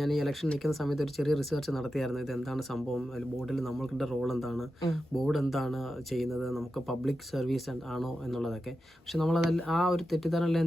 ഞാൻ ഈ ഇലക്ഷൻ നിൽക്കുന്ന സമയത്ത് ഒരു ചെറിയ റിസർച്ച് നടത്തിയായിരുന്നു. ഇത് എന്താണ് സംഭവം, ബോർഡിൽ നമ്മളുടെ റോൾ എന്താണ്, ബോർഡ് എന്താണ് ചെയ്യുന്നത്, നമുക്ക് പബ്ലിക് സർവീസ് ആണോ എന്നുള്ളതൊക്കെ. പക്ഷെ നമ്മളതെല്ലാം ആ ഒരു തെറ്റിദ്ധാരണ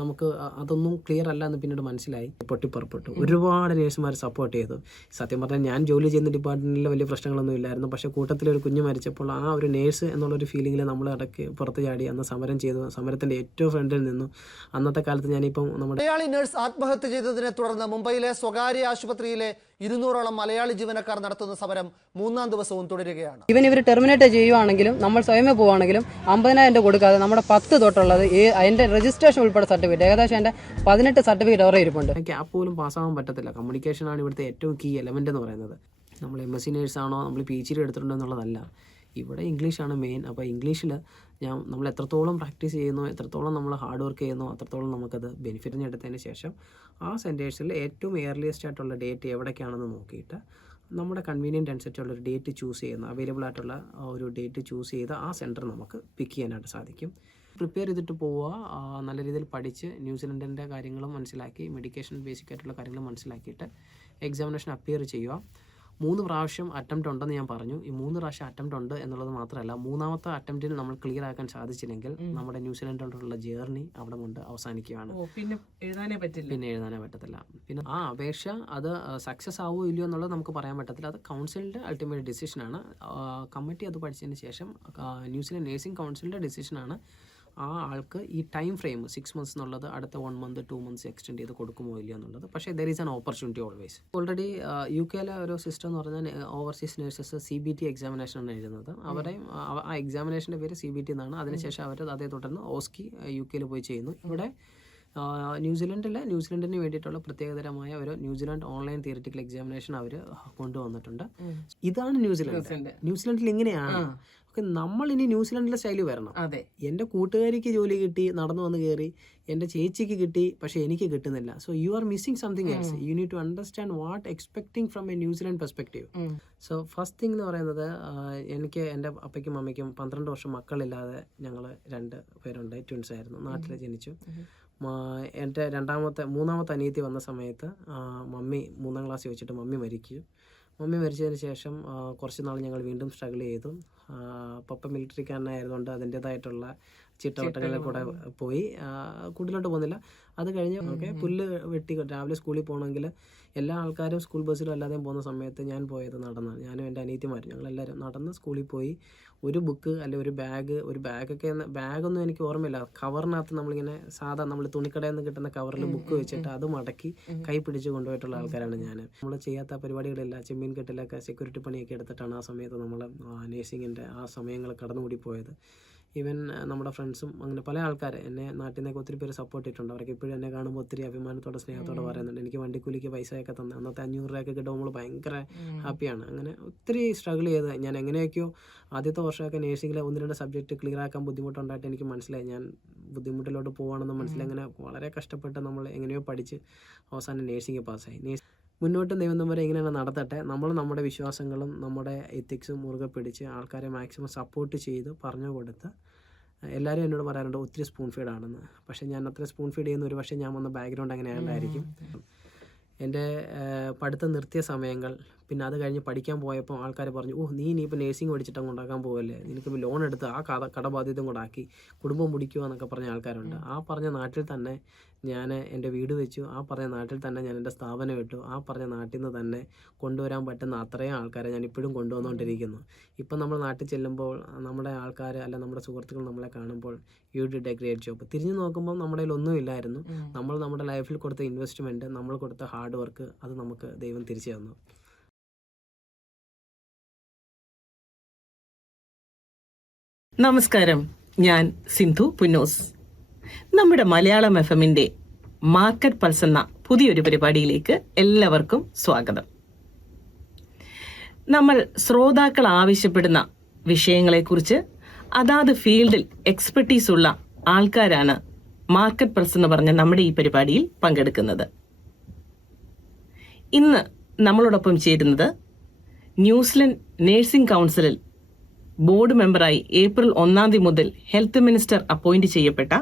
നമുക്ക് അതൊന്നും ക്ലിയർ അല്ല എന്ന് പിന്നീട് മനസ്സിലായി. പൊട്ടിപ്പുറപ്പെട്ടു. ഒരുപാട് നേഴ്സുമാർ സപ്പോർട്ട് ചെയ്തു. സത്യം പറഞ്ഞാൽ ഞാൻ ജോലി ചെയ്യുന്ന ഡിപ്പാർട്ട്മെൻറ്റിൽ വലിയ പ്രശ്നങ്ങളൊന്നും ഇല്ലായിരുന്നു. പക്ഷേ കൂട്ടത്തിലൊരു കുഞ്ഞ് മരിച്ചപ്പോൾ ആ ഒരു നേഴ്സ് എന്നുള്ളൊരു ഫീലിങ്ങിൽ നമ്മൾ ഇടയ്ക്ക് പുറത്ത് ചാടി അന്ന് സമരം ചെയ്തു. സമരത്തിൻ്റെ ഏറ്റവും ഫ്രണ്ടിൽ നിന്നു. അന്നത്തെ കാലത്ത് ഞാനിപ്പം നമ്മുടെ മലയാളി നേഴ്സ് ആത്മഹത്യ ചെയ്തതിനെ തുടർന്ന് മുംബൈയിലെ സ്വകാര്യ ആശുപത്രിയിലെ 200ഓളം മലയാളി ജീവനക്കാർ നടത്തുന്ന സമരം 3-ാം ദിവസവും തുടരുകയാണ്. ഇവർ ടെർമിനേറ്റ് ചെയ്യുവാണെങ്കിലും നമ്മൾ സ്വയമേ പോവുകയാണെങ്കിലും 50,000 കൊടുക്കാതെ നമ്മുടെ 10 തൊട്ടുള്ളത് അതിന്റെ രജിസ്ട്രേഷൻ ഉൾപ്പെടെ സർട്ടിഫിക്കറ്റ് ഏകദേശം എൻ്റെ 18 സർട്ടിഫിക്കറ്റ് അവരെ ഇരിപ്പുണ്ട്. ക്യാപ്പ് പോലും പാസ്സാകാൻ പറ്റത്തില്ല. കമ്മ്യൂണിക്കേഷനാണ് ഇവിടുത്തെ ഏറ്റവും കീ എലമെൻ്റ് എന്ന് പറയുന്നത്. നമ്മൾ MSc നേഴ്സാണോ, നമ്മൾ PhD എടുത്തിട്ടുണ്ടോ എന്നുള്ളതല്ല. ഇവിടെ ഇംഗ്ലീഷാണ് മെയിൻ. അപ്പോൾ ഇംഗ്ലീഷിൽ നമ്മൾ എത്രത്തോളം പ്രാക്ടീസ് ചെയ്യുന്നു, എത്രത്തോളം നമ്മൾ ഹാർഡ് വർക്ക് ചെയ്യുന്നു, അത്രത്തോളം നമുക്കത് ബെനിഫിറ്റിന് എടുത്തതിന് ശേഷം ആ സെൻറ്റേഴ്സിൽ ഏറ്റവും എയർലിയസ്റ്റ് ആയിട്ടുള്ള ഡേറ്റ് എവിടേക്കാണെന്ന് നോക്കിയിട്ട് നമ്മുടെ കൺവീനിയൻ്റ് അനുസരിച്ചുള്ളൊരു ഡേറ്റ് ചൂസ് ചെയ്യുന്ന അവൈലബിൾ ആയിട്ടുള്ള ഒരു ഡേറ്റ് ചൂസ് ചെയ്ത് ആ സെൻറ്റർ നമുക്ക് പിക്ക് ചെയ്യാനായിട്ട് സാധിക്കും. പ്രിപ്പയർ ചെയ്തിട്ട് പോവുക, നല്ല രീതിയിൽ പഠിച്ച് ന്യൂസിലൻഡിൻ്റെ കാര്യങ്ങളും മനസ്സിലാക്കി, മെഡിക്കേഷൻ ബേസിക് ആയിട്ടുള്ള കാര്യങ്ങളും മനസ്സിലാക്കിയിട്ട് എക്സാമിനേഷൻ അപ്പിയർ ചെയ്യുക. 3 പ്രാവശ്യം അറ്റംപ്റ്റ് ഉണ്ടെന്ന് ഞാൻ പറഞ്ഞു. ഈ 3 പ്രാവശ്യം അറ്റംപ്റ്റ് ഉണ്ട് എന്നുള്ളത് മാത്രമല്ല, 3ാമത്തെ അറ്റംപ്റ്റിൽ നമ്മൾ ക്ലിയർ ആക്കാൻ സാധിച്ചില്ലെങ്കിൽ നമ്മുടെ ന്യൂസിലൻഡിലുള്ള ജേർണി അവിടെ കൊണ്ട് അവസാനിക്കുകയാണ്. പിന്നെ എഴുതാനേ പറ്റത്തില്ല. പിന്നെ ആ അപേക്ഷ അത് സക്സസ് ആവുമോ ഇല്ലയോ എന്നുള്ളത് നമുക്ക് പറയാൻ പറ്റത്തില്ല. അത് കൗൺസിലിൻ്റെ അൾട്ടിമേറ്റ് ഡിസിഷനാണ്. കമ്മിറ്റി അത് പഠിച്ചതിന് ശേഷം ന്യൂസിലൻഡ് നേഴ്സിംഗ് കൗൺസിലിൻ്റെ ഡിസിഷനാണ് ആ ആൾക്ക് ഈ ടൈം ഫ്രെയിം 6 months എന്നുള്ളത് അടുത്ത 1 month 2 months എക്സ്റ്റെൻഡ് ചെയ്ത് കൊടുക്കുമോ ഇല്ല എന്നുള്ളത്. പക്ഷേ there is an opportunity always. Already UK ഒരു സിസ്റ്റം എന്ന് പറഞ്ഞാൽ ഓവർസീസ് നേഴ്സസ് CBT എക്സാമിനേഷനാണ് എഴുതുന്നത്. അവരെയും ആ എക്സാമിനേഷൻ്റെ പേര് CBT എന്നാണ്. അതിനുശേഷം അവർ അതേ തുടർന്ന് OSCE UK പോയി ചെയ്യുന്നു. ഇവിടെ ന്യൂസിലൻഡിന് വേണ്ടിയിട്ടുള്ള പ്രത്യേകതരമായ ഒരു ന്യൂസിലാൻഡ് ഓൺലൈൻ തിയറിറ്റിക്കൽ എക്സാമിനേഷൻ അവർ കൊണ്ടുവന്നിട്ടുണ്ട്. ഇതാണ് ന്യൂസിലൻഡിൽ ഇങ്ങനെയാണ്. ഓക്കെ, നമ്മൾ ഇനി ന്യൂസിലൻഡിലെ സ്റ്റൈലിൽ വരണം. അതെ, എൻ്റെ കൂട്ടുകാരിക്ക് ജോലി കിട്ടി, നടന്നു വന്ന് കയറി, എൻ്റെ ചേച്ചിക്ക് കിട്ടി, പക്ഷേ എനിക്ക് കിട്ടുന്നില്ല. So you are missing something else. You need to understand what expecting from a New Zealand perspective. So first thing എന്ന് പറയുന്നത്, എനിക്ക് എൻ്റെ അപ്പയ്ക്കും അമ്മയ്ക്കും 12 വർഷം മക്കളില്ലാതെ ഞങ്ങൾ 2 പേരുണ്ട്. ട്വിൻസ് ആയിരുന്നു. നാട്ടിൽ ജനിച്ചു. എൻ്റെ 3ാമത്തെ അനിയത്തി വന്ന സമയത്ത് മമ്മി 3ാം ക്ലാസ്സിൽ വെച്ചിട്ട് മമ്മി മരിച്ചതിന് ശേഷം കുറച്ച് നാൾ ഞങ്ങൾ വീണ്ടും സ്ട്രഗിൾ ചെയ്തു. പപ്പ മിലിറ്ററിക്കാരനായതുകൊണ്ട് അതിൻ്റേതായിട്ടുള്ള ചിട്ടവട്ടങ്ങളിൽ കൂടെ പോയി, കൂടുതലോട്ട് പോകുന്നില്ല. അത് കഴിഞ്ഞ് പുല്ല് വെട്ടി രാവിലെ സ്കൂളിൽ പോകണമെങ്കിൽ എല്ലാ ആൾക്കാരും സ്കൂൾ ബസ്സിലും അല്ലാതെയും പോകുന്ന സമയത്ത് ഞാൻ പോയത് നടന്നാണ്. ഞാനും എൻ്റെ അനിയത്തിമാരും ഞങ്ങളെല്ലാവരും നടന്ന് സ്കൂളിൽ പോയി. ഒരു ബുക്ക് അല്ലെങ്കിൽ ഒരു ബാഗൊന്നും എനിക്ക് ഓർമ്മയില്ല. കവറിനകത്ത് നമ്മളിങ്ങനെ സാധാ നമ്മൾ തുണിക്കടയിൽ നിന്ന് കിട്ടുന്ന കവറിൽ ബുക്ക് വെച്ചിട്ട് അത് മടക്കി കൈ പിടിച്ച് കൊണ്ടുപോയിട്ടുള്ള ആൾക്കാരാണ് ഞാൻ. നമ്മൾ ചെയ്യാത്ത പരിപാടികളില്ല. ചെമ്മീൻ കെട്ടിലൊക്കെ സെക്യൂരിറ്റി പണിയൊക്കെ എടുത്തിട്ടാണ് ആ സമയത്ത് നമ്മൾ നേഴ്സിങ്ങിൻ്റെ ആ സമയങ്ങൾ കടന്നുകൂടി പോയത്. ഈവൻ നമ്മുടെ ഫ്രണ്ട്സും അങ്ങനെ പല ആൾക്കാർ എന്നെ നാട്ടിൽ നിന്നൊക്കെ ഒത്തിരി പേര് സപ്പോർട്ട് ചെയ്തിട്ടുണ്ട്. അവർക്ക് ഇപ്പോഴും എന്നെ കാണുമ്പോൾ ഒത്തിരി അഭിമാനത്തോടെ സ്നേഹത്തോടെ പറയുന്നുണ്ട്. എനിക്ക് വണ്ടിക്കൂലിക്ക് പൈസയൊക്കെ തന്നെ അന്നത്തെ 500 രൂപയൊക്കെ കിട്ടുമ്പോൾ നമ്മൾ ഭയങ്കര ഹാപ്പിയാണ്. അങ്ങനെ ഒത്തിരി സ്ട്രഗിൾ ചെയ്ത് ഞാൻ എങ്ങനെയൊക്കെയോ ആദ്യത്തെ വർഷമൊക്കെ നേഴ്സിംഗിലെ 1-2 സബ്ജക്റ്റ് ക്ലിയർ ആക്കാൻ ബുദ്ധിമുട്ടുണ്ടായിട്ട് എനിക്ക് മനസ്സിലായി ഞാൻ ബുദ്ധിമുട്ടിലോട്ട് പോവാണെന്ന് മനസ്സിലായി. അങ്ങനെ വളരെ കഷ്ടപ്പെട്ട് നമ്മൾ എങ്ങനെയോ പഠിച്ച് അവസാനം നേഴ്സിംഗ് പാസ്സായി. മുന്നോട്ട് ദൈവം വരെ ഇങ്ങനെ നടത്തട്ടെ. നമ്മൾ നമ്മുടെ വിശ്വാസങ്ങളും നമ്മുടെ എത്തിക്സും മുറുകെ പിടിച്ച് ആൾക്കാരെ മാക്സിമം സപ്പോർട്ട് ചെയ്ത് പറഞ്ഞു കൊടുത്ത്. എല്ലാവരും എന്നോട് പറയാറുണ്ട് ഒത്തിരി സ്പൂൺ ഫീഡ് ആണെന്ന്. പക്ഷേ ഞാൻ അത്ര സ്പൂൺ ഫീഡ് ചെയ്യുന്ന ഒരു പക്ഷേ ഞാൻ വന്ന ബാക്ക്ഗ്രൗണ്ട് അങ്ങനെ ആയതായിരിക്കും. എൻ്റെ പഠിത്തം നിർത്തിയ സമയങ്ങൾ, പിന്നെ അത് കഴിഞ്ഞ് പഠിക്കാൻ പോയപ്പോൾ ആൾക്കാർ പറഞ്ഞു, നീ ഇനിയിപ്പോൾ നേഴ്സിംഗ് പഠിച്ചിട്ട് അങ്ങ് ഉണ്ടാക്കാൻ പോകല്ലേ, നിനക്ക് ലോൺ എടുത്ത് ആ കടബാധ്യതയും കൂടെ ആക്കി കുടുംബം മുടിക്കുക എന്നൊക്കെ പറഞ്ഞ ആൾക്കാരുണ്ട്. ആ പറഞ്ഞ നാട്ടിൽ തന്നെ ഞാൻ എൻ്റെ വീട് വെച്ചു. ആ പറഞ്ഞ നാട്ടിൽ തന്നെ ഞാൻ എൻ്റെ സ്ഥാപനം ഇട്ടു. ആ പറഞ്ഞ നാട്ടിൽ നിന്ന് തന്നെ കൊണ്ടുവരാൻ പറ്റുന്ന അത്രയും ആൾക്കാരെ ഞാൻ ഇപ്പോഴും കൊണ്ടുവന്നുകൊണ്ടിരിക്കുന്നു. ഇപ്പം നമ്മൾ നാട്ടിൽ ചെല്ലുമ്പോൾ നമ്മുടെ ആൾക്കാർ അല്ല നമ്മുടെ സുഹൃത്തുക്കൾ നമ്മളെ കാണുമ്പോൾ you did A great job. തിരിഞ്ഞു നോക്കുമ്പോൾ നമ്മുടെ കയ്യിൽ ഒന്നും ഇല്ലായിരുന്നു. നമ്മൾ നമ്മുടെ ലൈഫിൽ കൊടുത്ത ഇൻവെസ്റ്റ്മെൻറ്റ്, നമ്മൾ കൊടുത്ത ഹാർഡ് വർക്ക്, അത് നമുക്ക് ദൈവം തിരിച്ചു തന്നു. നമസ്കാരം, ഞാൻ സിന്ധു പുന്നോസ്. നമ്മുടെ മലയാളം FM-ന്റെ മാർക്കറ്റ് പൾസ് എന്ന പുതിയൊരു പരിപാടിയിലേക്ക് എല്ലാവർക്കും സ്വാഗതം. നമ്മൾ ശ്രോതാക്കൾ ആവശ്യപ്പെടുന്ന വിഷയങ്ങളെക്കുറിച്ച് അതാത് ഫീൽഡിൽ എക്സ്പെർട്ടീസ് ഉള്ള ആൾക്കാരാണ് മാർക്കറ്റ് പൾസ് എന്ന് പറഞ്ഞ നമ്മുടെ ഈ പരിപാടിയിൽ പങ്കെടുക്കുന്നത്. ഇന്ന് നമ്മളോടൊപ്പം ചേരുന്നത് ന്യൂസിലൻഡ് നേഴ്സിംഗ് കൗൺസിലിൽ ബോർഡ് മെമ്പറായി ഏപ്രിൽ 1 മുതൽ ഹെൽത്ത് മിനിസ്റ്റർ അപ്പോയിന്റ് ചെയ്യപ്പെട്ട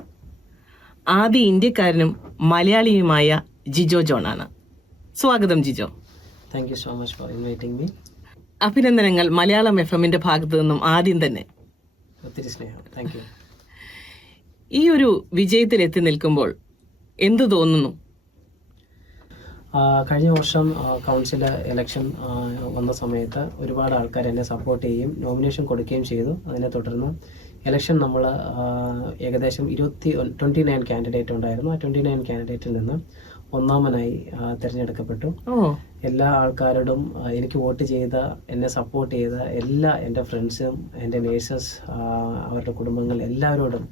ആദ്യ ഇന്ത്യക്കാരനും മലയാളിയുമായ ജിജോ ജോൺ ആണ്. സ്വാഗതം Jijo. Thank you so much for inviting me. അഭിനന്ദനങ്ങൾ മലയാളം FM-ന്റെ ഭാഗത്തു നിന്നും ആദ്യം തന്നെ. ഒത്തിരി സ്നേഹം. Thank you. ഈ ഒരു വിജയത്തിൽ എത്തി നിൽക്കുമ്പോൾ എന്തു തോന്നുന്നു? കഴിഞ്ഞ വർഷം കൗൺസിൽ ഇലക്ഷൻ വന്ന സമയത്ത് ഒരുപാട് ആൾക്കാർ എന്നെ സപ്പോർട്ട് ചെയ്യുകയും നോമിനേഷൻ കൊടുക്കുകയും ചെയ്തു. അതിനെ തുടർന്ന് ഇലക്ഷൻ നമ്മൾ ഏകദേശം 29 കാൻഡിഡേറ്റ് ഉണ്ടായിരുന്നു. ആ 29 കാൻഡിഡേറ്റിൽ നിന്ന് ഒന്നാമനായി തിരഞ്ഞെടുക്കപ്പെട്ടു. എല്ലാ ആൾക്കാരോടും എനിക്ക് വോട്ട് ചെയ്ത, എന്നെ സപ്പോർട്ട് ചെയ്ത എല്ലാ എൻ്റെ ഫ്രണ്ട്സും, എൻ്റെ നേഴ്സസ്, അവരുടെ കുടുംബങ്ങൾ എല്ലാവരോടും,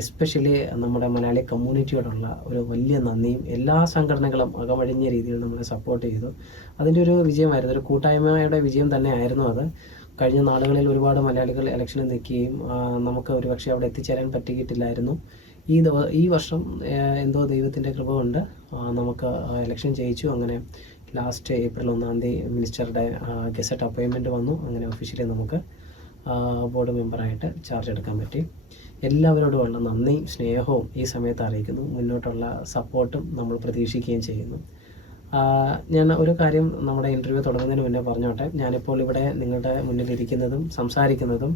എസ്പെഷ്യലി നമ്മുടെ മലയാളി കമ്മ്യൂണിറ്റിയോടുള്ള ഒരു വലിയ നന്ദിയും. എല്ലാ സംഘടനകളും അകമഴിഞ്ഞ രീതിയിൽ നമ്മളെ സപ്പോർട്ട് ചെയ്തു. അതിൻ്റെ ഒരു വിജയമായിരുന്നു, ഒരു കൂട്ടായ്മയുടെ വിജയം തന്നെ ആയിരുന്നു അത്. കഴിഞ്ഞ നാളുകളിൽ ഒരുപാട് മലയാളികൾ ഇലക്ഷനിൽ നിൽക്കുകയും നമുക്ക് ഒരുപക്ഷെ അവിടെ എത്തിച്ചേരാൻ പറ്റിയിട്ടില്ലായിരുന്നു. ഈ വർഷം എന്തോ ദൈവത്തിൻ്റെ കൃപ കൊണ്ട് നമുക്ക് ഇലക്ഷൻ ജയിച്ചു. അങ്ങനെ ലാസ്റ്റ് ഏപ്രിൽ 1 മിനിസ്റ്ററുടെ ഗസറ്റ് അപ്പോയിൻമെൻറ്റ് വന്നു. അങ്ങനെ ഒഫീഷ്യലി നമുക്ക് ബോർഡ് മെമ്പറായിട്ട് ചാർജ് എടുക്കാൻ പറ്റി. എല്ലാവരോടുമുള്ള നന്ദി, സ്നേഹവും ഈ സമയത്ത് അറിയിക്കുന്നു. മുന്നോട്ടുള്ള സപ്പോർട്ടും നമ്മൾ പ്രതീക്ഷിക്കുകയും ചെയ്യുന്നു. ഞാൻ ഒരു കാര്യം നമ്മുടെ ഇൻ്റർവ്യൂ തുടങ്ങുന്നതിന് മുന്നേ പറഞ്ഞോട്ടെ. ഞാനിപ്പോൾ ഇവിടെ നിങ്ങളുടെ മുന്നിലിരിക്കുന്നതും സംസാരിക്കുന്നതും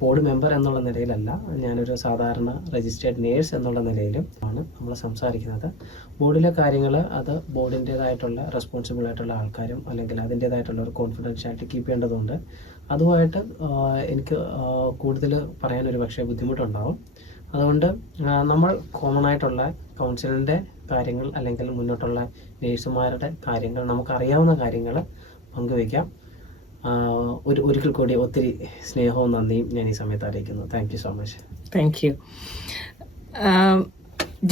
ബോർഡ് മെമ്പർ എന്നുള്ള നിലയിലല്ല, ഞാനൊരു സാധാരണ രജിസ്റ്റേർഡ് നേഴ്സ് എന്നുള്ള നിലയിലും ആണ് നമ്മൾ സംസാരിക്കുന്നത്. ബോർഡിലെ കാര്യങ്ങൾ അത് ബോർഡിൻ്റേതായിട്ടുള്ള റെസ്പോൺസിബിൾ ആയിട്ടുള്ള ആൾക്കാരും അല്ലെങ്കിൽ അതിൻ്റേതായിട്ടുള്ള ഒരു കോൺഫിഡൻഷ്യാലിറ്റി കീപ്പ് ചെയ്യേണ്ടതുണ്ട്. അതുമായിട്ട് എനിക്ക് കൂടുതൽ പറയാനൊരു പക്ഷേ ബുദ്ധിമുട്ടുണ്ടാവും. അതുകൊണ്ട് നമ്മൾ കോമൺ ആയിട്ടുള്ള കൗൺസിലിൻ്റെ കാര്യങ്ങൾ അല്ലെങ്കിൽ മുന്നോട്ടുള്ള നേഴ്സുമാരുടെ കാര്യങ്ങൾ, നമുക്കറിയാവുന്ന കാര്യങ്ങൾ പങ്കുവയ്ക്കാം. ഒരിക്കൽ കൂടി ഒത്തിരി സ്നേഹവും നന്ദിയും ഞാൻ ഈ സമയത്ത് അറിയിക്കുന്നു. Thank you so much. Thank you.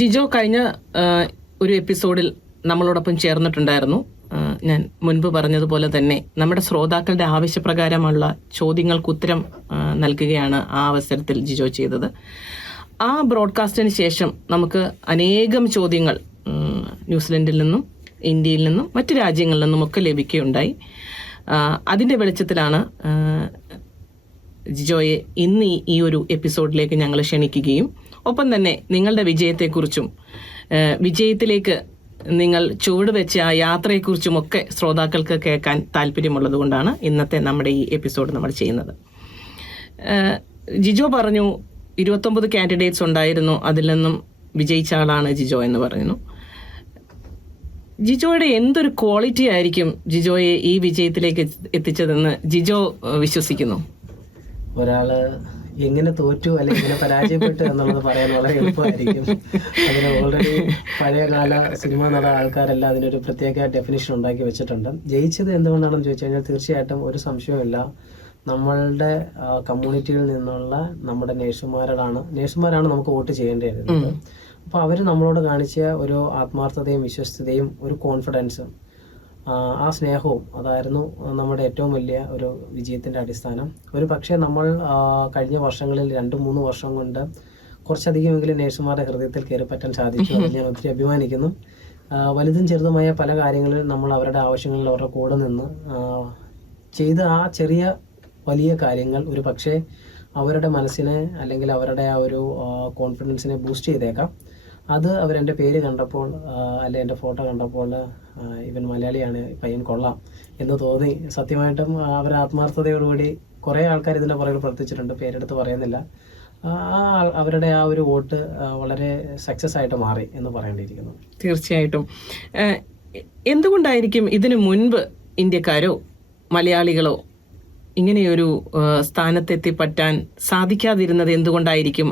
Jijo കഴിഞ്ഞ ഒരു എപ്പിസോഡിൽ നമ്മളോടൊപ്പം ചേർന്നിട്ടുണ്ടായിരുന്നു. ഞാൻ മുൻപ് പറഞ്ഞതുപോലെ തന്നെ നമ്മുടെ ശ്രോതാക്കളുടെ ആവശ്യപ്രകാരമുള്ള ചോദ്യങ്ങൾക്ക് ഉത്തരം നൽകുകയാണ് ആ അവസരത്തിൽ ജിജോ ചെയ്തത്. ആ ബ്രോഡ്കാസ്റ്റിന് ശേഷം നമുക്ക് അനേകം ചോദ്യങ്ങൾ ന്യൂസിലൻഡിൽ നിന്നും ഇന്ത്യയിൽ നിന്നും മറ്റു രാജ്യങ്ങളിൽ നിന്നുമൊക്കെ ലഭിക്കുകയുണ്ടായി. അതിൻ്റെ വെളിച്ചത്തിലാണ് ജിജോയെ ഇന്ന് ഈ ഒരു എപ്പിസോഡിലേക്ക് ഞങ്ങൾ ക്ഷണിക്കുകയും ഒപ്പം തന്നെ നിങ്ങളുടെ വിജയത്തെക്കുറിച്ചും വിജയത്തിലേക്ക് നിങ്ങൾ ചുവടുവെച്ച ആ യാത്രയെക്കുറിച്ചുമൊക്കെ ശ്രോതാക്കൾക്ക് കേൾക്കാൻ താല്പര്യമുള്ളത് കൊണ്ടാണ് ഇന്നത്തെ നമ്മുടെ ഈ എപ്പിസോഡ് നമ്മൾ ചെയ്യുന്നത്. ജിജോ പറഞ്ഞു 29 കാൻഡിഡേറ്റ്സ് ഉണ്ടായിരുന്നു, അതിൽ നിന്നും വിജയിച്ച ആളാണ് ജിജോ എന്ന് പറയുന്നു. ജിജോയുടെ എന്തൊരു ക്വാളിറ്റി ആയിരിക്കും ജിജോയെ ഈ വിജയത്തിലേക്ക് എത്തിച്ചതെന്ന് ജിജോ വിശ്വസിക്കുന്നു? ഒരാള് എങ്ങനെ തോറ്റു അല്ലെങ്കിൽ എങ്ങനെ പരാജയപ്പെട്ടു എന്നുള്ളത് പറയാൻ വളരെ എളുപ്പമായിരിക്കും. അതിന് ഓൾറെഡി പഴയകാല സിനിമ നട ആൾക്കാരെല്ലാം അതിനൊരു പ്രത്യേക ഡെഫിനിഷൻ ഉണ്ടാക്കി വെച്ചിട്ടുണ്ട്. ജയിച്ചത് എന്തുകൊണ്ടാണെന്ന് ചോദിച്ചു കഴിഞ്ഞാൽ തീർച്ചയായിട്ടും ഒരു സംശയവുമില്ല, നമ്മളുടെ കമ്മ്യൂണിറ്റിയിൽ നിന്നുള്ള നമ്മുടെ നേഴ്സുമാരാണ് നമുക്ക് വോട്ട് ചെയ്യേണ്ടിയിരുന്നത്. അപ്പോൾ അവർ നമ്മളോട് കാണിച്ച ഒരു ആത്മാർത്ഥതയും വിശ്വസ്തതയും ഒരു കോൺഫിഡൻസും ആ സ്നേഹവും അതായിരുന്നു നമ്മുടെ ഏറ്റവും വലിയ ഒരു വിജയത്തിൻ്റെ അടിസ്ഥാനം. ഒരു പക്ഷേ നമ്മൾ കഴിഞ്ഞ വർഷങ്ങളിൽ 2-3 വർഷം കൊണ്ട് കുറച്ചധികമെങ്കിലും നേഴ്സുമാരുടെ ഹൃദയത്തിൽ കയറിപ്പറ്റാൻ സാധിച്ചു. അതിൽ ഞാൻ ഒത്തിരി അഭിമാനിക്കുന്നു. വലുതും ചെറുതുമായ പല കാര്യങ്ങളിൽ നമ്മൾ അവരുടെ ആവശ്യങ്ങളിൽ അവരുടെ കൂടെ നിന്ന് ചെയ്ത ആ ചെറിയ വലിയ കാര്യങ്ങൾ ഒരു പക്ഷേ അവരുടെ മനസ്സിനെ അല്ലെങ്കിൽ അവരുടെ ആ ഒരു കോൺഫിഡൻസിനെ ബൂസ്റ്റ് ചെയ്തേക്കാം. അത് അവരെൻ്റെ പേര് കണ്ടപ്പോൾ അല്ലെ എൻ്റെ ഫോട്ടോ കണ്ടപ്പോൾ ഇവൻ മലയാളിയാണ്, പയ്യൻ കൊള്ളാം എന്ന് തോന്നി. സത്യമായിട്ടും അവർ ആത്മാർത്ഥതയോടുകൂടി കുറേ ആൾക്കാർ ഇതിൻ്റെ പുറകിൽ പ്രവർത്തിച്ചിട്ടുണ്ട്, പേരെടുത്ത് പറയുന്നില്ല. അവരുടെ ആ ഒരു വോട്ട് വളരെ സക്സസ് ആയിട്ട് മാറി എന്ന് പറയേണ്ടിയിരിക്കുന്നു. തീർച്ചയായിട്ടും. എന്തുകൊണ്ടായിരിക്കും ഇതിനു മുൻപ് ഇന്ത്യക്കാരോ മലയാളികളോ ഇങ്ങനെയൊരു സ്ഥാനത്തെത്തിപ്പറ്റാൻ സാധിക്കാതിരുന്നത്? എന്തുകൊണ്ടായിരിക്കും?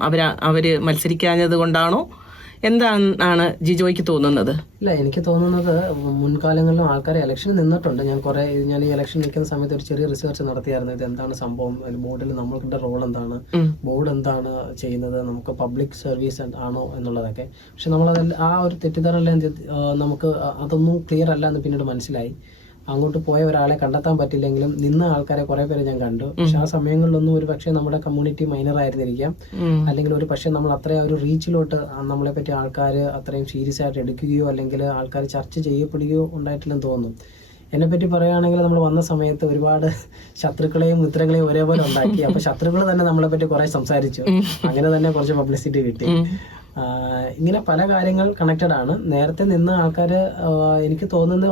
അവര് മത്സരിക്കാഞ്ഞത് കൊണ്ടാണോ? എന്താണ് ജിജോയ്ക്ക് തോന്നുന്നത്? ഇല്ല, എനിക്ക് തോന്നുന്നത് മുൻകാലങ്ങളിലും ആൾക്കാർ ഇലക്ഷന് നിന്നിട്ടുണ്ട്. ഞാൻ ഈ ഇലക്ഷൻ നിൽക്കുന്ന സമയത്ത് ഒരു ചെറിയ റിസർച്ച് നടത്തിയായിരുന്നു. ഇത് എന്താണ് സംഭവം, ബോർഡിൽ നമ്മളുടെ റോൾ എന്താണ്, ബോർഡ് എന്താണ് ചെയ്യുന്നത്, നമുക്ക് പബ്ലിക് സർവീസ് ആണോ എന്നുള്ളതൊക്കെ. പക്ഷെ ആ ഒരു തെറ്റിദ്ധാരണ നമുക്ക് അതൊന്നും ക്ലിയർ അല്ല എന്ന് പിന്നീട് മനസ്സിലായി. അങ്ങോട്ട് പോയ ഒരാളെ കണ്ടെത്താൻ പറ്റില്ലെങ്കിലും നിന്ന ആൾക്കാരെ കുറെ പേരെ ഞാൻ കണ്ടു. പക്ഷെ ആ സമയങ്ങളിലൊന്നും ഒരു പക്ഷേ നമ്മുടെ കമ്മ്യൂണിറ്റി മൈനർ ആയിരുന്നിരിക്കാം, അല്ലെങ്കിൽ ഒരു പക്ഷേ നമ്മൾ അത്രയും ഒരു റീച്ചിലോട്ട് നമ്മളെ പറ്റി ആൾക്കാർ അത്രയും സീരിയസ് ആയിട്ട് എടുക്കുകയോ അല്ലെങ്കിൽ ആൾക്കാർ ചർച്ച ചെയ്യപ്പെടുകയോ ഉണ്ടായിട്ടില്ലെന്ന് തോന്നുന്നു. എന്നെപ്പറ്റി പറയുകയാണെങ്കിൽ നമ്മൾ വന്ന സമയത്ത് ഒരുപാട് ശത്രുക്കളെയും മിത്രങ്ങളെയും ഒരേപോലെ ഉണ്ടാക്കി. അപ്പൊ ശത്രുക്കൾ തന്നെ നമ്മളെ പറ്റി കുറെ സംസാരിച്ചു, അങ്ങനെ തന്നെ കുറച്ച് പബ്ലിസിറ്റി കിട്ടി. ഇങ്ങനെ പല കാര്യങ്ങൾ കണക്റ്റഡ് ആണ്. നേരത്തെ നിന്ന ആൾക്കാർ, എനിക്ക് തോന്നുന്നത്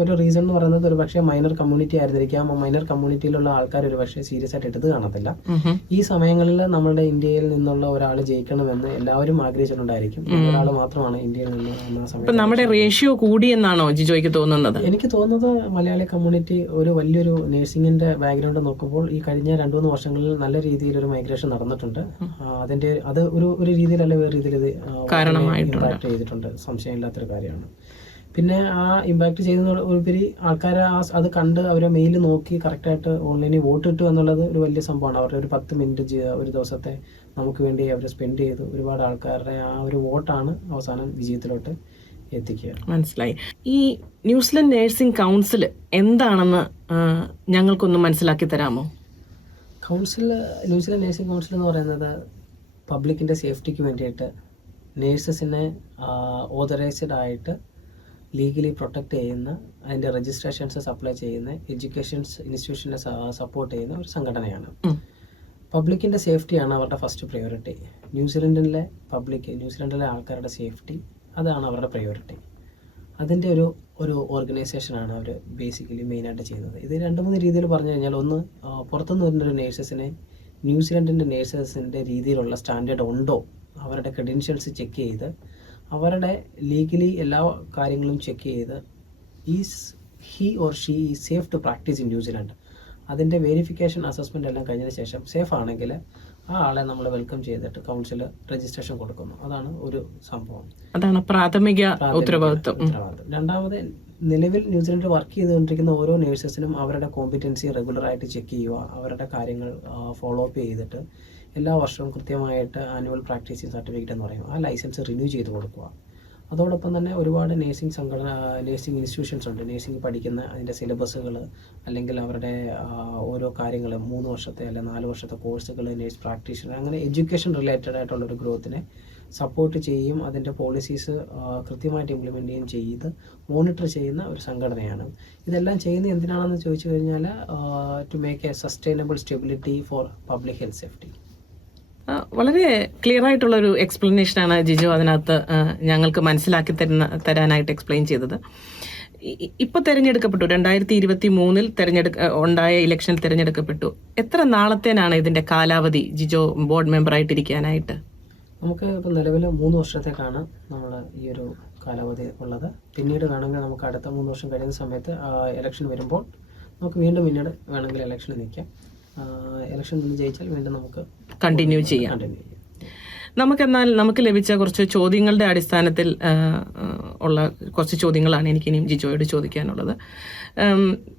ഒരു റീസൺ എന്ന് പറയുന്നത് ഒരു പക്ഷേ മൈനർ കമ്മ്യൂണിറ്റി ആയിരുന്നിരിക്കാം. മൈനർ കമ്മ്യൂണിറ്റിയിലുള്ള ആൾക്കാർ ഒരു പക്ഷേ സീരിയസ് ആയിട്ട് എടുത്ത് കാണത്തില്ല. ഈ സമയങ്ങളിൽ നമ്മുടെ ഇന്ത്യയിൽ നിന്നുള്ള ഒരാൾ ജയിക്കണമെന്ന് എല്ലാവരും ആഗ്രഹിച്ചിട്ടുണ്ടായിരിക്കും. ഒരാൾ മാത്രമാണ് ഇന്ത്യയിൽ നിന്ന് ആ സമയത്ത്. നമ്മുടെ റേഷ്യോ കൂടിയെന്നാണോ ജിജോയ്ക്ക് തോന്നുന്നത്? എനിക്ക് തോന്നുന്നത് മലയാളി കമ്മ്യൂണിറ്റി ഒരു വലിയൊരു നേഴ്സിംഗിന്റെ ബാക്ക്ഗ്രൗണ്ട് നോക്കുമ്പോൾ ഈ കഴിഞ്ഞ 2-3 വർഷങ്ങളിൽ നല്ല രീതിയിൽ ഒരു മൈഗ്രേഷൻ നടന്നിട്ടുണ്ട്. അത് ഒരു രീതിയിലല്ല വേറെ രീതിയിൽ ഇത് ഇമ്പാക്ട് ചെയ്തിട്ടുണ്ട്. സംശയമില്ലാത്തൊരു കാര്യമാണ്. പിന്നെ ആ ഇമ്പാക്ട് ചെയ്യുന്ന ഉപരി ആൾക്കാരെ അത് കണ്ട് അവരെ മെയിൽ നോക്കി കറക്റ്റായിട്ട് ഓൺലൈനിൽ വോട്ട് കിട്ടുക എന്നുള്ളത് ഒരു വലിയ സംഭവമാണ്. അവരുടെ ഒരു 10 മിനിറ്റ് ഒരു ദിവസത്തെ നമുക്ക് വേണ്ടി അവർ സ്പെൻഡ് ചെയ്ത് ഒരുപാട് ആൾക്കാരുടെ ആ ഒരു വോട്ടാണ് അവസാനം വിജയത്തിലോട്ട് എത്തിക്കുക. മനസ്സിലായി. ഈ ന്യൂസിലൻഡ് നേഴ്സിംഗ് കൗൺസിൽ എന്താണെന്ന് ഞങ്ങൾക്കൊന്ന് മനസ്സിലാക്കി തരാമോ? ന്യൂസിലൻഡ് നേഴ്സിംഗ് കൗൺസിൽ എന്ന് പറയുന്നത് പബ്ലിക്കിൻ്റെ സേഫ്റ്റിക്ക് വേണ്ടിയിട്ട് നേഴ്സസിനെ ഓതറൈസ്ഡ് ആയിട്ട് ലീഗലി പ്രൊട്ടക്റ്റ് ചെയ്യുന്ന, അതിൻ്റെ രജിസ്ട്രേഷൻസ് സപ്ലൈ ചെയ്യുന്ന, എഡ്യൂക്കേഷൻസ് ഇൻസ്റ്റിറ്റ്യൂഷനെ സപ്പോർട്ട് ചെയ്യുന്ന ഒരു സംഘടനയാണ്. പബ്ലിക്കിൻ്റെ സേഫ്റ്റിയാണ് അവരുടെ ഫസ്റ്റ് പ്രയോറിറ്റി. ന്യൂസിലൻഡിലെ ആൾക്കാരുടെ സേഫ്റ്റി, അതാണ് അവരുടെ പ്രയോറിറ്റി. അതിൻ്റെ ഒരു ഓർഗനൈസേഷനാണ് അവർ ബേസിക്കലി മെയിനായിട്ട് ചെയ്യുന്നത്. ഇത് 2-3 രീതിയിൽ പറഞ്ഞു കഴിഞ്ഞാൽ, ഒന്ന്, പുറത്തുനിന്ന് വരുന്നൊരു നേഴ്സസിനെ ന്യൂസിലൻഡിൻ്റെ നേഴ്സസിൻ്റെ രീതിയിലുള്ള സ്റ്റാൻഡേർഡ് ഉണ്ടോ, അവരുടെ ക്രെഡൻഷ്യൽസ് ചെക്ക് ചെയ്ത്, അവരുടെ ലീഗലി എല്ലാ കാര്യങ്ങളും ചെക്ക് ചെയ്ത്, he or she is safe to practise in New Zealand, അതിൻ്റെ വെരിഫിക്കേഷൻ അസസ്മെൻ്റ് എല്ലാം കഴിഞ്ഞതിന് ശേഷം സേഫ് ആണെങ്കിൽ ആ ആളെ നമ്മൾ വെൽക്കം ചെയ്തിട്ട് കൗൺസിൽ രജിസ്ട്രേഷൻ കൊടുക്കുന്നു. അതാണ് ഒരു സംഭവം. അതാണ് പ്രാഥമിക ഉത്തരവാദിത്വം. രണ്ടാമത്, നിലവിൽ ന്യൂസിലൻഡിൽ വർക്ക് ചെയ്തുകൊണ്ടിരിക്കുന്ന ഓരോ നേഴ്സസിനും അവരുടെ കോമ്പിറ്റൻസി റെഗുലറായിട്ട് ചെക്ക് ചെയ്യുക, അവരുടെ കാര്യങ്ങൾ ഫോളോ അപ്പ് ചെയ്തിട്ട് എല്ലാ വർഷവും കൃത്യമായിട്ട് ആനുവൽ പ്രാക്ടീസിങ് സർട്ടിഫിക്കറ്റ് എന്ന് പറയും, ആ ലൈസൻസ് റിന്യൂ ചെയ്ത് കൊടുക്കുക. അതോടൊപ്പം തന്നെ ഒരുപാട് നേഴ്സിംഗ് ഇൻസ്റ്റിറ്റ്യൂഷൻസ് ഉണ്ട്. നേഴ്സിംഗ് പഠിക്കുന്ന അതിൻ്റെ സിലബസുകൾ, അല്ലെങ്കിൽ അവരുടെ ഓരോ കാര്യങ്ങൾ, 3 വർഷത്തെ അല്ലെ 4 വർഷത്തെ കോഴ്സുകൾ, നേഴ്സ് പ്രാക്ടീഷണർ, അങ്ങനെ എഡ്യൂക്കേഷൻ റിലേറ്റഡ് ആയിട്ടുള്ളൊരു ഗ്രോത്തിനെ സപ്പോർട്ട് ചെയ്യുകയും അതിൻ്റെ പോളിസീസ് കൃത്യമായിട്ട് ഇംപ്ലിമെൻ്റ് ചെയ്യുകയും ചെയ്ത് മോണിറ്റർ ചെയ്യുന്ന ഒരു സംഘടനയാണ്. ഇതെല്ലാം ചെയ്യുന്നത് എന്തിനാണെന്ന് ചോദിച്ചു കഴിഞ്ഞാൽ, to make a sustainable stability for public health safety. വളരെ ക്ലിയർ ആയിട്ടുള്ളൊരു എക്സ്പ്ലനേഷനാണ് ജിജോ അതിനകത്ത് ഞങ്ങൾക്ക് മനസ്സിലാക്കി തരാനായിട്ട് എക്സ്പ്ലെയിൻ ചെയ്തത്. ഇപ്പോൾ തിരഞ്ഞെടുക്കപ്പെട്ടു, 2023 ഉണ്ടായ ഇലക്ഷനിൽ തിരഞ്ഞെടുക്കപ്പെട്ടു. എത്ര നാളത്തേനാണ് ഇതിന്റെ കാലാവധി ജിജോ ബോർഡ് മെമ്പറായിട്ടിരിക്കാനായിട്ട്? നമുക്ക് ഇപ്പോൾ നിലവിൽ 3 വർഷത്തേക്കാണ് നമ്മൾ ഈ ഒരു കാലാവധി ഉള്ളത്. പിന്നീട് വേണമെങ്കിൽ നമുക്ക് അടുത്ത 3 വർഷം കഴിയുന്ന സമയത്ത് ഇലക്ഷൻ വരുമ്പോൾ നമുക്ക് വീണ്ടും വേണമെങ്കിൽ ഇലക്ഷന് നിൽക്കാം. ഇലക്ഷൻ നിന്ന് ജയിച്ചാൽ വീണ്ടും നമുക്ക് കണ്ടിന്യൂ ചെയ്യാം. നമുക്ക് ലഭിച്ച കുറച്ച് ചോദ്യങ്ങളുടെ അടിസ്ഥാനത്തിൽ ഉള്ള കുറച്ച് ചോദ്യങ്ങളാണ് എനിക്കിനിയും ജിജോയോട് ചോദിക്കാനുള്ളത്.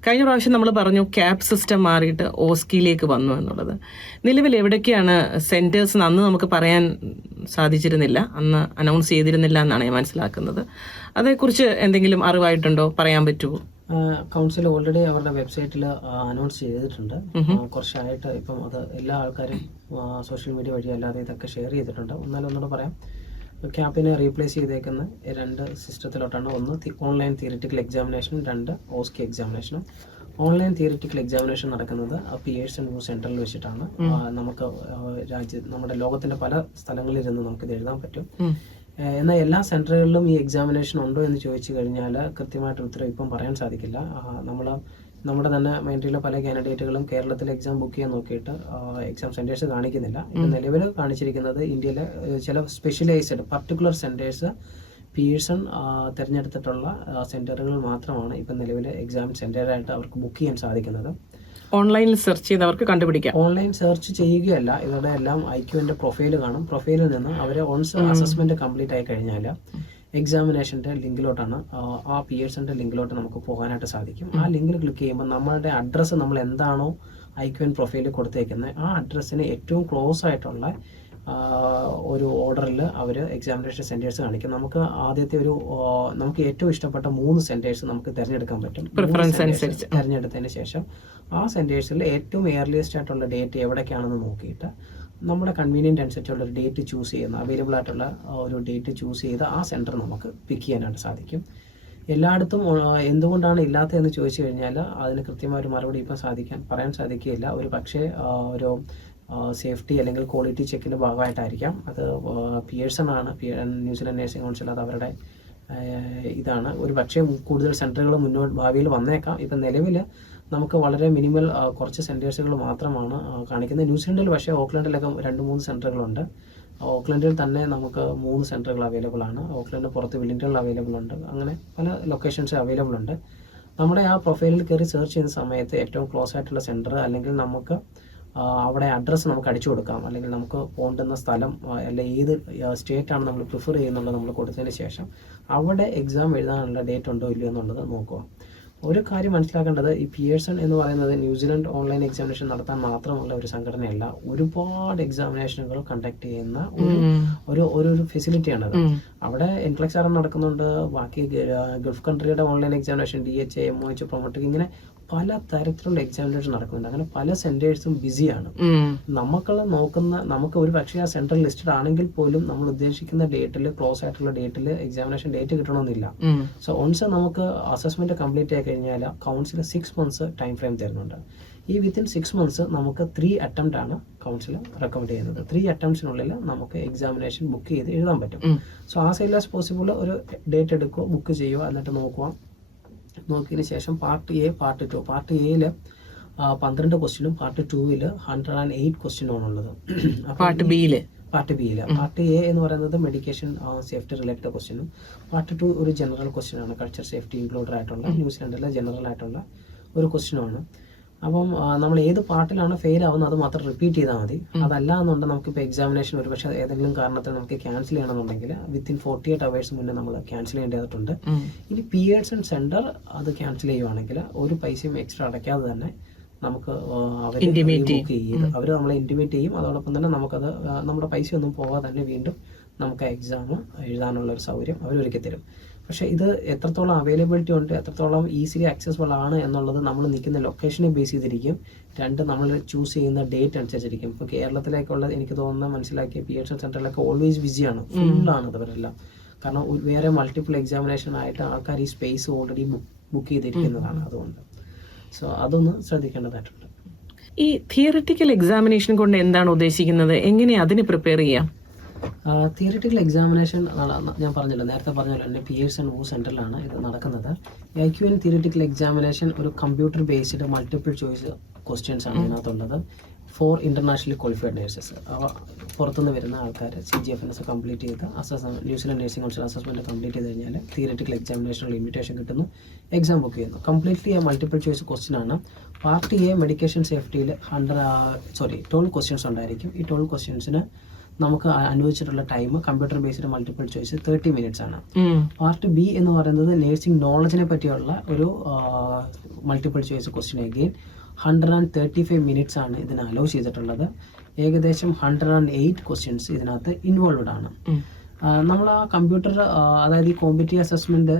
കഴിഞ്ഞ പ്രാവശ്യം നമ്മൾ പറഞ്ഞു ക്യാപ് സിസ്റ്റം മാറിയിട്ട് ഓസ്കിയിലേക്ക് വന്നു എന്നുള്ളത്. നിലവിൽ എവിടേക്കാണ് സെന്റേഴ്സ്? അന്ന് നമുക്ക് പറയാൻ സാധിച്ചിരുന്നില്ല, അന്ന് അനൗൺസ് ചെയ്തിരുന്നില്ല എന്നാണ് ഞാൻ മനസ്സിലാക്കുന്നത്. അതേക്കുറിച്ച് എന്തെങ്കിലും അറിവായിട്ടുണ്ടോ, പറയാൻ പറ്റുമോ? കൗൺസിൽ ഓൾറെഡി അവരുടെ വെബ്സൈറ്റിൽ അനൗൺസ് ചെയ്തിട്ടുണ്ട് കുറച്ചായിട്ട്. ഇപ്പം അത് എല്ലാ ആൾക്കാരും സോഷ്യൽ മീഡിയ വഴി അല്ലാതെ ഇതൊക്കെ ഷെയർ ചെയ്തിട്ടുണ്ട്. ഒന്നുകൂടെ പറയാം, ക്യാപ്പിനെ റീപ്ലേസ് ചെയ്തേക്കുന്ന 2 സിസ്റ്റത്തിലോട്ടാണ്. ഒന്ന് ഓൺലൈൻ തിയറിറ്റിക്കൽ എക്സാമിനേഷനും, 2 ഓസ്കി എക്സാമിനേഷനും. ഓൺലൈൻ തിയറിറ്റിക്കൽ എക്സാമിനേഷൻ നടക്കുന്നത് പിയേഴ്സൺ ന്യൂസ് സെൻറ്ററിൽ വെച്ചിട്ടാണ്. നമുക്ക് നമ്മുടെ ലോകത്തിൻ്റെ പല സ്ഥലങ്ങളിൽ ഇരുന്ന് നമുക്കിത് എഴുതാൻ പറ്റും. എന്നാൽ എല്ലാ സെൻറ്ററുകളിലും ഈ എക്സാമിനേഷൻ ഉണ്ടോ എന്ന് ചോദിച്ചു കഴിഞ്ഞാൽ കൃത്യമായിട്ട് ഉത്തരം ഇപ്പം പറയാൻ സാധിക്കില്ല. നമ്മുടെ തന്നെ മൈൻഡിലുള്ള പല കാൻഡിഡേറ്റുകളും കേരളത്തിൽ എക്സാം ബുക്ക് ചെയ്യാൻ നോക്കിയിട്ട് എക്സാം സെൻറ്റേഴ്സ് കാണിക്കുന്നില്ല. ഇപ്പം നിലവിൽ കാണിച്ചിരിക്കുന്നത് ഇന്ത്യയിലെ ചില സ്പെഷ്യലൈസ്ഡ് പർട്ടിക്കുലർ സെൻറ്റേഴ്സ് പിയേഴ്സൺ തിരഞ്ഞെടുത്തിട്ടുള്ള സെൻറ്ററുകൾ മാത്രമാണ് ഇപ്പം നിലവിൽ എക്സാം സെൻറ്ററായിട്ട് അവർക്ക് ബുക്ക് ചെയ്യാൻ സാധിക്കുന്നത്. ഓൺലൈനിൽ സെർച്ച് ചെയ്ത് അവർക്ക് കണ്ടുപിടിക്കാം. ഓൺലൈൻ സെർച്ച് ചെയ്യുകയല്ല, ഇവരുടെ എല്ലാം IQൻ്റെ പ്രൊഫൈൽ കാണും. പ്രൊഫൈലിൽ നിന്ന് അവർ ഓൺസ് അസസ്മെന്റ് കംപ്ലീറ്റ് ആയി കഴിഞ്ഞാൽ എക്സാമിനേഷൻ്റെ ലിങ്കിലോട്ടാണ്, ആ പിയേഴ്സൻ്റെ ലിങ്കിലോട്ട് നമുക്ക് പോകാനായിട്ട് സാധിക്കും. ആ ലിങ്കിൽ ക്ലിക്ക് ചെയ്യുമ്പോൾ നമ്മളുടെ അഡ്രസ്സ് നമ്മൾ എന്താണോ IQN പ്രൊഫൈലിൽ കൊടുത്തേക്കുന്നത് ആ അഡ്രസ്സിന് ഏറ്റവും ക്ലോസ് ആയിട്ടുള്ള ഒരു ഓർഡറിൽ അവർ എക്സാമിനേഷൻ സെൻറ്റേഴ്സ് കാണിക്കും. നമുക്ക് ആദ്യത്തെ നമുക്ക് ഏറ്റവും ഇഷ്ടപ്പെട്ട 3 സെൻറ്റേഴ്സ് നമുക്ക് തിരഞ്ഞെടുക്കാൻ പറ്റും. തിരഞ്ഞെടുത്തതിന് ശേഷം ആ സെൻറ്റേഴ്സിൽ ഏറ്റവും ഏർലിയസ്റ്റ് ആയിട്ടുള്ള ഡേറ്റ് എവിടേക്കാണെന്ന് നോക്കിയിട്ട് നമ്മുടെ കൺവീനിയൻ്റ് അനുസരിച്ചുള്ള ഒരു ഡേറ്റ് ചൂസ് ചെയ്യുന്ന, അവൈലബിൾ ആയിട്ടുള്ള ഒരു ഡേറ്റ് ചൂസ് ചെയ്ത് ആ സെൻറ്റർ നമുക്ക് പിക്ക് ചെയ്യാനായിട്ട് സാധിക്കും. എല്ലായിടത്തും എന്തുകൊണ്ടാണ് ഇല്ലാത്തതെന്ന് ചോദിച്ചു കഴിഞ്ഞാൽ അതിന് കൃത്യമായ ഒരു മറുപടി ഇപ്പം പറയാൻ സാധിക്കുകയില്ല. ഒരു പക്ഷേ സേഫ്റ്റി അല്ലെങ്കിൽ ക്വാളിറ്റി ചെക്കിൻ്റെ ഭാഗമായിട്ടായിരിക്കാം. അത് പിയേഴ്സൺ ആണ്, ന്യൂസിലൻഡ് നേഴ്സിംഗ് കൗൺസിൽ, അത് അവരുടെ ഇതാണ്. ഒരു പക്ഷേ കൂടുതൽ സെൻറ്ററുകൾ ഭാവിയിൽ വന്നേക്കാം. ഇപ്പം നിലവിൽ നമുക്ക് വളരെ മിനിമൽ കുറച്ച് സെൻറ്റേഴ്സുകൾ മാത്രമാണ് കാണിക്കുന്നത്. ന്യൂസിലൻഡിൽ പക്ഷേ ഓക്ലൻഡിലൊക്കെ 2-3 സെൻറ്ററുകളുണ്ട്. ഓക്ലൻഡിൽ തന്നെ നമുക്ക് 3 സെൻറ്ററുകൾ അവൈലബിൾ ആണ്. ഓക്ലൻഡ് പുറത്ത് വെല്ലിംഗ്ടണിൽ അവൈലബിൾ ഉണ്ട്. അങ്ങനെ പല ലൊക്കേഷൻസ് അവൈലബിൾ ഉണ്ട്. നമ്മുടെ ആ പ്രൊഫൈലിൽ കയറി സെർച്ച് ചെയ്യുന്ന സമയത്ത് ഏറ്റവും ക്ലോസ് ആയിട്ടുള്ള സെൻറ്റർ, അല്ലെങ്കിൽ നമുക്ക് അവിടെ അഡ്രസ്സ് നമുക്ക് അടിച്ചു കൊടുക്കാം, അല്ലെങ്കിൽ നമുക്ക് പോകേണ്ടുന്ന സ്ഥലം അല്ലെങ്കിൽ ഏത് സ്റ്റേറ്റാണ് നമ്മൾ പ്രിഫർ ചെയ്യുന്നുള്ളത് നമ്മൾ കൊടുത്തതിന് ശേഷം അവിടെ എക്സാം എഴുതാനുള്ള ഡേറ്റ് ഉണ്ടോ ഇല്ലയോ എന്നുള്ളത് നോക്കുക. ഒരു കാര്യം മനസ്സിലാക്കേണ്ടത്, ഈ പിയേഴ്സൺ എന്ന് പറയുന്നത് ന്യൂസിലൻഡ് ഓൺലൈൻ എക്സാമിനേഷൻ നടത്താൻ മാത്രമുള്ള ഒരു സംഘടനയല്ല. ഒരുപാട് എക്സാമിനേഷനുകൾ കണ്ടക്ട് ചെയ്യുന്ന ഒരു ഫെസിലിറ്റിയാണത്. അവിടെ NCLEX നടക്കുന്നുണ്ട്, ബാക്കി ഗൾഫ് കൺട്രിയുടെ online examination, DHA, MOH, Prometric, ഇങ്ങനെ പല തരത്തിലുള്ള എക്സാമിനേഷൻ നടക്കുന്നുണ്ട്. അങ്ങനെ പല സെന്റേഴ്സും ബിസിയാണ്. നമുക്ക് ഒരു പക്ഷേ ആ സെൻട്രൽ ലിസ്റ്റഡ് ആണെങ്കിൽ പോലും നമ്മൾ ഉദ്ദേശിക്കുന്ന ഡേറ്റിൽ, ക്ലോസ് ആയിട്ടുള്ള ഡേറ്റിൽ എക്സാമിനേഷൻ ഡേറ്റ് കിട്ടണമെന്നില്ല. സോ ഒൺസ് നമുക്ക് അസസ്മെന്റ് കംപ്ലീറ്റ് ആയി കഴിഞ്ഞാൽ കൗൺസിൽ 6 months ടൈം ഫ്രെയിം തരുന്നുണ്ട്. ഈ വിത്തിൻ 6 months നമുക്ക് 3 attempt ആണ് കൗൺസിൽ റെക്കമെൻഡ് ചെയ്യുന്നത്. 3 attemptsനുള്ളിൽ നമുക്ക് എക്സാമിനേഷൻ ബുക്ക് ചെയ്ത് എഴുതാൻ പറ്റും. So as early as possible ഒരു ഡേറ്റ് എടുക്കുക, ബുക്ക് ചെയ്യുക, എന്നിട്ട് നോക്കിയതിന് ശേഷം പാർട്ട് എ, പാർട്ട് 2. പാർട്ട് എയിൽ 12 ക്വസ്റ്റ്യനും പാർട്ട് 2-ൽ 108 ക്വസ്റ്റ്യനുമാണ് ഉള്ളത്. പാർട്ട് ബിയിൽ പാർട്ട് എ എന്ന് പറയുന്നത് മെഡിക്കേഷൻ സേഫ്റ്റി റിലേറ്റഡ് ക്വസ്റ്റ്യനും, പാർട്ട് 2 ഒരു ജനറൽ ക്വസ്റ്റ്യൻ ആണ്, കൾച്ചർ സേഫ്റ്റി ഇൻക്ലൂഡഡ് ആയിട്ടുള്ള, ന്യൂസിലൻഡിലെ ജനറൽ ആയിട്ടുള്ള ഒരു ക്വസ്റ്റ്യനുമാണ്. അപ്പം നമ്മൾ ഏത് പാർട്ടിലാണ് ഫെയിൽ ആവുന്നത് അത് മാത്രം റിപ്പീറ്റ് ചെയ്താൽ മതി. അതല്ല എന്നുണ്ടെങ്കിൽ നമുക്കിപ്പോൾ എക്സാമിനേഷൻ ഒരു പക്ഷേ ഏതെങ്കിലും കാരണത്തിൽ നമുക്ക് ക്യാൻസൽ ചെയ്യണമെന്നുണ്ടെങ്കിൽ വിത്തിൻ 48 hours മുന്നേ നമ്മൾ ക്യാൻസൽ ചെയ്യേണ്ടതായിട്ടുണ്ട്. ഇനി പിയേഴ്സൺ സെന്റർ അത് ക്യാൻസൽ ചെയ്യുവാണെങ്കിൽ ഒരു പൈസയും എക്സ്ട്രാ അടയ്ക്കാതെ തന്നെ നമുക്ക് അവർ നമ്മളെ ഇന്റിമേറ്റ് ചെയ്യും. അതോടൊപ്പം തന്നെ നമുക്കത് നമ്മുടെ പൈസ ഒന്നും പോകാതെ തന്നെ വീണ്ടും നമുക്ക് എക്സാം എഴുതാനുള്ള ഒരു സൗകര്യം അവർ ഒരുക്കി തരും. പക്ഷേ ഇത് എത്രത്തോളം അവൈലബിലിറ്റി ഉണ്ട്, എത്രത്തോളം ഈസിലി ആക്സസിബിൾ ആണ് എന്നുള്ളത് നമ്മൾ നിൽക്കുന്ന ലൊക്കേഷനെ ബേസ് ചെയ്തിരിക്കും. 2 നമ്മൾ ചൂസ് ചെയ്യുന്ന ഡേറ്റ് അനുസരിച്ചിരിക്കും. ഇപ്പോൾ കേരളത്തിലേക്കുള്ള എനിക്ക് തോന്നുന്ന മനസ്സിലാക്കിയ പിയേഴ്സൺ സെന്ററിലൊക്കെ ഓൾവേസ് ബിസിയാണ്, ഫുള്ളാണ് ഇവരെല്ലാം. കാരണം വേറെ മൾട്ടിപ്പിൾ എക്സാമിനേഷൻ ആയിട്ട് ആൾക്കാർ ഈ സ്പേസ് ഓൾറെഡി ബുക്ക് ചെയ്തിരിക്കുന്നതാണ്. അതുകൊണ്ട് സോ അതൊന്ന് ശ്രദ്ധിക്കേണ്ടതായിട്ടുണ്ട്. ഈ തിയറിറ്റിക്കൽ എക്സാമിനേഷൻ കൊണ്ട് എന്താണ് ഉദ്ദേശിക്കുന്നത്? എങ്ങനെ അതിന് പ്രിപ്പയർ ചെയ്യാം? തിയറിറ്റിക്കൽ എക്സാമിനേഷൻ ഞാൻ പറഞ്ഞല്ലോ, നേരത്തെ പറഞ്ഞല്ലോ തന്നെ പിയേഴ്സൺ സെൻറ്ററിലാണ് ഇത് നടക്കുന്നത്. IQN തിയറിറ്റിക്കൽ എക്സാമിനേഷൻ ഒരു computer based multiple choice questions ആണ് ഇതിനകത്തുള്ളത്. 4 ഇന്റർനാഷണലി ക്വാളിഫൈഡ് നേഴ്സസ്, പുറത്തുനിന്ന് വരുന്ന ആൾക്കാർ CGFNS കംപ്ലീറ്റ് ചെയ്ത് New Zealand nursing council assessment complete ചെയ്ത് കഴിഞ്ഞാൽ തിയറിറ്റിക്കൽ എക്സാമിനേഷനുള്ള ഇൻവിറ്റേഷൻ കിട്ടുന്നു, എക്സാം ബുക്ക് ചെയ്യുന്നു. കംപ്ലീറ്റ്ലി മൾട്ടിപ്പിൾ ചോയ്സ് ക്വസ്റ്റ്യൻ ആണ്. പാർട്ട് എ മെഡിക്കേഷൻ സേഫ്റ്റിയിൽ 12 ക്വസ്റ്റ്യൻസ് ഉണ്ടായിരിക്കും. ഈ 12 ക്വസ്റ്റ്യൻസിന് നമുക്ക് അനുവദിച്ചിട്ടുള്ള time computer based multiple choice 30 minutes ആണ്. പാർട്ട് ബി എന്ന് പറയുന്നത് നേഴ്സിംഗ് നോളജിനെ പറ്റിയുള്ള ഒരു multiple choice question. Again 135 minutes ആണ് ഇതിന് അലോ ചെയ്തിട്ടുള്ളത്. ഏകദേശം 108 ക്വസ്റ്റ്യൻസ് ഇതിനകത്ത് ഇൻവോൾവഡ് ആണ്. നമ്മൾ ആ കമ്പ്യൂട്ടർ, അതായത് ഈ കോമ്പറ്റീവ് അസസ്മെൻറ്റ്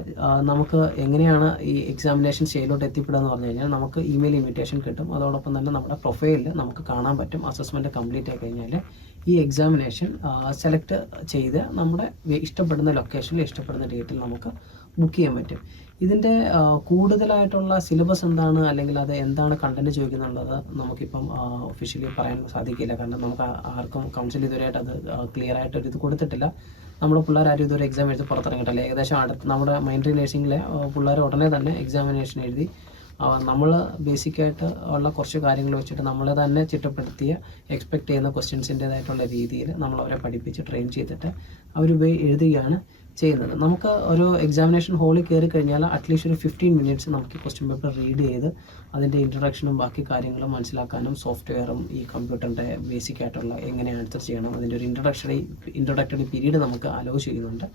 നമുക്ക് എങ്ങനെയാണ് ഈ എക്സാമിനേഷൻ സ്റ്റേജിലോട്ട് എത്തിപ്പെടുക എന്ന് പറഞ്ഞു കഴിഞ്ഞാൽ നമുക്ക് ഇമെയിൽ ഇൻവിറ്റേഷൻ കിട്ടും. അതോടൊപ്പം തന്നെ നമ്മുടെ പ്രൊഫൈലിൽ നമുക്ക് കാണാൻ പറ്റും അസസ്മെൻറ്റ് കംപ്ലീറ്റ് ആയി കഴിഞ്ഞാൽ ഈ എക്സാമിനേഷൻ സെലക്ട് ചെയ്ത് നമ്മുടെ ഇഷ്ടപ്പെടുന്ന ലൊക്കേഷനിൽ ഇഷ്ടപ്പെടുന്ന ഡേറ്റിൽ നമുക്ക് ബുക്ക് ചെയ്യാൻ പറ്റും. ഇതിൻ്റെ കൂടുതലായിട്ടുള്ള സിലബസ് എന്താണ്, അല്ലെങ്കിൽ അത് എന്താണ് കണ്ടന്റ് ചോദിക്കുന്നുള്ളത് നമുക്കിപ്പം ഒഫീഷ്യലി പറയാൻ സാധിക്കില്ല. കാരണം നമുക്ക് ആർക്കും കൗൺസിൽ ഇതുവരെയായിട്ട് അത് ക്ലിയർ ആയിട്ട് ഒരു ഇത് കൊടുത്തിട്ടില്ല. നമ്മുടെ പിള്ളേർ ആരും ഇതുവരെ എക്സാം എഴുതി പുറത്തിറങ്ങിയിട്ടില്ല. ഏകദേശം നമ്മുടെ മൈൻഡ്രി നേഴ്സിംഗിലെ പിള്ളേർ ഉടനെ തന്നെ എക്സാമിനേഷൻ എഴുതി നമ്മൾ ബേസിക്കായിട്ട് ഉള്ള കുറച്ച് കാര്യങ്ങൾ വെച്ചിട്ട് നമ്മൾ തന്നെ ചിട്ടപ്പെടുത്തിയ എക്സ്പെക്ട് ചെയ്യുന്ന ക്വസ്റ്റ്യൻസിൻ്റേതായിട്ടുള്ള രീതിയിൽ നമ്മൾ അവരെ പഠിപ്പിച്ച് ട്രെയിൻ ചെയ്തിട്ട് അവർ എഴുതുകയാണ് ചെയ്യുന്നത്. നമുക്ക് ഒരു എക്സാമിനേഷൻ ഹാളിൽ കയറി കഴിഞ്ഞാൽ അറ്റ്ലീസ്റ്റ് ഒരു 15 minutes നമുക്ക് ക്വസ്റ്റ്യൻ പേപ്പർ റീഡ് ചെയ്ത് അതിൻ്റെ ഇൻട്രൊഡക്ഷനും ബാക്കി കാര്യങ്ങളും മനസ്സിലാക്കാനും സോഫ്റ്റ്വെയറും ഈ കമ്പ്യൂട്ടറിൻ്റെ ബേസിക് ആയിട്ടുള്ള എങ്ങനെ ആൻസർ ചെയ്യണം അതിൻ്റെ ഒരു ഇൻട്രൊഡക്ടറി പീരീഡ് നമുക്ക് അലോ ചെയ്യുന്നുണ്ട്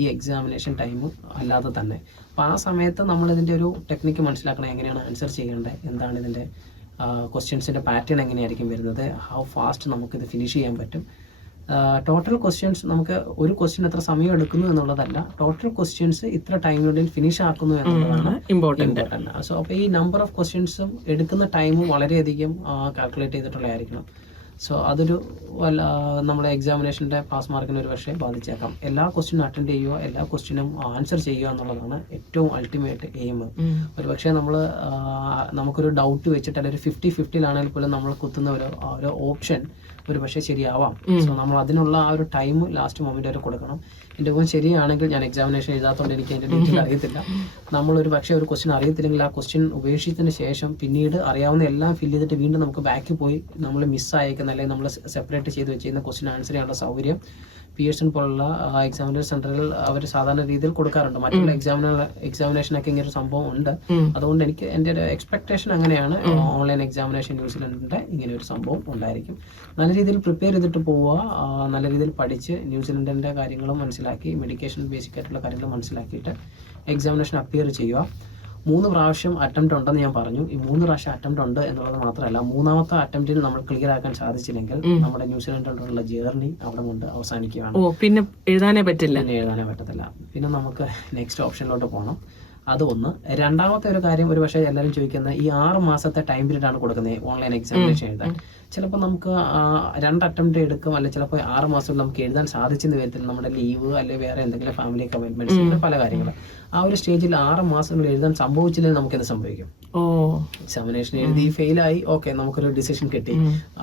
ഈ എക്സാമിനേഷൻ ടൈമും അല്ലാതെ തന്നെ. അപ്പോൾ ആ സമയത്ത് നമ്മളിതിൻ്റെ ഒരു ടെക്നിക്ക് മനസ്സിലാക്കണം, എങ്ങനെയാണ് ആൻസർ ചെയ്യേണ്ടത്, എന്താണ് ഇതിൻ്റെ ക്വസ്റ്റ്യൻസിൻ്റെ പാറ്റേൺ എങ്ങനെയായിരിക്കും വരുന്നത്, ഹൗ ഫാസ്റ്റ് നമുക്കിത് ഫിനിഷ് ചെയ്യാൻ പറ്റും. ടോട്ടൽ ക്വസ്റ്റ്യൻസ് നമുക്ക് ഒരു ക്വസ്റ്റ്യൻ എത്ര സമയം എടുക്കുന്നു എന്നുള്ളതല്ല, ടോട്ടൽ ക്വസ്റ്റ്യൻസ് ഇത്ര ടൈമിനുള്ളിൽ ഫിനിഷ് ആക്കുന്നു എന്നുള്ളതാണ് ഇമ്പോർട്ടൻറ്റ്. സോ അപ്പോൾ ഈ നമ്പർ ഓഫ് ക്വസ്റ്റ്യൻസും എടുക്കുന്ന ടൈമും വളരെയധികം കാൽക്കുലേറ്റ് ചെയ്തിട്ടുള്ളതായിരിക്കണം. സോ അതൊരു നമ്മുടെ എക്സാമിനേഷൻ്റെ പാസ് മാർക്കിന് ഒരു പക്ഷേ ബാധിച്ചേക്കാം. എല്ലാ ക്വസ്റ്റ്യനും അറ്റൻഡ് ചെയ്യുക, എല്ലാ ക്വസ്റ്റ്യനും ആൻസർ ചെയ്യുക എന്നുള്ളതാണ് ഏറ്റവും അൾട്ടിമേറ്റ് എയിം. ഒരു പക്ഷേ നമുക്കൊരു ഡൗട്ട് വെച്ചിട്ട് അല്ലെങ്കിൽ ഒരു 50-50 പോലും നമ്മൾ കുത്തുന്ന ഒരു ഓപ്ഷൻ ഒരു പക്ഷേ ശരിയാവാം. സോ നമ്മൾ അതിനുള്ള ആ ഒരു ടൈം ലാസ്റ്റ് മൊമെന്റ് വരെ കൊടുക്കണം. എൻ്റെ ഊഹം ശരിയാണെങ്കിൽ, ഞാൻ എക്സാമിനേഷൻ എഴുതാത്തതുകൊണ്ട് എനിക്ക് അതിൻ്റെ ഡീറ്റെയിൽ അറിയത്തില്ല, നമ്മളൊരു പക്ഷേ ഒരു ക്വസ്റ്റ്യൻ അറിയത്തില്ലെങ്കിൽ ആ ക്വസ്റ്റ്യൻ ഉപേക്ഷിച്ചതിന് ശേഷം പിന്നീട് അറിയാവുന്ന എല്ലാം ഫില്ല് ചെയ്തിട്ട് വീണ്ടും നമുക്ക് ബാക്കിൽ പോയി നമ്മൾ മിസ്സായേക്കുന്ന അല്ലെങ്കിൽ നമ്മൾ സെപ്പറേറ്റ് ചെയ്ത് വെച്ചിരുന്ന ക്വസ്റ്റ്യൻ ആൻസർ ചെയ്യാനുള്ള സൗകര്യം പിയേഴ്സൺ പോലുള്ള എക്സാമിനേഷൻ സെന്ററുകൾ അവർ സാധാരണ രീതിയിൽ കൊടുക്കാറുണ്ട്. മറ്റുള്ള എക്സാമിനേഷനൊക്കെ ഇങ്ങനെ ഒരു സംഭവം ഉണ്ട്. അതുകൊണ്ട് എൻ്റെ ഒരു എക്സ്പെക്ടേഷൻ അങ്ങനെയാണ്, ഓൺലൈൻ എക്സാമിനേഷൻ ന്യൂസിലൻഡിൻ്റെ ഇങ്ങനെ ഒരു സംഭവം ഉണ്ടായിരിക്കും. നല്ല രീതിയിൽ പ്രിപ്പയർ ചെയ്തിട്ട് പോവുക, നല്ല രീതിയിൽ പഠിച്ച് ന്യൂസിലൻഡിൻ്റെ കാര്യങ്ങളും മനസ്സിലാക്കി, മെഡിക്കേഷൻ ബേസിക് ആയിട്ടുള്ള കാര്യങ്ങൾ മനസ്സിലാക്കിയിട്ട് എക്സാമിനേഷൻ അപ്പിയർ ചെയ്യുക. 3 പ്രാവശ്യം അറ്റംപ്റ്റ് ഉണ്ടെന്ന് ഞാൻ പറഞ്ഞു. ഈ 3 പ്രാവശ്യം അറ്റംപ്റ്റ് ഉണ്ട് എന്നുള്ളത് മാത്രമല്ല, 3ാമത്തെ അറ്റംപ്റ്റിന് നമ്മൾ ക്ലിയർ ആക്കാൻ സാധിച്ചില്ലെങ്കിൽ നമ്മുടെ ന്യൂസിലൻഡിലുള്ള ജേർണി അവിടെ കൊണ്ട് അവസാനിക്കുകയാണ്. പിന്നെ എഴുതാനേ പറ്റില്ല. പിന്നെ നമുക്ക് നെക്സ്റ്റ് ഓപ്ഷനിലോട്ട് പോകണം. അതൊന്ന്. രണ്ടാമത്തെ ഒരു കാര്യം, ഒരു പക്ഷേ എല്ലാവരും ചോദിക്കുന്ന, ഈ 6 മാസത്തെ ടൈം പീരീഡ് ആണ് കൊടുക്കുന്നത് ഓൺലൈൻ എക്സാമിനേഷൻ എഴുതാൻ. ചിലപ്പോൾ നമുക്ക് 2 അറ്റംപ്റ്റ് എടുക്കും, അല്ലെങ്കിൽ ചിലപ്പോൾ 6 മാസം നമുക്ക് എഴുതാൻ സാധിച്ചെന്ന് വരത്തില്ല. നമ്മുടെ ലീവ് അല്ലെങ്കിൽ വേറെ എന്തെങ്കിലും ഫാമിലി കമ്മിറ്റ്മെന്റ്സ്, ഇങ്ങനെ പല കാര്യങ്ങൾ. ആ ഒരു സ്റ്റേജിൽ 6 മാസം എഴുതാൻ സംഭവിച്ചില്ലെങ്കിൽ നമുക്ക് എന്ത് സംഭവിക്കും? എക്സാമിനേഷൻ എഴുതി ഫെയിലായി, ഓക്കെ, നമുക്കൊരു ഡിസിഷൻ കിട്ടി,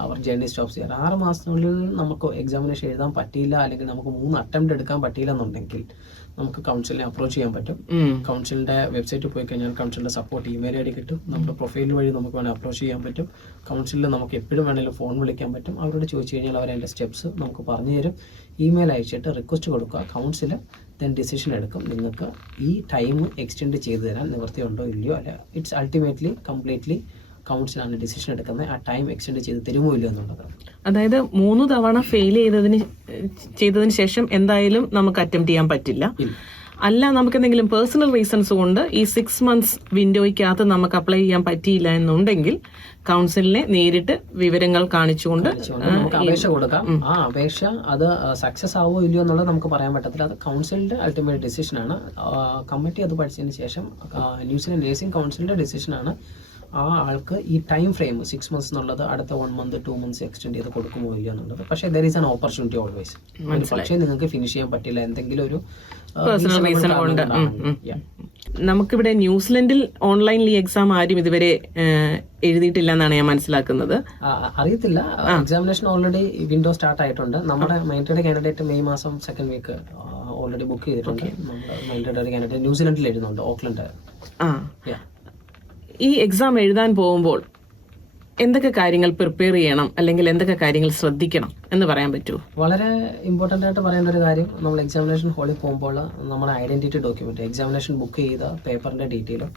അവർ ജേർണി സ്റ്റോപ്പ് ചെയ്യാറ്. 6 മാസത്തിനുള്ളിൽ നമുക്ക് എക്സാമിനേഷൻ എഴുതാൻ പറ്റിയില്ല, അല്ലെങ്കിൽ നമുക്ക് 3 അറ്റംപ്റ്റ് എടുക്കാൻ പറ്റിയില്ല എന്നുണ്ടെങ്കിൽ നമുക്ക് കൗൺസിലിനെ അപ്രോച്ച് ചെയ്യാൻ പറ്റും. കൗൺസിലിന്റെ വെബ്സൈറ്റിൽ പോയി കഴിഞ്ഞാൽ കൗൺസിലിന്റെ സപ്പോർട്ട് ഇമെയിൽ ഐ ഡി കിട്ടും. നമ്മുടെ പ്രൊഫൈൽ വഴി നമുക്ക് വേണമെങ്കിൽ അപ്രോച്ച് ചെയ്യാൻ പറ്റും. കൗൺസിലിൽ നമുക്ക് എപ്പോഴും വേണമെങ്കിലും ഫോൺ വിളിക്കാൻ പറ്റും. അവരോട് ചോദിച്ചു കഴിഞ്ഞാൽ അവർ അതിൻ്റെ സ്റ്റെപ്സ് നമുക്ക് പറഞ്ഞു തരും. ഇമെയിൽ അയച്ചിട്ട് റിക്വസ്റ്റ് കൊടുക്കുക, കൗൺസിൽ ദെൻ ഡിസിഷൻ എടുക്കും. നിങ്ങൾക്ക് ഈ ടൈം എക്സ്റ്റെൻഡ് ചെയ്തു തരാൻ നിവൃത്തിയുണ്ടോ ഇല്ലയോ, അല്ല ഇറ്റ്സ് അൾട്ടിമേറ്റ്ലി കംപ്ലീറ്റ്ലി കൗൺസിലാണ് ഡിസിഷൻ എടുക്കുന്നത്, ആ ടൈം എക്സ്റ്റെൻഡ് ചെയ്ത് തരുമോ ഇല്ലയോ എന്നുള്ളത്. അതായത് 3 തവണ ഫെയിൽ ചെയ്തതിന് ശേഷം എന്തായാലും നമുക്ക് അറ്റംപ്റ്റ് ചെയ്യാൻ പറ്റില്ല. അല്ല, നമുക്ക് എന്തെങ്കിലും പേഴ്സണൽ റീസൺസ് കൊണ്ട് ഈ 6 മന്ത്സ് വിൻഡോയ്ക്കകത്ത് നമുക്ക് അപ്ലൈ ചെയ്യാൻ പറ്റിയില്ല എന്നുണ്ടെങ്കിൽ കൗൺസിലിനെ നേരിട്ട് വിവരങ്ങൾ കാണിച്ചുകൊണ്ട് നമുക്ക് അപേക്ഷ കൊടുക്കാം. ആ അപേക്ഷ അത് സക്സസ് ആവോ ഇല്ലയോ എന്നുള്ളത് നമുക്ക് പറയാൻ പറ്റത്തില്ല. അത് കൗൺസിലിന്റെ അൾട്ടിമേറ്റ് ഡിസിഷനാണ്. കമ്മിറ്റി അത് പഠിച്ചതിന് ശേഷം ന്യൂസിലൻഡ് നേഴ്സിംഗ് കൗൺസിലിന്റെ ഡിസിഷനാണ് ആ ആൾക്ക് ഈ ടൈം ഫ്രെയിം 6 മന്ത്സ് എന്നുള്ളത് അടുത്ത 1 മന്ത് 2 മന്ത്സ് എക്സ്റ്റെൻഡ് ചെയ്ത് കൊടുക്കുമോ ഇല്ല എന്നുള്ളത്. പക്ഷേ there is an opportunity always. പക്ഷേ നിങ്ങൾക്ക് ഫിനിഷ് ചെയ്യാൻ പറ്റില്ല, എന്തെങ്കിലും ഒരു പേഴ്സണൽ റീസൺ കൊണ്ട്. നമുക്കിവിടെ ന്യൂസിലൻഡിൽ ഓൺലൈനിൽ ഈ എക്സാം ആരും ഇതുവരെ എഴുതിയിട്ടില്ല എന്നാണ് ഞാൻ മനസ്സിലാക്കുന്നത്. അറിയത്തില്ല. എക്സാമിനേഷൻ ഓൾറെഡി വിൻഡോ സ്റ്റാർട്ട് ആയിട്ടുണ്ട്. നമ്മുടെ മൈൻഡഡ് കാൻഡിഡേറ്റ് മെയ് മാസം 2nd വീക്ക് ഓൾറെഡി ബുക്ക് ചെയ്തിട്ടുണ്ട്. നമ്മുടെ മൈൻഡഡ് കാൻഡിഡേറ്റ് ന്യൂസിലൻഡിൽ എഴുതുന്നുണ്ട്, ഓക്ലൻഡ്. ഈ എക്സാം എഴുതാൻ പോകുമ്പോൾ എന്തൊക്കെ കാര്യങ്ങൾ പ്രിപ്പയർ ചെയ്യണം, അല്ലെങ്കിൽ എന്തൊക്കെ കാര്യങ്ങൾ ശ്രദ്ധിക്കണം എന്ന് പറയാൻ പറ്റുമോ? വളരെ ഇമ്പോർട്ടൻ്റ് ആയിട്ട് പറയേണ്ട ഒരു കാര്യം, നമ്മൾ എക്സാമിനേഷൻ ഹാളിൽ പോകുമ്പോൾ നമ്മുടെ ഐഡന്റിറ്റി ഡോക്യുമെന്റ്, എക്സാമിനേഷൻ ബുക്ക് ചെയ്ത പേപ്പറിന്റെ ഡീറ്റെയിലും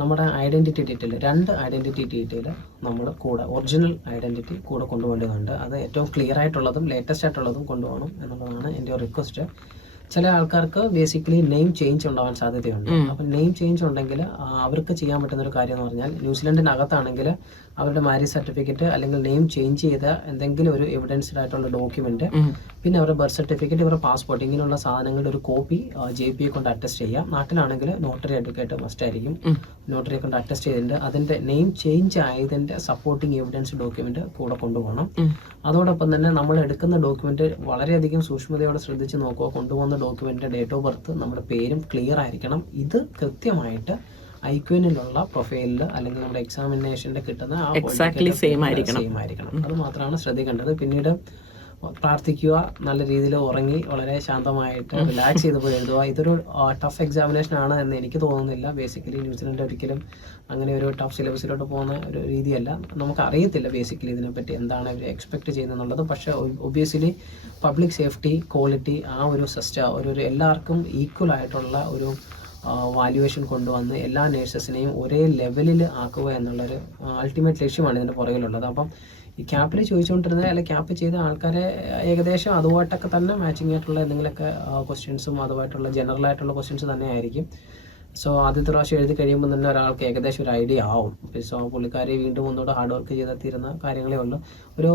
നമ്മുടെ ഐഡന്റിറ്റി ഡീറ്റെയിൽ, 2 ഐഡന്റിറ്റി ഡീറ്റെയിൽ നമ്മൾ കൂടെ, ഒറിജിനൽ ഐഡന്റിറ്റി കൂടെ കൊണ്ടുപോകേണ്ടതുണ്ട്. അത് ഏറ്റവും ക്ലിയർ ആയിട്ടുള്ളതും ലേറ്റസ്റ്റ് ആയിട്ടുള്ളതും കൊണ്ടുപോകണം എന്നുള്ളതാണ് എൻ്റെ ഒരു റിക്വസ്റ്റ്. ചില ആൾക്കാർക്ക് ബേസിക്കലി നെയിം ചേഞ്ച് ഉണ്ടാവാൻ സാധ്യതയുണ്ട്. അപ്പം നെയിം ചേഞ്ച് ഉണ്ടെങ്കിൽ അവർക്ക് ചെയ്യാൻ പറ്റുന്ന ഒരു കാര്യം എന്ന് പറഞ്ഞാൽ, ന്യൂസിലൻഡിനകത്താണെങ്കിൽ അവരുടെ മാരേജ് സർട്ടിഫിക്കറ്റ് അല്ലെങ്കിൽ നെയിം ചേഞ്ച് ചെയ്ത എന്തെങ്കിലും ഒരു എവിഡൻസ്ഡ് ആയിട്ടുള്ള ഡോക്യുമെന്റ്, പിന്നെ അവരുടെ ബർത്ത് സർട്ടിഫിക്കറ്റ്, ഇവരുടെ പാസ്പോർട്ട്, ഇങ്ങനെയുള്ള സാധനങ്ങളുടെ ഒരു കോപ്പി JPA കൊണ്ട് അറ്റസ്റ്റ് ചെയ്യാം. നാട്ടിലാണെങ്കിൽ നോട്ടറി അഡ്വക്കേറ്റ് മസ്റ്റ് ആയിരിക്കും. നോട്ടറിയെ കൊണ്ട് അറ്റസ്റ്റ് ചെയ്തിട്ട് അതിന്റെ നെയിം ചേഞ്ച് ആയതിന്റെ സപ്പോർട്ടിങ് എവിഡൻസ് ഡോക്യുമെന്റ് കൂടെ കൊണ്ടുപോകണം. അതോടൊപ്പം തന്നെ നമ്മൾ എടുക്കുന്ന ഡോക്യുമെന്റ് വളരെയധികം സൂക്ഷ്മതയോടെ ശ്രദ്ധിച്ച് നോക്കുക. കൊണ്ടുപോകുന്ന ഡോക്യുമെന്റിന്റെ ഡേറ്റ് ഓഫ് ബർത്ത്, നമ്മുടെ പേരും ക്ലിയർ ആയിരിക്കണം. ഇത് കൃത്യമായിട്ട് ഐക്യുനിലുള്ള പ്രൊഫൈലിൽ അല്ലെങ്കിൽ നമ്മുടെ എക്സാമിനേഷന്റെ കിട്ടുന്ന എക്സാക്ട്ലി സെയിം ആയിരിക്കണം. അത് മാത്രമാണ് ശ്രദ്ധിക്കേണ്ടത്. പിന്നീട് പ്രാർത്ഥിക്കുക, നല്ല രീതിയിൽ ഉറങ്ങി വളരെ ശാന്തമായിട്ട് റിലാക്സ് ചെയ്ത് പോയി എഴുതുക. ഇതൊരു ടഫ് എക്സാമിനേഷൻ ആണ് എന്ന് എനിക്ക് തോന്നുന്നില്ല. ബേസിക്കലി ന്യൂസിലൻഡ് ഒരിക്കലും അങ്ങനെ ഒരു ടഫ് സിലബസിലോട്ട് പോകുന്ന ഒരു രീതിയല്ല. നമുക്ക് അറിയത്തില്ല ബേസിക്കലി ഇതിനെപ്പറ്റി എന്താണ് അവർ എക്സ്പെക്ട് ചെയ്യുന്നുള്ളത്. പക്ഷേ ഒബ്വിയസ്ലി പബ്ലിക് സേഫ്റ്റി, ക്വാളിറ്റി, ആ ഒരു ഒരു എല്ലാവർക്കും ഈക്വൽ ആയിട്ടുള്ള ഒരു വാല്യുവേഷൻ കൊണ്ടുവന്ന് എല്ലാ നേഴ്സസിനെയും ഒരേ ലെവലിൽ ആക്കുക എന്നുള്ളൊരു അൾട്ടിമേറ്റ് ലക്ഷ്യമാണ് ഇതിൻ്റെ പുറകിലുള്ളത്. അപ്പം ഈ ക്യാപ്പിൽ ചോദിച്ചുകൊണ്ടിരുന്നത്, അല്ലെങ്കിൽ ക്യാപ്പ് ചെയ്ത ആൾക്കാരെ ഏകദേശം അതുമായിട്ടൊക്കെ തന്നെ മാച്ചിങ് ആയിട്ടുള്ള എന്തെങ്കിലുമൊക്കെ ക്വസ്റ്റ്യൻസും അതുമായിട്ടുള്ള ജനറൽ ആയിട്ടുള്ള ക്വസ്റ്റ്യൻസ് തന്നെ ആയിരിക്കും. സോ ആദ്യത്തെ പ്രാവശ്യം എഴുതി കഴിയുമ്പോൾ തന്നെ ഒരാൾക്ക് ഏകദേശം ഒരു ഐഡിയ ആവും. സോ പുള്ളിക്കാരി വീണ്ടും ഒന്നുകൂടെ ഹാർഡ് വർക്ക് ചെയ്തെത്തിയിരുന്ന കാര്യങ്ങളേ ഉള്ളൂ. ഒരു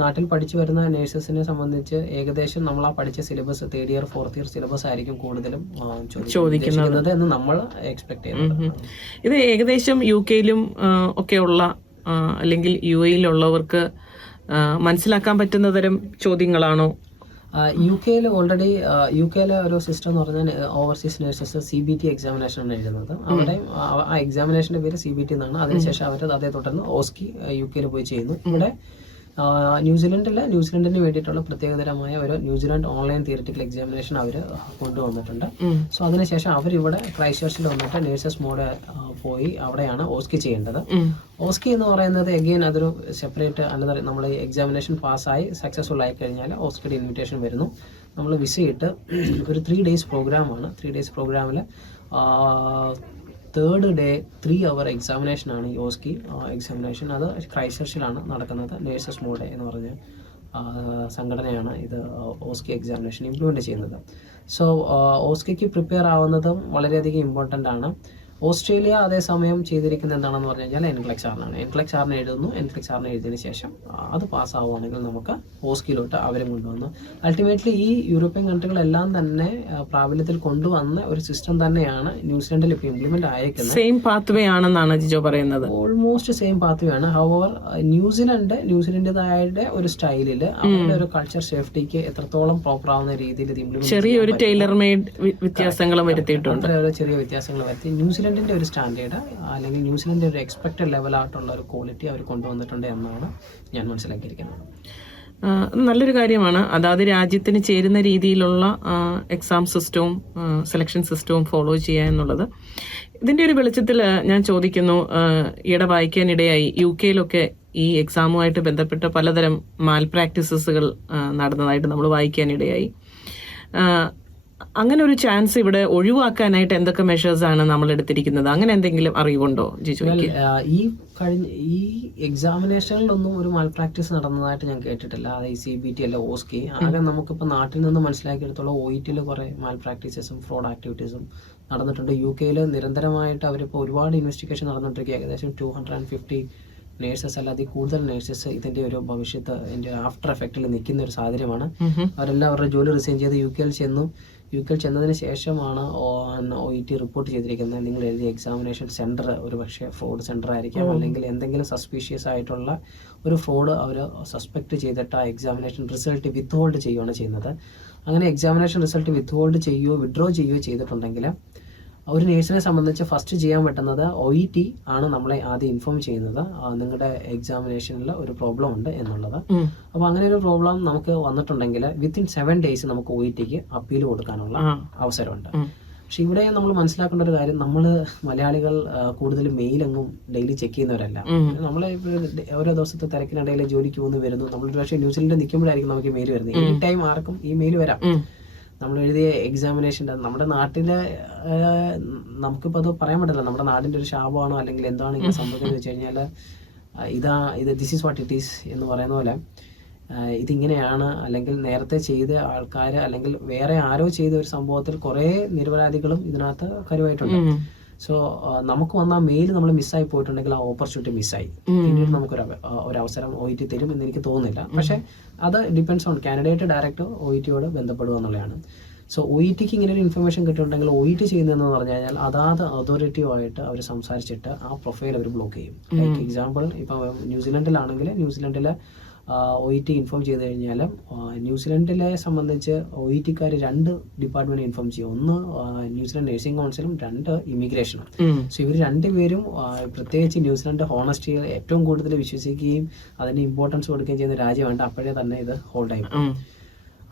നാട്ടിൽ പഠിച്ചു വരുന്ന നേഴ്സസിനെ സംബന്ധിച്ച് ഏകദേശം നമ്മൾ ആ പഠിച്ച syllabus 3rd year 4th year syllabus ആയിരിക്കും കൂടുതലും ചോദിക്കുന്നത് എന്ന് നമ്മൾ എക്സ്പെക്ട് ചെയ്യുന്നത്. ഇത് ഏകദേശം UK-ലും ഒക്കെ ഉള്ള അല്ലെങ്കിൽ UAE-ലുള്ളവർക്ക് മനസ്സിലാക്കാൻ പറ്റുന്ന തരം ചോദ്യങ്ങളാണോ? യു കെയിൽ ഓൾറെഡി യു കെയിലെ ഒരു സിസ്റ്റം എന്ന് പറഞ്ഞാൽ ഓവർസീസ് നേഴ്സസ് CBT എക്സാമിനേഷനാണ് എഴുതുന്നത്. അവിടെ ആ എക്സാമിനേഷൻ്റെ പേര് CBT എന്നാണ്. അതിനുശേഷം അവർ അതേ തുടർന്ന് ഓസ്കി യു കെയിൽ പോയി ചെയ്യുന്നു. ഇവിടെ ന്യൂസിലൻഡിന് വേണ്ടിയിട്ടുള്ള പ്രത്യേകതരമായ ഒരു ന്യൂസിലാൻഡ് ഓൺലൈൻ തിയറിറ്റിക്കൽ എക്സാമിനേഷൻ അവർ കൊണ്ടുവന്നിട്ടുണ്ട്. സോ അതിനുശേഷം അവരിവിടെ ക്രൈസ്റ്റ് ചർച്ചിൽ വന്നിട്ട് നേഴ്സസ് മോഡ് പോയി അവിടെയാണ് ഓസ്കി ചെയ്യേണ്ടത്. ഓസ്കി എന്ന് പറയുന്നത് എഗെയിൻ അതൊരു സെപ്പറേറ്റ് അനദർ, നമ്മൾ ഈ എക്സാമിനേഷൻ പാസ്സായി സക്സസ്ഫുൾ ആയി കഴിഞ്ഞാൽ ഓസ്കിയുടെ ഇൻവിറ്റേഷൻ വരുന്നു. നമ്മൾ വിസയിട്ട് ഒരു 3 days പ്രോഗ്രാമാണ്. 3 days പ്രോഗ്രാമിൽ തേർഡ് ഡേ 3 hour എക്സാമിനേഷനാണ് ഈ ഓസ്കി എക്സാമിനേഷൻ. അത് ക്രൈസ്റ്റ് ചർച്ചിലാണ് നടക്കുന്നത്. നേഴ്സസ് മോഡ് എന്ന് പറഞ്ഞ സംഘടനയാണ് ഇത് ഓസ്കി എക്സാമിനേഷൻ ഇംപ്ലിമെൻറ്റ് ചെയ്യുന്നത്. സോ ഓസ്കിക്ക് പ്രിപ്പയർ ആവുന്നതും വളരെയധികം ഇമ്പോർട്ടൻ്റ് ആണ്. ഓസ്ട്രേലിയ അതേസമയം ചെയ്തിരിക്കുന്നത് എന്താണെന്ന് പറഞ്ഞു കഴിഞ്ഞാൽ NCLEX ആറിനാണ്. NCLEX ആറിന് എഴുതുന്നു. NCLEX ആറിന് എഴുതിയതിന് ശേഷം അത് പാസ്സാവുകയാണെങ്കിൽ നമുക്ക് ഓസ്കിയിലോട്ട് അവരും കൊണ്ടുവന്നു. അൾട്ടിമേറ്റ്ലി ഈ യൂറോപ്യൻ കൺട്രികളെല്ലാം തന്നെ പ്രാബല്യത്തിൽ കൊണ്ടുവന്ന ഒരു സിസ്റ്റം തന്നെയാണ് ന്യൂസിലൻഡിൽ ഇപ്പോൾ ഇംപ്ലിമെന്റ് ആയിരിക്കുന്നത്. സെയിം പാത്വേ ആണെന്നാണ് ജിജോ പറയുന്നത്. ഓൾമോസ്റ്റ് സെയിം പാത്വേ ആണ്. ഹൗവർ ന്യൂസിലൻഡിൻ്റെതായ ഒരു സ്റ്റൈലിൽ അവരുടെ ഒരു കൾച്ചർ സേഫ്റ്റിക്ക് എത്രത്തോളം പ്രോപ്പർ ആവുന്ന രീതിയിൽ ഇത് ഇംപ്ലിമെന്റ് ചെറിയൊരു ടൈലർ മെയ്ഡ് വ്യത്യാസങ്ങളും വരുത്തിയിട്ടുണ്ട്. ചെറിയ വ്യത്യാസങ്ങൾ വരുത്തി ന്യൂസിലൻഡിന്റെ ഒരു സ്റ്റാൻഡേർഡ് അല്ലെങ്കിൽ ന്യൂസിലൻഡിന്റെ ഒരു എക്സ്പെക്റ്റഡ് ലെവലായിട്ടുള്ള ഒരു ക്വാളിറ്റി അവർ കൊണ്ടുവന്നിട്ടുണ്ട് എന്നാണ് ഞാൻ മനസ്സിലാക്കിയിരിക്കുന്നത്. നല്ലൊരു കാര്യമാണ്. അതാത് രാജ്യത്തിന് ചേരുന്ന രീതിയിലുള്ള എക്സാം സിസ്റ്റവും സെലക്ഷൻ സിസ്റ്റവും ഫോളോ ചെയ്യുക എന്നുള്ളത്. ഇതിന്റെ ഒരു വെളിച്ചത്തിൽ ഞാൻ ചോദിക്കുന്നു, ഈയിടെ വായിക്കാനിടയായി UK ഈ എക്സാമുമായിട്ട് ബന്ധപ്പെട്ട പലതരം മാൽ പ്രാക്ടീസസുകൾ നടന്നതായിട്ട് നമ്മൾ വായിക്കാനിടയായി. അങ്ങനെ ഒരു ചാൻസ് ഇവിടെ ഒഴിവാക്കാനായിട്ട് എന്തൊക്കെ മെഷേഴ്സ് ആണ് നമ്മൾ എടുത്തിരിക്കുന്നത്? അങ്ങനെ എന്തെങ്കിലും അറിവുണ്ടോ ജിജോയ്ക്ക്? ഈ എക്സാമിനേഷനിലൊന്നും ഒരു മാൽ പ്രാക്ടീസ് നടന്നതായിട്ട് ഞാൻ കേട്ടിട്ടില്ല. അത് ഈ CBT അല്ല ഓസ്കി. ആകെ നമുക്കിപ്പോൾ നാട്ടിൽ നിന്ന് മനസ്സിലാക്കിയെടുത്തോളം OETയിൽ കുറേ മാൽ പ്രാക്ടീസസും ഫ്രോഡ് ആക്ടിവിറ്റീസും നടന്നിട്ടുണ്ട്. UK നിരന്തരമായിട്ട് അവരിപ്പോൾ ഒരുപാട് ഇൻവെസ്റ്റിഗേഷൻ നടന്നുകൊണ്ടിരിക്കുക. ഏകദേശം 250 നേഴ്സസ് അല്ലാതെ കൂടുതൽ നേഴ്സസ് ഇതിന്റെ ഒരു ഭവിഷ്യത്ത് ആഫ്റ്റർ എഫക്റ്റിൽ നിൽക്കുന്ന ഒരു സാഹചര്യമാണ്. അവരെല്ലാം അവരുടെ ജോലി റിസൈൻ ചെയ്ത് യു കെയിൽ ചെന്നതിന് ശേഷമാണ് OET റിപ്പോർട്ട് ചെയ്തിരിക്കുന്നത്. നിങ്ങൾ എഴുതിയ എക്സാമിനേഷൻ സെൻറ്റർ ഒരു പക്ഷേ ഫ്രോഡ് സെൻറ്റർ ആയിരിക്കാം, അല്ലെങ്കിൽ എന്തെങ്കിലും സസ്പീഷ്യസ് ആയിട്ടുള്ള ഒരു ഫ്രോഡ് അവർ സസ്പെക്ട് ചെയ്തിട്ട് ആ എക്സാമിനേഷൻ റിസൾട്ട് വിത്ത്ഹോൾഡ് ചെയ്യുകയാണ് ചെയ്യുന്നത്. അങ്ങനെ എക്സാമിനേഷൻ റിസൾട്ട് വിഡ്രോ ചെയ്യുകയോ ചെയ്തിട്ടുണ്ടെങ്കിൽ ഒരു നേഴ്സിനെ സംബന്ധിച്ച് ഫസ്റ്റ് ചെയ്യാൻ പറ്റുന്നത് OET ആണ് നമ്മളെ ആദ്യം ഇൻഫോം ചെയ്യുന്നത് നിങ്ങളുടെ എക്സാമിനേഷനിൽ ഒരു പ്രോബ്ലം ഉണ്ട് എന്നുള്ളത്. അപ്പോൾ അങ്ങനെ ഒരു പ്രോബ്ലം നമുക്ക് വന്നിട്ടുണ്ടെങ്കിൽ വിത്തിൻ 7 days നമുക്ക് OETക്ക് അപ്പീൽ കൊടുക്കാനുള്ള അവസരമുണ്ട്. പക്ഷെ ഇവിടെ നമ്മൾ മനസ്സിലാക്കേണ്ട ഒരു കാര്യം, നമ്മൾ മലയാളികൾ കൂടുതലും മെയിലെങ്ങും ഡെയിലി ചെക്ക് ചെയ്യുന്നവരല്ല. നമ്മളെ ഓരോ ദിവസത്തെ തിരക്കിനിടയിൽ ജോലിക്ക് പോകുന്നു വരുന്നു. നമ്മൾ പക്ഷേ ന്യൂസിലൻഡിൽ നിൽക്കുമ്പോഴായിരിക്കും നമുക്ക് മെയിൽ വരുന്നത്. എനി ടൈം ആർക്കും ഈ മെയിൽ വരാം. നമ്മൾ എഴുതിയ എക്സാമിനേഷൻ്റെ നമ്മുടെ നാട്ടിലെ നമുക്കിപ്പോൾ അത് പറയാൻ പറ്റില്ല. നമ്മുടെ നാടിൻ്റെ ഒരു ശാപമാണോ അല്ലെങ്കിൽ എന്താണ് ഇങ്ങനെ സംഭവിക്കുന്നത് വെച്ച് കഴിഞ്ഞാൽ this is what it is എന്ന് പറയുന്ന പോലെ ഇതിങ്ങനെയാണ്, അല്ലെങ്കിൽ നേരത്തെ ചെയ്ത ആൾക്കാർ അല്ലെങ്കിൽ വേറെ ആരോ ചെയ്ത ഒരു സംഭവത്തിൽ കുറേ നിരപരാധികളും ഇതിനകത്ത് കരുവായിട്ടുണ്ട്. സോ നമുക്ക് വന്ന മെയിൽ നമ്മൾ മിസ്സായി പോയിട്ടുണ്ടെങ്കിൽ ആ ഓപ്പർച്യൂണിറ്റി മിസ്സായി. പിന്നീട് നമുക്കൊരു അവസരം OET തരും എന്ന് എനിക്ക് തോന്നുന്നില്ല. പക്ഷെ അത് ഡിപ്പെൻഡ്സ് ഓൺ കാൻഡിഡേറ്റ് ഡയറക്റ്റ് OETയോട് ബന്ധപ്പെടുക എന്നുള്ളതാണ്. സോ OETക്ക് ഇങ്ങനെ ഒരു ഇൻഫർമേഷൻ കിട്ടുന്നുണ്ടെങ്കിൽ OET ചെയ്യുന്നതെന്ന് പറഞ്ഞു കഴിഞ്ഞാൽ അതാത് അതോറിറ്റിയുമായിട്ട് അവർ സംസാരിച്ചിട്ട് ആ പ്രൊഫൈൽ അവർ ബ്ലോക്ക് ചെയ്യും. ലൈക്ക് എക്സാമ്പിൾ ഇപ്പോൾ ന്യൂസിലൻഡിലാണെങ്കിൽ ന്യൂസിലൻഡിലെ OET ഇൻഫോം ചെയ്ത് കഴിഞ്ഞാൽ ന്യൂസിലൻഡിലെ സംബന്ധിച്ച് OETക്കാർ 2 ഡിപ്പാർട്ട്മെന്റ് ഇൻഫോം ചെയ്യും. ഒന്ന് ന്യൂസിലൻഡ് നഴ്സിംഗ് കൗൺസിലും 2 ഇമിഗ്രേഷനും. സോ ഇവർ 2 പേരും പ്രത്യേകിച്ച് ന്യൂസിലൻഡ് ഹോണസ്റ്റി ഏറ്റവും കൂടുതൽ വിശ്വസിക്കുകയും അതിന് ഇമ്പോർട്ടൻസ് കൊടുക്കുകയും ചെയ്യുന്ന രാജ്യമാണ്. അപ്പോഴേ തന്നെ ഇത് ഹോൾഡായി.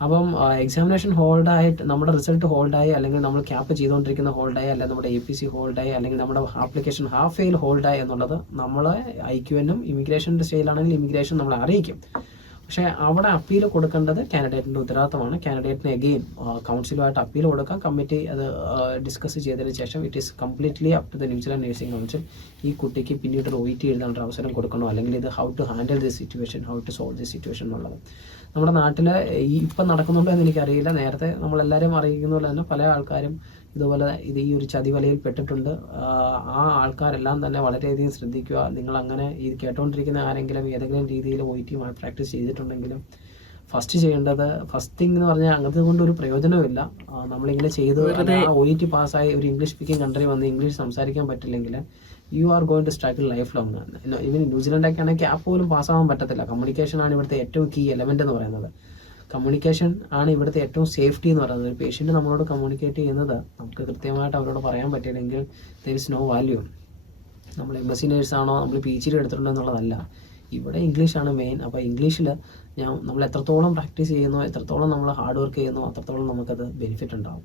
അപ്പം എക്സാമിനേഷൻ ഹോൾഡായിട്ട് നമ്മുടെ റിസൾട്ട് ഹോൾഡായി, അല്ലെങ്കിൽ നമ്മൾ ക്യാപ്പ് ചെയ്തുകൊണ്ടിരിക്കുന്ന ഹോൾഡായി, അല്ലെങ്കിൽ നമ്മുടെ APC ഹോൾഡായി, അല്ലെങ്കിൽ നമ്മുടെ ആപ്ലിക്കേഷൻ ഹാഫ് ഫെയിൽ ഹോൾഡായി എന്നുള്ളത് നമ്മളെ IQNും ഇമിഗ്രേഷൻ്റെ സ്റ്റേജിലാണെങ്കിൽ ഇമിഗ്രേഷൻ നമ്മളെ അറിയിക്കും. പക്ഷേ അവിടെ അപ്പീൽ കൊടുക്കേണ്ടത് കാൻഡിഡേറ്റിൻ്റെ ഉത്തരവാദിത്തമാണ്. കാൻഡിഡേറ്റിന് എഗെയിൻ കൗൺസിലുമായിട്ട് അപ്പീൽ കൊടുക്കാം. കമ്മിറ്റി അത് ഡിസ്കസ് ചെയ്തതിന് ശേഷം it is completely up to the New Zealand nursing council ഈ കുട്ടിക്ക് പിന്നീട് ഒരു OET എഴുതാനുള്ള അവസരം കൊടുക്കണോ, അല്ലെങ്കിൽ ഇത് how to handle this situation, how to solve this situation എന്നുള്ളത്. നമ്മുടെ നാട്ടിൽ ഇപ്പം നടക്കുന്നുണ്ടോ എന്ന് എനിക്കറിയില്ല. നേരത്തെ നമ്മളെല്ലാവരും അറിയിക്കുന്ന പോലെ തന്നെ പല ആൾക്കാരും ഇതുപോലെ ഈ ഒരു ചതിവലയിൽ പെട്ടിട്ടുണ്ട്. ആ ആൾക്കാരെല്ലാം തന്നെ വളരെയധികം ശ്രദ്ധിക്കുക. നിങ്ങൾ അങ്ങനെ ഈ കേട്ടോണ്ടിരിക്കുന്ന ആരെങ്കിലും ഏതെങ്കിലും രീതിയിൽ OET മാൽ പ്രാക്ടീസ് ചെയ്തിട്ടുണ്ടെങ്കിലും ഫസ്റ്റ് ചെയ്യേണ്ടത്, ഫസ്റ്റ് തിങ് എന്ന് പറഞ്ഞാൽ അങ്ങനത്തെ കൊണ്ട് ഒരു പ്രയോജനമില്ല. നമ്മളിങ്ങനെ ചെയ്ത് OET പാസ്സായി ഒരു ഇംഗ്ലീഷ് സ്പീക്കിംഗ് കൺട്രി വന്ന് ഇംഗ്ലീഷ് സംസാരിക്കാൻ പറ്റില്ലെങ്കിൽ you are going to struggle lifelong. Even ന്യൂസിലൻഡൊക്കെ ആണെങ്കിൽ ക്യാപ്പ് പോലും പാസ്സാവാൻ പറ്റത്തില്ല. കമ്മ്യൂണിക്കേഷൻ ആണ് ഇവിടുത്തെ ഏറ്റവും കീ എലമെന്റ് എന്ന് പറയുന്നത്. കമ്മ്യൂണിക്കേഷൻ ആണ് ഇവിടുത്തെ ഏറ്റവും സേഫ്റ്റി എന്ന് പറയുന്നത്. ഒരു പേഷ്യൻറ്റ് നമ്മളോട് കമ്മ്യൂണിക്കേറ്റ് ചെയ്യുന്നത് നമുക്ക് കൃത്യമായിട്ട് അവരോട് പറയാൻ പറ്റിയില്ലെങ്കിൽ ദെയർ ഇസ് നോ വാല്യൂ. നമ്മൾ MSc നേഴ്സാണോ, നമ്മൾ PhD എടുത്തിട്ടുണ്ടോ എന്നുള്ളതല്ല. ഇവിടെ ഇംഗ്ലീഷാണ് മെയിൻ. അപ്പോൾ ഇംഗ്ലീഷിൽ നമ്മൾ എത്രത്തോളം പ്രാക്ടീസ് ചെയ്യുന്നോ, എത്രത്തോളം നമ്മൾ ഹാർഡ് വർക്ക് ചെയ്യുന്നോ, അത്രത്തോളം നമുക്കത് ബെനിഫിറ്റ് ഉണ്ടാവും.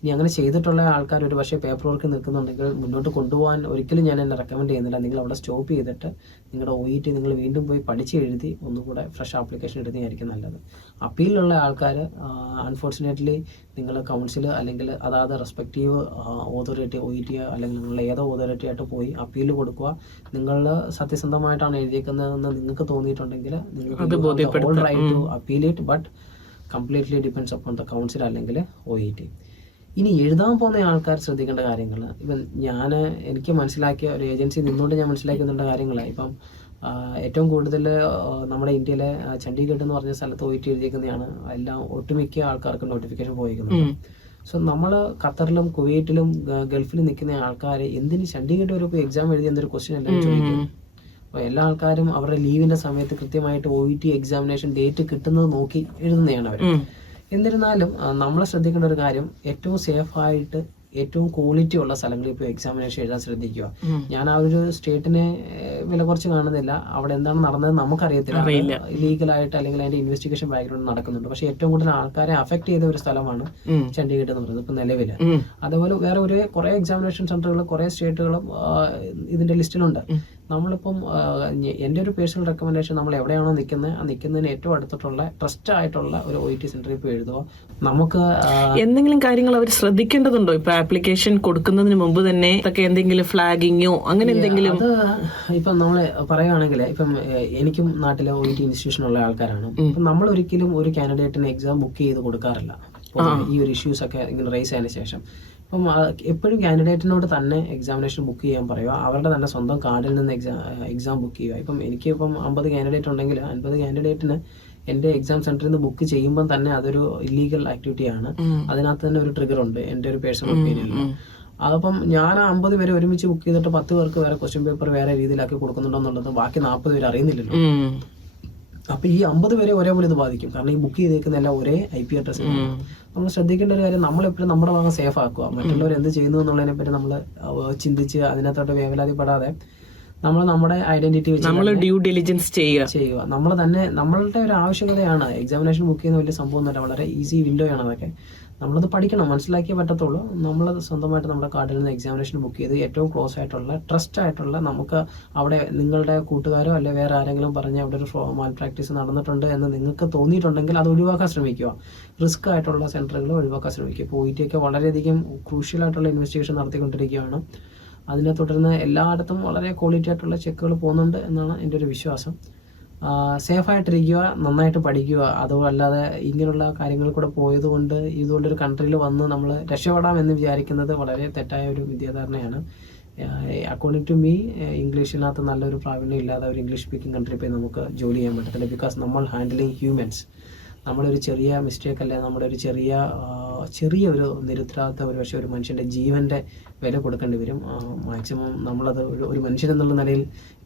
ഇനി അങ്ങനെ ചെയ്തിട്ടുള്ള ആൾക്കാർ ഒരു പക്ഷേ പേപ്പർ വർക്ക് നിൽക്കുന്നുണ്ടെങ്കിൽ മുന്നോട്ട് കൊണ്ടുപോകാൻ ഒരിക്കലും ഞാൻ എന്നെ റെക്കമെൻഡ് ചെയ്യുന്നില്ല. നിങ്ങൾ അവിടെ സ്റ്റോപ്പ് ചെയ്തിട്ട് നിങ്ങളുടെ OET നിങ്ങൾ വീണ്ടും പോയി പഠിച്ച് എഴുതി ഒന്നുകൂടെ ഫ്രഷ് ആപ്ലിക്കേഷൻ എഴുതുന്നതായിരിക്കും നല്ലത്. അപ്പീലുള്ള ആൾക്കാർ അൺഫോർച്ചുനേറ്റ്ലി നിങ്ങൾ കൗൺസിൽ അല്ലെങ്കിൽ അതായത് റെസ്പെക്റ്റീവ് ഓതോറിറ്റി OET അല്ലെങ്കിൽ നിങ്ങൾ ഏതോ ഓതോറിറ്റി ആയിട്ട് പോയി അപ്പീൽ കൊടുക്കുക. നിങ്ങൾ സത്യസന്ധമായിട്ടാണ് എഴുതിയിരിക്കുന്നതെന്ന് നിങ്ങൾക്ക് തോന്നിയിട്ടുണ്ടെങ്കിൽ നിങ്ങൾക്ക് all right to appeal it, but completely depends upon the council അല്ലെങ്കിൽ OET. ഇനി എഴുതാൻ പോകുന്ന ആൾക്കാർ ശ്രദ്ധിക്കേണ്ട കാര്യങ്ങൾ, ഇപ്പം എനിക്ക് മനസ്സിലാക്കിയ ഒരു ഏജൻസി നിന്നുകൊണ്ട് ഞാൻ മനസ്സിലാക്കി വന്നിട്ടുള്ള കാര്യങ്ങളാണ്. ഇപ്പം ഏറ്റവും കൂടുതൽ നമ്മുടെ ഇന്ത്യയിലെ ചണ്ഡീഗഡ് എന്ന് പറഞ്ഞ സ്ഥലത്ത് OET എഴുതിയിരിക്കുന്നതാണ് എല്ലാം ഒട്ടുമിക്ക ആൾക്കാർക്ക് നോട്ടിഫിക്കേഷൻ പോയിരിക്കുന്നത്. സോ നമ്മൾ ഖത്തറിലും കുവൈറ്റിലും ഗൾഫിലും നിൽക്കുന്ന ആൾക്കാർ എന്തിന് ചണ്ഡീഗഡ് ഒരു എക്സാം എഴുതി എന്നൊരു ക്വസ്റ്റ്യൻ എല്ലാം ചോദിക്കും. അപ്പോൾ എല്ലാ ആൾക്കാരും അവരുടെ ലീവിൻ്റെ സമയത്ത് കൃത്യമായിട്ട് OET എക്സാമിനേഷൻ ഡേറ്റ് കിട്ടുന്നത് നോക്കി എഴുതുന്നതാണ് അവർ. എന്നിരുന്നാലും നമ്മൾ ശ്രദ്ധിക്കേണ്ട ഒരു കാര്യം, ഏറ്റവും സേഫായിട്ട് ഏറ്റവും ക്വാളിറ്റി ഉള്ള സ്ഥലങ്ങളിൽ ഇപ്പോൾ എക്സാമിനേഷൻ എഴുതാൻ ശ്രദ്ധിക്കുക. ഞാൻ ആ ഒരു സ്റ്റേറ്റിനെ വില കുറച്ച് കാണുന്നില്ല. അവിടെ എന്താണ് നടന്നത് നമുക്കറിയത്തില്ല. ലീഗലായിട്ട് അല്ലെങ്കിൽ അതിന്റെ ഇൻവെസ്റ്റിഗേഷൻ ബാക്ക്ഗ്രൗണ്ട് നടക്കുന്നുണ്ട്. പക്ഷെ ഏറ്റവും കൂടുതൽ ആൾക്കാരെ അഫക്ട് ചെയ്ത ഒരു സ്ഥലമാണ് ചണ്ഡീഗഡ് എന്ന് പറയുന്നത് ഇപ്പൊ നിലവിൽ. അതേപോലെ വേറെ കുറെ എക്സാമിനേഷൻ സെന്ററുകൾ കുറെ സ്റ്റേറ്റുകളും ഇതിന്റെ ലിസ്റ്റിലുണ്ട്. നമ്മളിപ്പം എൻ്റെ ഒരു പേഴ്സണൽ റെക്കമെൻഡേഷൻ, നമ്മൾ എവിടെയാണോ നിൽക്കുന്നത് ആ നിൽക്കുന്നതിന് ഏറ്റവും അടുത്തിട്ടുള്ള ട്രസ്റ്റ് ആയിട്ടുള്ള ഒരു OET സെന്ററിൽ ഇപ്പോൾ എഴുതുക. നമുക്ക് എന്തെങ്കിലും കാര്യങ്ങൾ അവർ ശ്രദ്ധിക്കേണ്ടതുണ്ടോ? ഇപ്പൊ ആപ്ലിക്കേഷൻ കൊടുക്കുന്നതിന് മുമ്പ് തന്നെ എന്തെങ്കിലും ഫ്ലാഗിങ്ങോ അങ്ങനെ എന്തെങ്കിലും? അത് ഇപ്പം നമ്മൾ പറയുകയാണെങ്കിൽ ഇപ്പം എനിക്കും നാട്ടിലെ OET ഇൻസ്റ്റിറ്റ്യൂഷൻ ഉള്ള ആൾക്കാരാണ്. ഇപ്പം നമ്മൾ ഒരിക്കലും ഒരു കാൻഡിഡേറ്റിന് എക്സാം ബുക്ക് ചെയ്ത് കൊടുക്കാറില്ല ഈ ഒരു ഇഷ്യൂസ് ഒക്കെ ഇങ്ങനെ റൈസ് ആയതിനു ശേഷം. അപ്പം എപ്പോഴും കാൻഡിഡേറ്റിനോട് തന്നെ എക്സാമിനേഷൻ ബുക്ക് ചെയ്യാൻ പറയുക. അവരുടെ തന്നെ സ്വന്തം കാർഡിൽ നിന്ന് എക്സാം ബുക്ക് ചെയ്യുക. ഇപ്പം എനിക്കിപ്പം 50 കാൻഡിഡേറ്റ് ഉണ്ടെങ്കിൽ 50 കാൻഡിഡേറ്റിന് എൻ്റെ എക്സാം സെന്ററിൽ നിന്ന് ബുക്ക് ചെയ്യുമ്പോൾ തന്നെ അതൊരു ഇല്ലീഗൽ ആക്ടിവിറ്റിയാണ്. അതിനകത്ത് തന്നെ ഒരു ട്രിഗർ ഉണ്ട് എൻ്റെ ഒരു പേഴ്സണൽ ഒപ്പീനിയനിൽ. അതപ്പം ഞാൻ 50 പേരെ ഒരുമിച്ച് ബുക്ക് ചെയ്തിട്ട് 10 പേർക്ക് വേറെ ക്വസ്റ്റ്യൻ പേപ്പർ വേറെ രീതിയിലാക്കി കൊടുക്കുന്നുണ്ടോ എന്നുള്ളത് ബാക്കി 40 പേര് അറിയുന്നില്ലല്ലോ. അപ്പൊ ഈ 50 പേരെ ഒരേപോലെ ഇത് ബാധിക്കും. കാരണം ഈ ബുക്ക് ചെയ്തേക്കുന്ന എല്ലാം ഒരേ IP അഡ്രസ്. നമ്മൾ ശ്രദ്ധിക്കേണ്ട ഒരു കാര്യം, നമ്മളെപ്പോഴും നമ്മുടെ ഭാഗം സേഫ് ആക്കുക. മറ്റുള്ളവർ എന്ത് ചെയ്യുന്നു എന്നുള്ളതിനെ പറ്റി നമ്മൾ ചിന്തിച്ച് അതിനകത്തോട്ട് വേവലാതിപ്പെടാതെ നമ്മൾ നമ്മുടെ ഐഡന്റിറ്റി വെച്ച് ഡ്യൂ ഡിലിജൻസ് ചെയ്യുക. നമ്മൾ തന്നെ നമ്മളുടെ ഒരു ആവശ്യകതയാണ്. എക്സാമിനേഷൻ ബുക്ക് ചെയ്യുന്ന വലിയ സംഭവം തന്നെ, വളരെ ഈസി വിൻഡോ ആണ് അതൊക്കെ. നമ്മളത് പഠിക്കണം, മനസ്സിലാക്കിയേ പറ്റത്തുള്ളൂ. നമ്മളത് സ്വന്തമായിട്ട് നമ്മുടെ കാർഡിൽ നിന്ന് എക്സാമിനേഷൻ ബുക്ക് ചെയ്ത് ഏറ്റവും ക്ലോസ് ആയിട്ടുള്ള ട്രസ്റ്റ് ആയിട്ടുള്ള, നമുക്ക് അവിടെ നിങ്ങളുടെ കൂട്ടുകാരോ അല്ലെ വേറെ ആരെങ്കിലും പറഞ്ഞ് അവിടെ ഒരു മാൽ പ്രാക്ടീസ് നടന്നിട്ടുണ്ട് എന്ന് നിങ്ങൾക്ക് തോന്നിയിട്ടുണ്ടെങ്കിൽ അത് ഒഴിവാക്കാൻ ശ്രമിക്കുക. റിസ്ക് ആയിട്ടുള്ള സെന്ററുകൾ ഒഴിവാക്കാൻ ശ്രമിക്കുക. ഇപ്പോൾ OET ഒക്കെ വളരെയധികം ക്രൂഷ്യൽ ആയിട്ടുള്ള ഇൻവെസ്റ്റിഗേഷൻ നടത്തിക്കൊണ്ടിരിക്കുകയാണ്. അതിനെ തുടർന്ന് എല്ലായിടത്തും വളരെ ക്വാളിറ്റി ആയിട്ടുള്ള ചെക്കുകൾ പോകുന്നുണ്ട് എന്നാണ് എൻ്റെ ഒരു വിശ്വാസം. സേഫായിട്ടിരിക്കുക, നന്നായിട്ട് പഠിക്കുക. അതുമല്ലാതെ ഇങ്ങനെയുള്ള കാര്യങ്ങൾ കൂടെ പോയതുകൊണ്ട് ഇതുകൊണ്ടൊരു കൺട്രിയിൽ വന്ന് നമ്മൾ രക്ഷപ്പെടാം എന്ന് വിചാരിക്കുന്നത് വളരെ തെറ്റായ ഒരു വിദ്യാധാരണയാണ്. അക്കോർഡിംഗ് ടു മീ, ഇംഗ്ലീഷിനകത്ത് നല്ലൊരു പ്രാവീണ്യം ഇല്ലാതെ ഒരു ഇംഗ്ലീഷ് സ്പീക്കിംഗ് കൺട്രി പോയി നമുക്ക് ജോലി ചെയ്യാൻ പറ്റത്തില്ല. ബിക്കോസ് നമ്മൾ ഹാൻഡിലിങ് ഹ്യൂമൻസ്. നമ്മുടെ ഒരു ചെറിയ മിസ്റ്റേക്ക് അല്ലെ, നമ്മുടെ ഒരു ചെറിയൊരു നിരുത്തരവാദിത്തം ഒരു പക്ഷേ ഒരു മനുഷ്യൻ്റെ ജീവൻ്റെ വില കൊടുക്കേണ്ടി വരും. മാക്സിമം നമ്മളത് ഒരു മനുഷ്യൻ എന്നുള്ള നിലയിൽ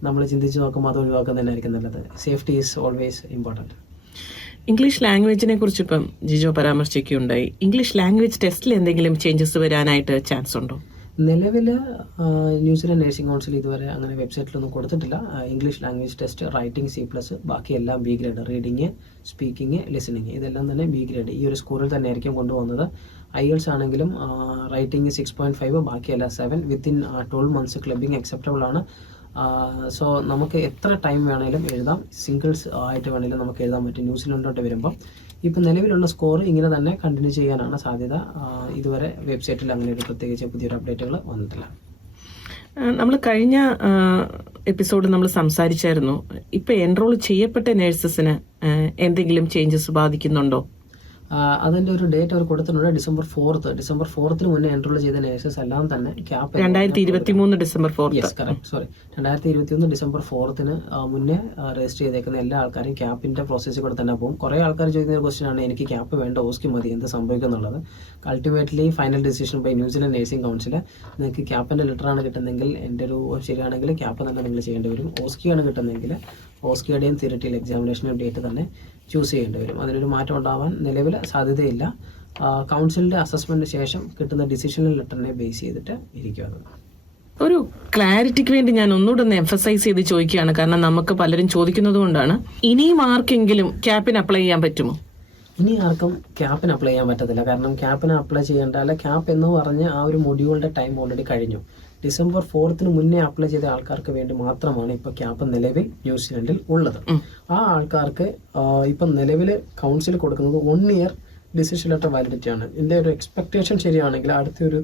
നമ്മൾ ചിന്തിച്ച് നോക്കുമ്പോൾ അത് ഒഴിവാക്കാൻ തന്നെ ആയിരിക്കും നല്ലത്. Safety is always important. English ലാംഗ്വേജിനെ കുറിച്ച് ഇപ്പം ജിജോ പരാമർശിക്കുകയുണ്ടായി. ഇംഗ്ലീഷ് ലാംഗ്വേജ് ടെസ്റ്റിൽ എന്തെങ്കിലും ചേഞ്ചസ് വരാനായിട്ട് ചാൻസ് ഉണ്ടോ? നിലവിൽ ന്യൂസിലൻഡ് നഴ്സിംഗ് കൗൺസിൽ ഇതുവരെ അങ്ങനെ വെബ്സൈറ്റിലൊന്നും കൊടുത്തിട്ടില്ല. English language test writing C+, ബാക്കിയെല്ലാം B grade. Reading, speaking, listening ഇതെല്ലാം തന്നെ B ഗ്രേഡ്. ഈ ഒരു സ്കോറിൽ തന്നെ ആയിരിക്കും കൊണ്ടുപോകുന്നത്. IELTS ആണെങ്കിലും റൈറ്റിംഗ് 6.5, ബാക്കിയെല്ലാം 7. വിത്തിൻ 12 months ക്ലബിങ് അക്സെപ്റ്റബിൾ ആണ്. സോ നമുക്ക് എത്ര ടൈം വേണമെങ്കിലും എഴുതാം. സിംഗിൾസ് ആയിട്ട് വേണമെങ്കിലും നമുക്ക് എഴുതാൻ പറ്റും. ന്യൂസിലൻഡോട്ട് വരുമ്പോൾ ഇപ്പം നിലവിലുള്ള സ്കോർ ഇങ്ങനെ തന്നെ കണ്ടിന്യൂ ചെയ്യാനാണ് സാധ്യത. ഇതുവരെ വെബ്സൈറ്റിൽ അങ്ങനെ ഒരു പ്രത്യേകിച്ച് പുതിയൊരു അപ്ഡേറ്റുകൾ വന്നിട്ടില്ല. നമ്മൾ കഴിഞ്ഞ എപ്പിസോഡ് നമ്മൾ സംസാരിച്ചായിരുന്നു. ഇപ്പം എൻറോൾ ചെയ്യപ്പെട്ട നഴ്സസിന് എന്തെങ്കിലും ചേഞ്ചസ് ബാധിക്കുന്നുണ്ടോ? അതിൻ്റെ ഒരു ഡേറ്റ് അവർ കൊടുത്തിട്ടുണ്ട്, December 4th. December 4th മുന്നേ എൻറോൾ ചെയ്ത നേഴ്സസ് എല്ലാം തന്നെ cap 2023 December 4th. Yes correct, sorry 2021 December 4th മുന്നേ രജിസ്റ്റർ ചെയ്തേക്കുന്ന എല്ലാ ആൾക്കാരും ക്യാപ്പിൻ്റെ പ്രോസസ്സിൽ കൂടെ തന്നെ പോകും. കുറേ ആൾക്കാർ ചോദിക്കുന്ന ഒരു ക്വസ്റ്റ്യൻ ആണ്, എനിക്ക് ക്യാപ്പ് വേണ്ട ഓസ്കി മതി, എന്ത് സംഭവിക്കും എന്നുള്ളത്. Ultimately final decision by New Zealand nursing council. നിങ്ങൾക്ക് ക്യാപ്പിൻ്റെ ലെറ്ററാണ് കിട്ടുന്നതെങ്കിൽ, എൻ്റെ ഒരു ശരിയാണെങ്കിൽ ക്യാപ്പ് തന്നെ നിങ്ങൾ ചെയ്യേണ്ടി വരും. ഓസ്കിയാണ് കിട്ടുന്നതെങ്കിൽ ഓസ്കിയുടെയും തിയറിറ്റിക്കൽ എക്സാമിനേഷനും ഡേറ്റ് തന്നെ ചൂസ് ചെയ്യേണ്ടി വരും. അതിനൊരു മാറ്റം ഉണ്ടാവാൻ നിലവിൽ സാധ്യതയില്ല. കൗൺസിലിൻ്റെ അസസ്മെൻറ്റിന് ശേഷം കിട്ടുന്ന ഡിസിഷണൽ ലെറ്ററിനെ ബേസ് ചെയ്തിട്ട് ഇരിക്കുന്നത്. ഒരു ക്ലാരിറ്റിക്ക് വേണ്ടി ഞാൻ ഒന്നുകൂടെ ഒന്ന് എംഫസൈസ് ചെയ്ത് ചോദിക്കുകയാണ്, കാരണം നമുക്ക് പലരും ചോദിക്കുന്നത് കൊണ്ടാണ്. ഇനിയും ആർക്കെങ്കിലും ക്യാപ്പിന് അപ്ലൈ ചെയ്യാൻ പറ്റുമോ? ഇനി ആർക്കും ക്യാപ്പിന് അപ്ലൈ ചെയ്യാൻ പറ്റത്തില്ല. കാരണം ക്യാപ്പിന് അപ്ലൈ ചെയ്യേണ്ടാൽ ക്യാപ്പ് എന്ന് പറഞ്ഞ് ആ ഒരു മൊഡ്യൂളിൻ്റെ ടൈം ഓൾറെഡി കഴിഞ്ഞു. December 4th മുന്നേ അപ്ലൈ ചെയ്ത ആൾക്കാർക്ക് വേണ്ടി മാത്രമാണ് ഇപ്പോൾ ക്യാപ്പ് നിലവിൽ ന്യൂസിലൻഡിൽ ഉള്ളത്. ആ ആൾക്കാർക്ക് ഇപ്പം നിലവിൽ കൗൺസിൽ കൊടുക്കുന്നത് 1 year ഡിസിഷൻ ലെറ്റർ വാലിഡിറ്റി ആണ്. എൻ്റെ ഒരു എക്സ്പെക്ടേഷൻ ശരിയാണെങ്കിൽ അടുത്തൊരു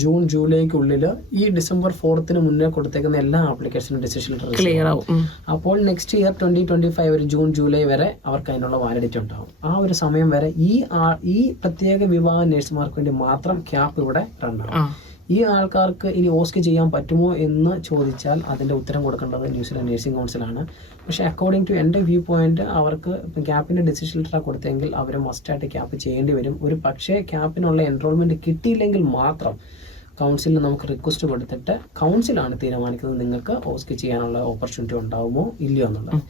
June Julyക്കുള്ളിൽ ഈ December 4th മുന്നേ കൊടുത്തേക്കുന്ന എല്ലാ ആപ്ലിക്കേഷനും ഡിസിഷൻ ലെറ്റർ ക്ലിയർ ആവും. അപ്പോൾ നെക്സ്റ്റ് ഇയർ 2025 ഒരു June July വരെ അവർക്ക് അതിനുള്ള വാലിഡിറ്റി ഉണ്ടാവും. ആ ഒരു സമയം വരെ ഈ പ്രത്യേക വിഭാഗം നഴ്സുമാർക്ക് വേണ്ടി മാത്രം ക്യാപ്പ് ഇവിടെ റൺ ആവും. ഈ ആൾക്കാർക്ക് ഇനി ഓസ്കി ചെയ്യാൻ പറ്റുമോ എന്ന് ചോദിച്ചാൽ അതിൻ്റെ ഉത്തരം കൊടുക്കേണ്ടത് ന്യൂസിലൻഡ് നേഴ്സിംഗ് കൗൺസിലാണ്. പക്ഷേ അക്കോർഡിംഗ് ടു എൻ്റെ വ്യൂ പോയിന്റ് അവർക്ക് ഇപ്പം ക്യാപ്പിൻ്റെ ഡിസിഷൻ ലെറ്റർ കൊടുത്തെങ്കിൽ അവർ മസ്റ്റായിട്ട് ക്യാപ്പ് ചെയ്യേണ്ടി വരും. ഒരു പക്ഷേ ക്യാപ്പിനുള്ള എൻറോൾമെൻറ്റ് കിട്ടിയില്ലെങ്കിൽ മാത്രം കൗൺസിലിന് നമുക്ക് റിക്വസ്റ്റ് കൊടുത്തിട്ട് കൗൺസിലാണ് തീരുമാനിക്കുന്നത് നിങ്ങൾക്ക് ഓസ്കി ചെയ്യാനുള്ള ഓപ്പർച്യൂണിറ്റി ഉണ്ടാവുമോ ഇല്ലയോ എന്നുള്ളത്.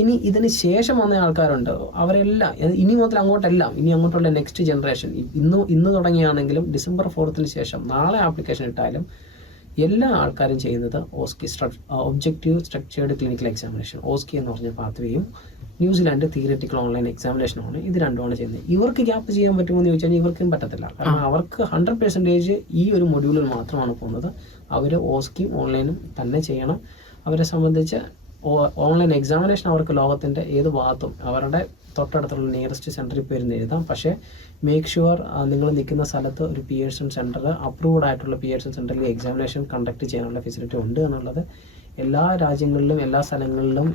ഇനി ഇതിന് ശേഷം വന്ന ആൾക്കാരുണ്ട്, അവരെല്ലാം ഇനി മുതൽ അങ്ങോട്ടെല്ലാം ഇനി അങ്ങോട്ടുള്ള നെക്സ്റ്റ് ജനറേഷൻ ഇന്ന് തുടങ്ങിയാണെങ്കിലും December 4th ശേഷം നാളെ ആപ്ലിക്കേഷൻ ഇട്ടാലും എല്ലാ ആൾക്കാരും ചെയ്യുന്നത് ഓസ്കി ഒബ്ജക്റ്റീവ് സ്ട്രക്ചേർഡ് ക്ലിനിക്കൽ എക്സാമിനേഷൻ, ഓസ്കി എന്ന് പറഞ്ഞ പാത്വേയും ന്യൂസിലാൻഡ് തിയറിറ്റിക്കൽ ഓൺലൈൻ എക്സാമിനേഷനാണ്. ഇത് രണ്ടുമാണ് ചെയ്യുന്നത്. ഇവർക്ക് ഗ്യാപ്പ് ചെയ്യാൻ പറ്റുമോ എന്ന് ചോദിച്ചാൽ ഇവർക്കും പറ്റത്തില്ല. കാരണം അവർക്ക് 100% ഈ ഒരു മൊഡ്യൂളിൽ മാത്രമാണ് പോകുന്നത്. അവർ ഓസ്കിയും ഓൺലൈനും തന്നെ ചെയ്യണം. അവരെ സംബന്ധിച്ച് ഓൺലൈൻ എക്സാമിനേഷൻ അവർക്ക് ലോകത്തിൻ്റെ ഏത് ഭാഗത്തും അവരുടെ തൊട്ടടുത്തുള്ള നിയറസ്റ്റ് സെൻറ്ററിൽ പോയിരുന്ന് എഴുതാം. പക്ഷേ മേക്ക് ഷുവർ നിങ്ങൾ നിൽക്കുന്ന സ്ഥലത്ത് ഒരു പിയേഴ്സൺ സെൻറ്റർ, അപ്രൂവ്ഡ് ആയിട്ടുള്ള പിയേഴ്സൺ സെൻറ്ററിൽ എക്സാമിനേഷൻ കണ്ടക്ട് ചെയ്യാനുള്ള ഫെസിലിറ്റി ഉണ്ട് എന്നുള്ളത് എല്ലാ രാജ്യങ്ങളിലും എല്ലാ സ്ഥലങ്ങളിലും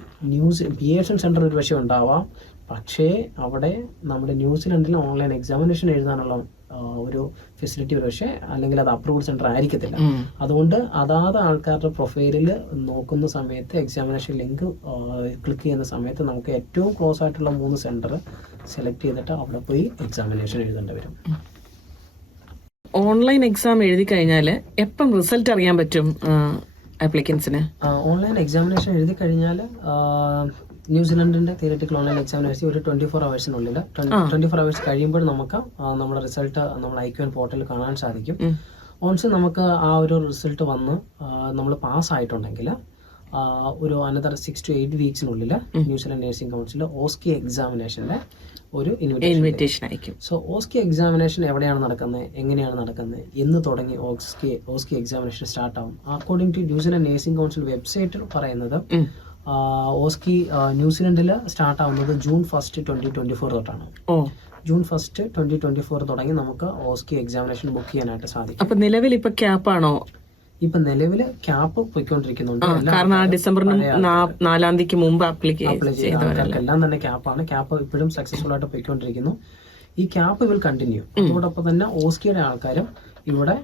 പിയേഴ്സൺ സെൻറ്റർ ഒരു പക്ഷേ ഉണ്ടാവാം. പക്ഷേ അവിടെ നമ്മുടെ ന്യൂസിലൻഡിൽ ഓൺലൈൻ എക്സാമിനേഷൻ എഴുതാനുള്ള ഒരു ഫെസിലിറ്റി ഒരു പക്ഷേ അല്ലെങ്കിൽ അത് അപ്രൂവ്ഡ് സെൻറ്റർ ആയിരിക്കത്തില്ല. അതുകൊണ്ട് അതാത് ആൾക്കാരുടെ പ്രൊഫൈലിൽ നോക്കുന്ന സമയത്ത് എക്സാമിനേഷൻ ലിങ്ക് ക്ലിക്ക് ചെയ്യുന്ന സമയത്ത് നമുക്ക് ഏറ്റവും ക്ലോസ് ആയിട്ടുള്ള 3 സെൻറ്റർ സെലക്ട് ചെയ്തിട്ട് അവിടെ പോയി എക്സാമിനേഷൻ എഴുതേണ്ടി വരും. ഓൺലൈൻ എക്സാം എഴുതി കഴിഞ്ഞാൽ എപ്പം റിസൾട്ട് അറിയാൻ പറ്റും ആപ്ലിക്കൻസിന്? ഓൺലൈൻ എക്സാമിനേഷൻ എഴുതി കഴിഞ്ഞാൽ ന്യൂസിലൻഡിൻ്റെ തിയറിറ്റിക്കൽ ഓൺലൈൻ എക്സാമിനേഷൻ ഒരു 24 hours-നുള്ളിൽ 24 hours കഴിയുമ്പോൾ നമുക്ക് നമ്മുടെ റിസൾട്ട് നമ്മൾ IQN പോർട്ടലിൽ കാണാൻ സാധിക്കും. ഓൺസ് നമുക്ക് ആ ഒരു റിസൾട്ട് വന്ന് നമ്മൾ പാസ്സായിട്ടുണ്ടെങ്കിൽ ഒരു അനദർ 6 to 8 weeks-നുള്ളിൽ ന്യൂസിലൻഡ് നേഴ്സിംഗ് കൗൺസിൽ ഓസ്കി എക്സാമിനേഷൻ്റെ ഒരു ഇൻവിറ്റേഷൻ അയക്കും. സോ ഓസ്കി എക്സാമിനേഷൻ എവിടെയാണ് നടക്കുന്നത്, എങ്ങനെയാണ് നടക്കുന്നത്, എന്ന് തുടങ്ങി ഓസ്കി എക്സാമിനേഷൻ സ്റ്റാർട്ട് ആവും. According to New Zealand nursing council വെബ്സൈറ്റിൽ പറയുന്നത് ഓസ്കി ന്യൂസിലൻഡിൽ സ്റ്റാർട്ട് ആവുന്നത് June 1st, 2024 തൊട്ടാണ്. June 1st, 2024 തുടങ്ങി നമുക്ക് ഓസ്കി എക്സാമിനേഷൻ ബുക്ക് ചെയ്യാനായിട്ട് സാധിക്കും. അപ്പൊ നിലവിൽ ഇപ്പൊ ക്യാപ്പാണോ? ഇപ്പൊ നിലവില് ക്യാപ്പ് പോയിക്കൊണ്ടിരിക്കുന്നുണ്ട്. കാരണം December 4th മുമ്പ് അപ്ലൈ ചെയ്തവർക്കെല്ലാം തന്നെ ക്യാപ്പാണ്. ക്യാപ്പ് ഇപ്പോഴും സക്സസ്ഫുൾ ആയിട്ട് പോയിക്കൊണ്ടിരിക്കുന്നു. ഈ ക്യാപ്പ് വിൽ കണ്ടിന്യൂ. അതോടൊപ്പം തന്നെ ഓസ്കിയുടെ ആൾക്കാരും ഇവിടെ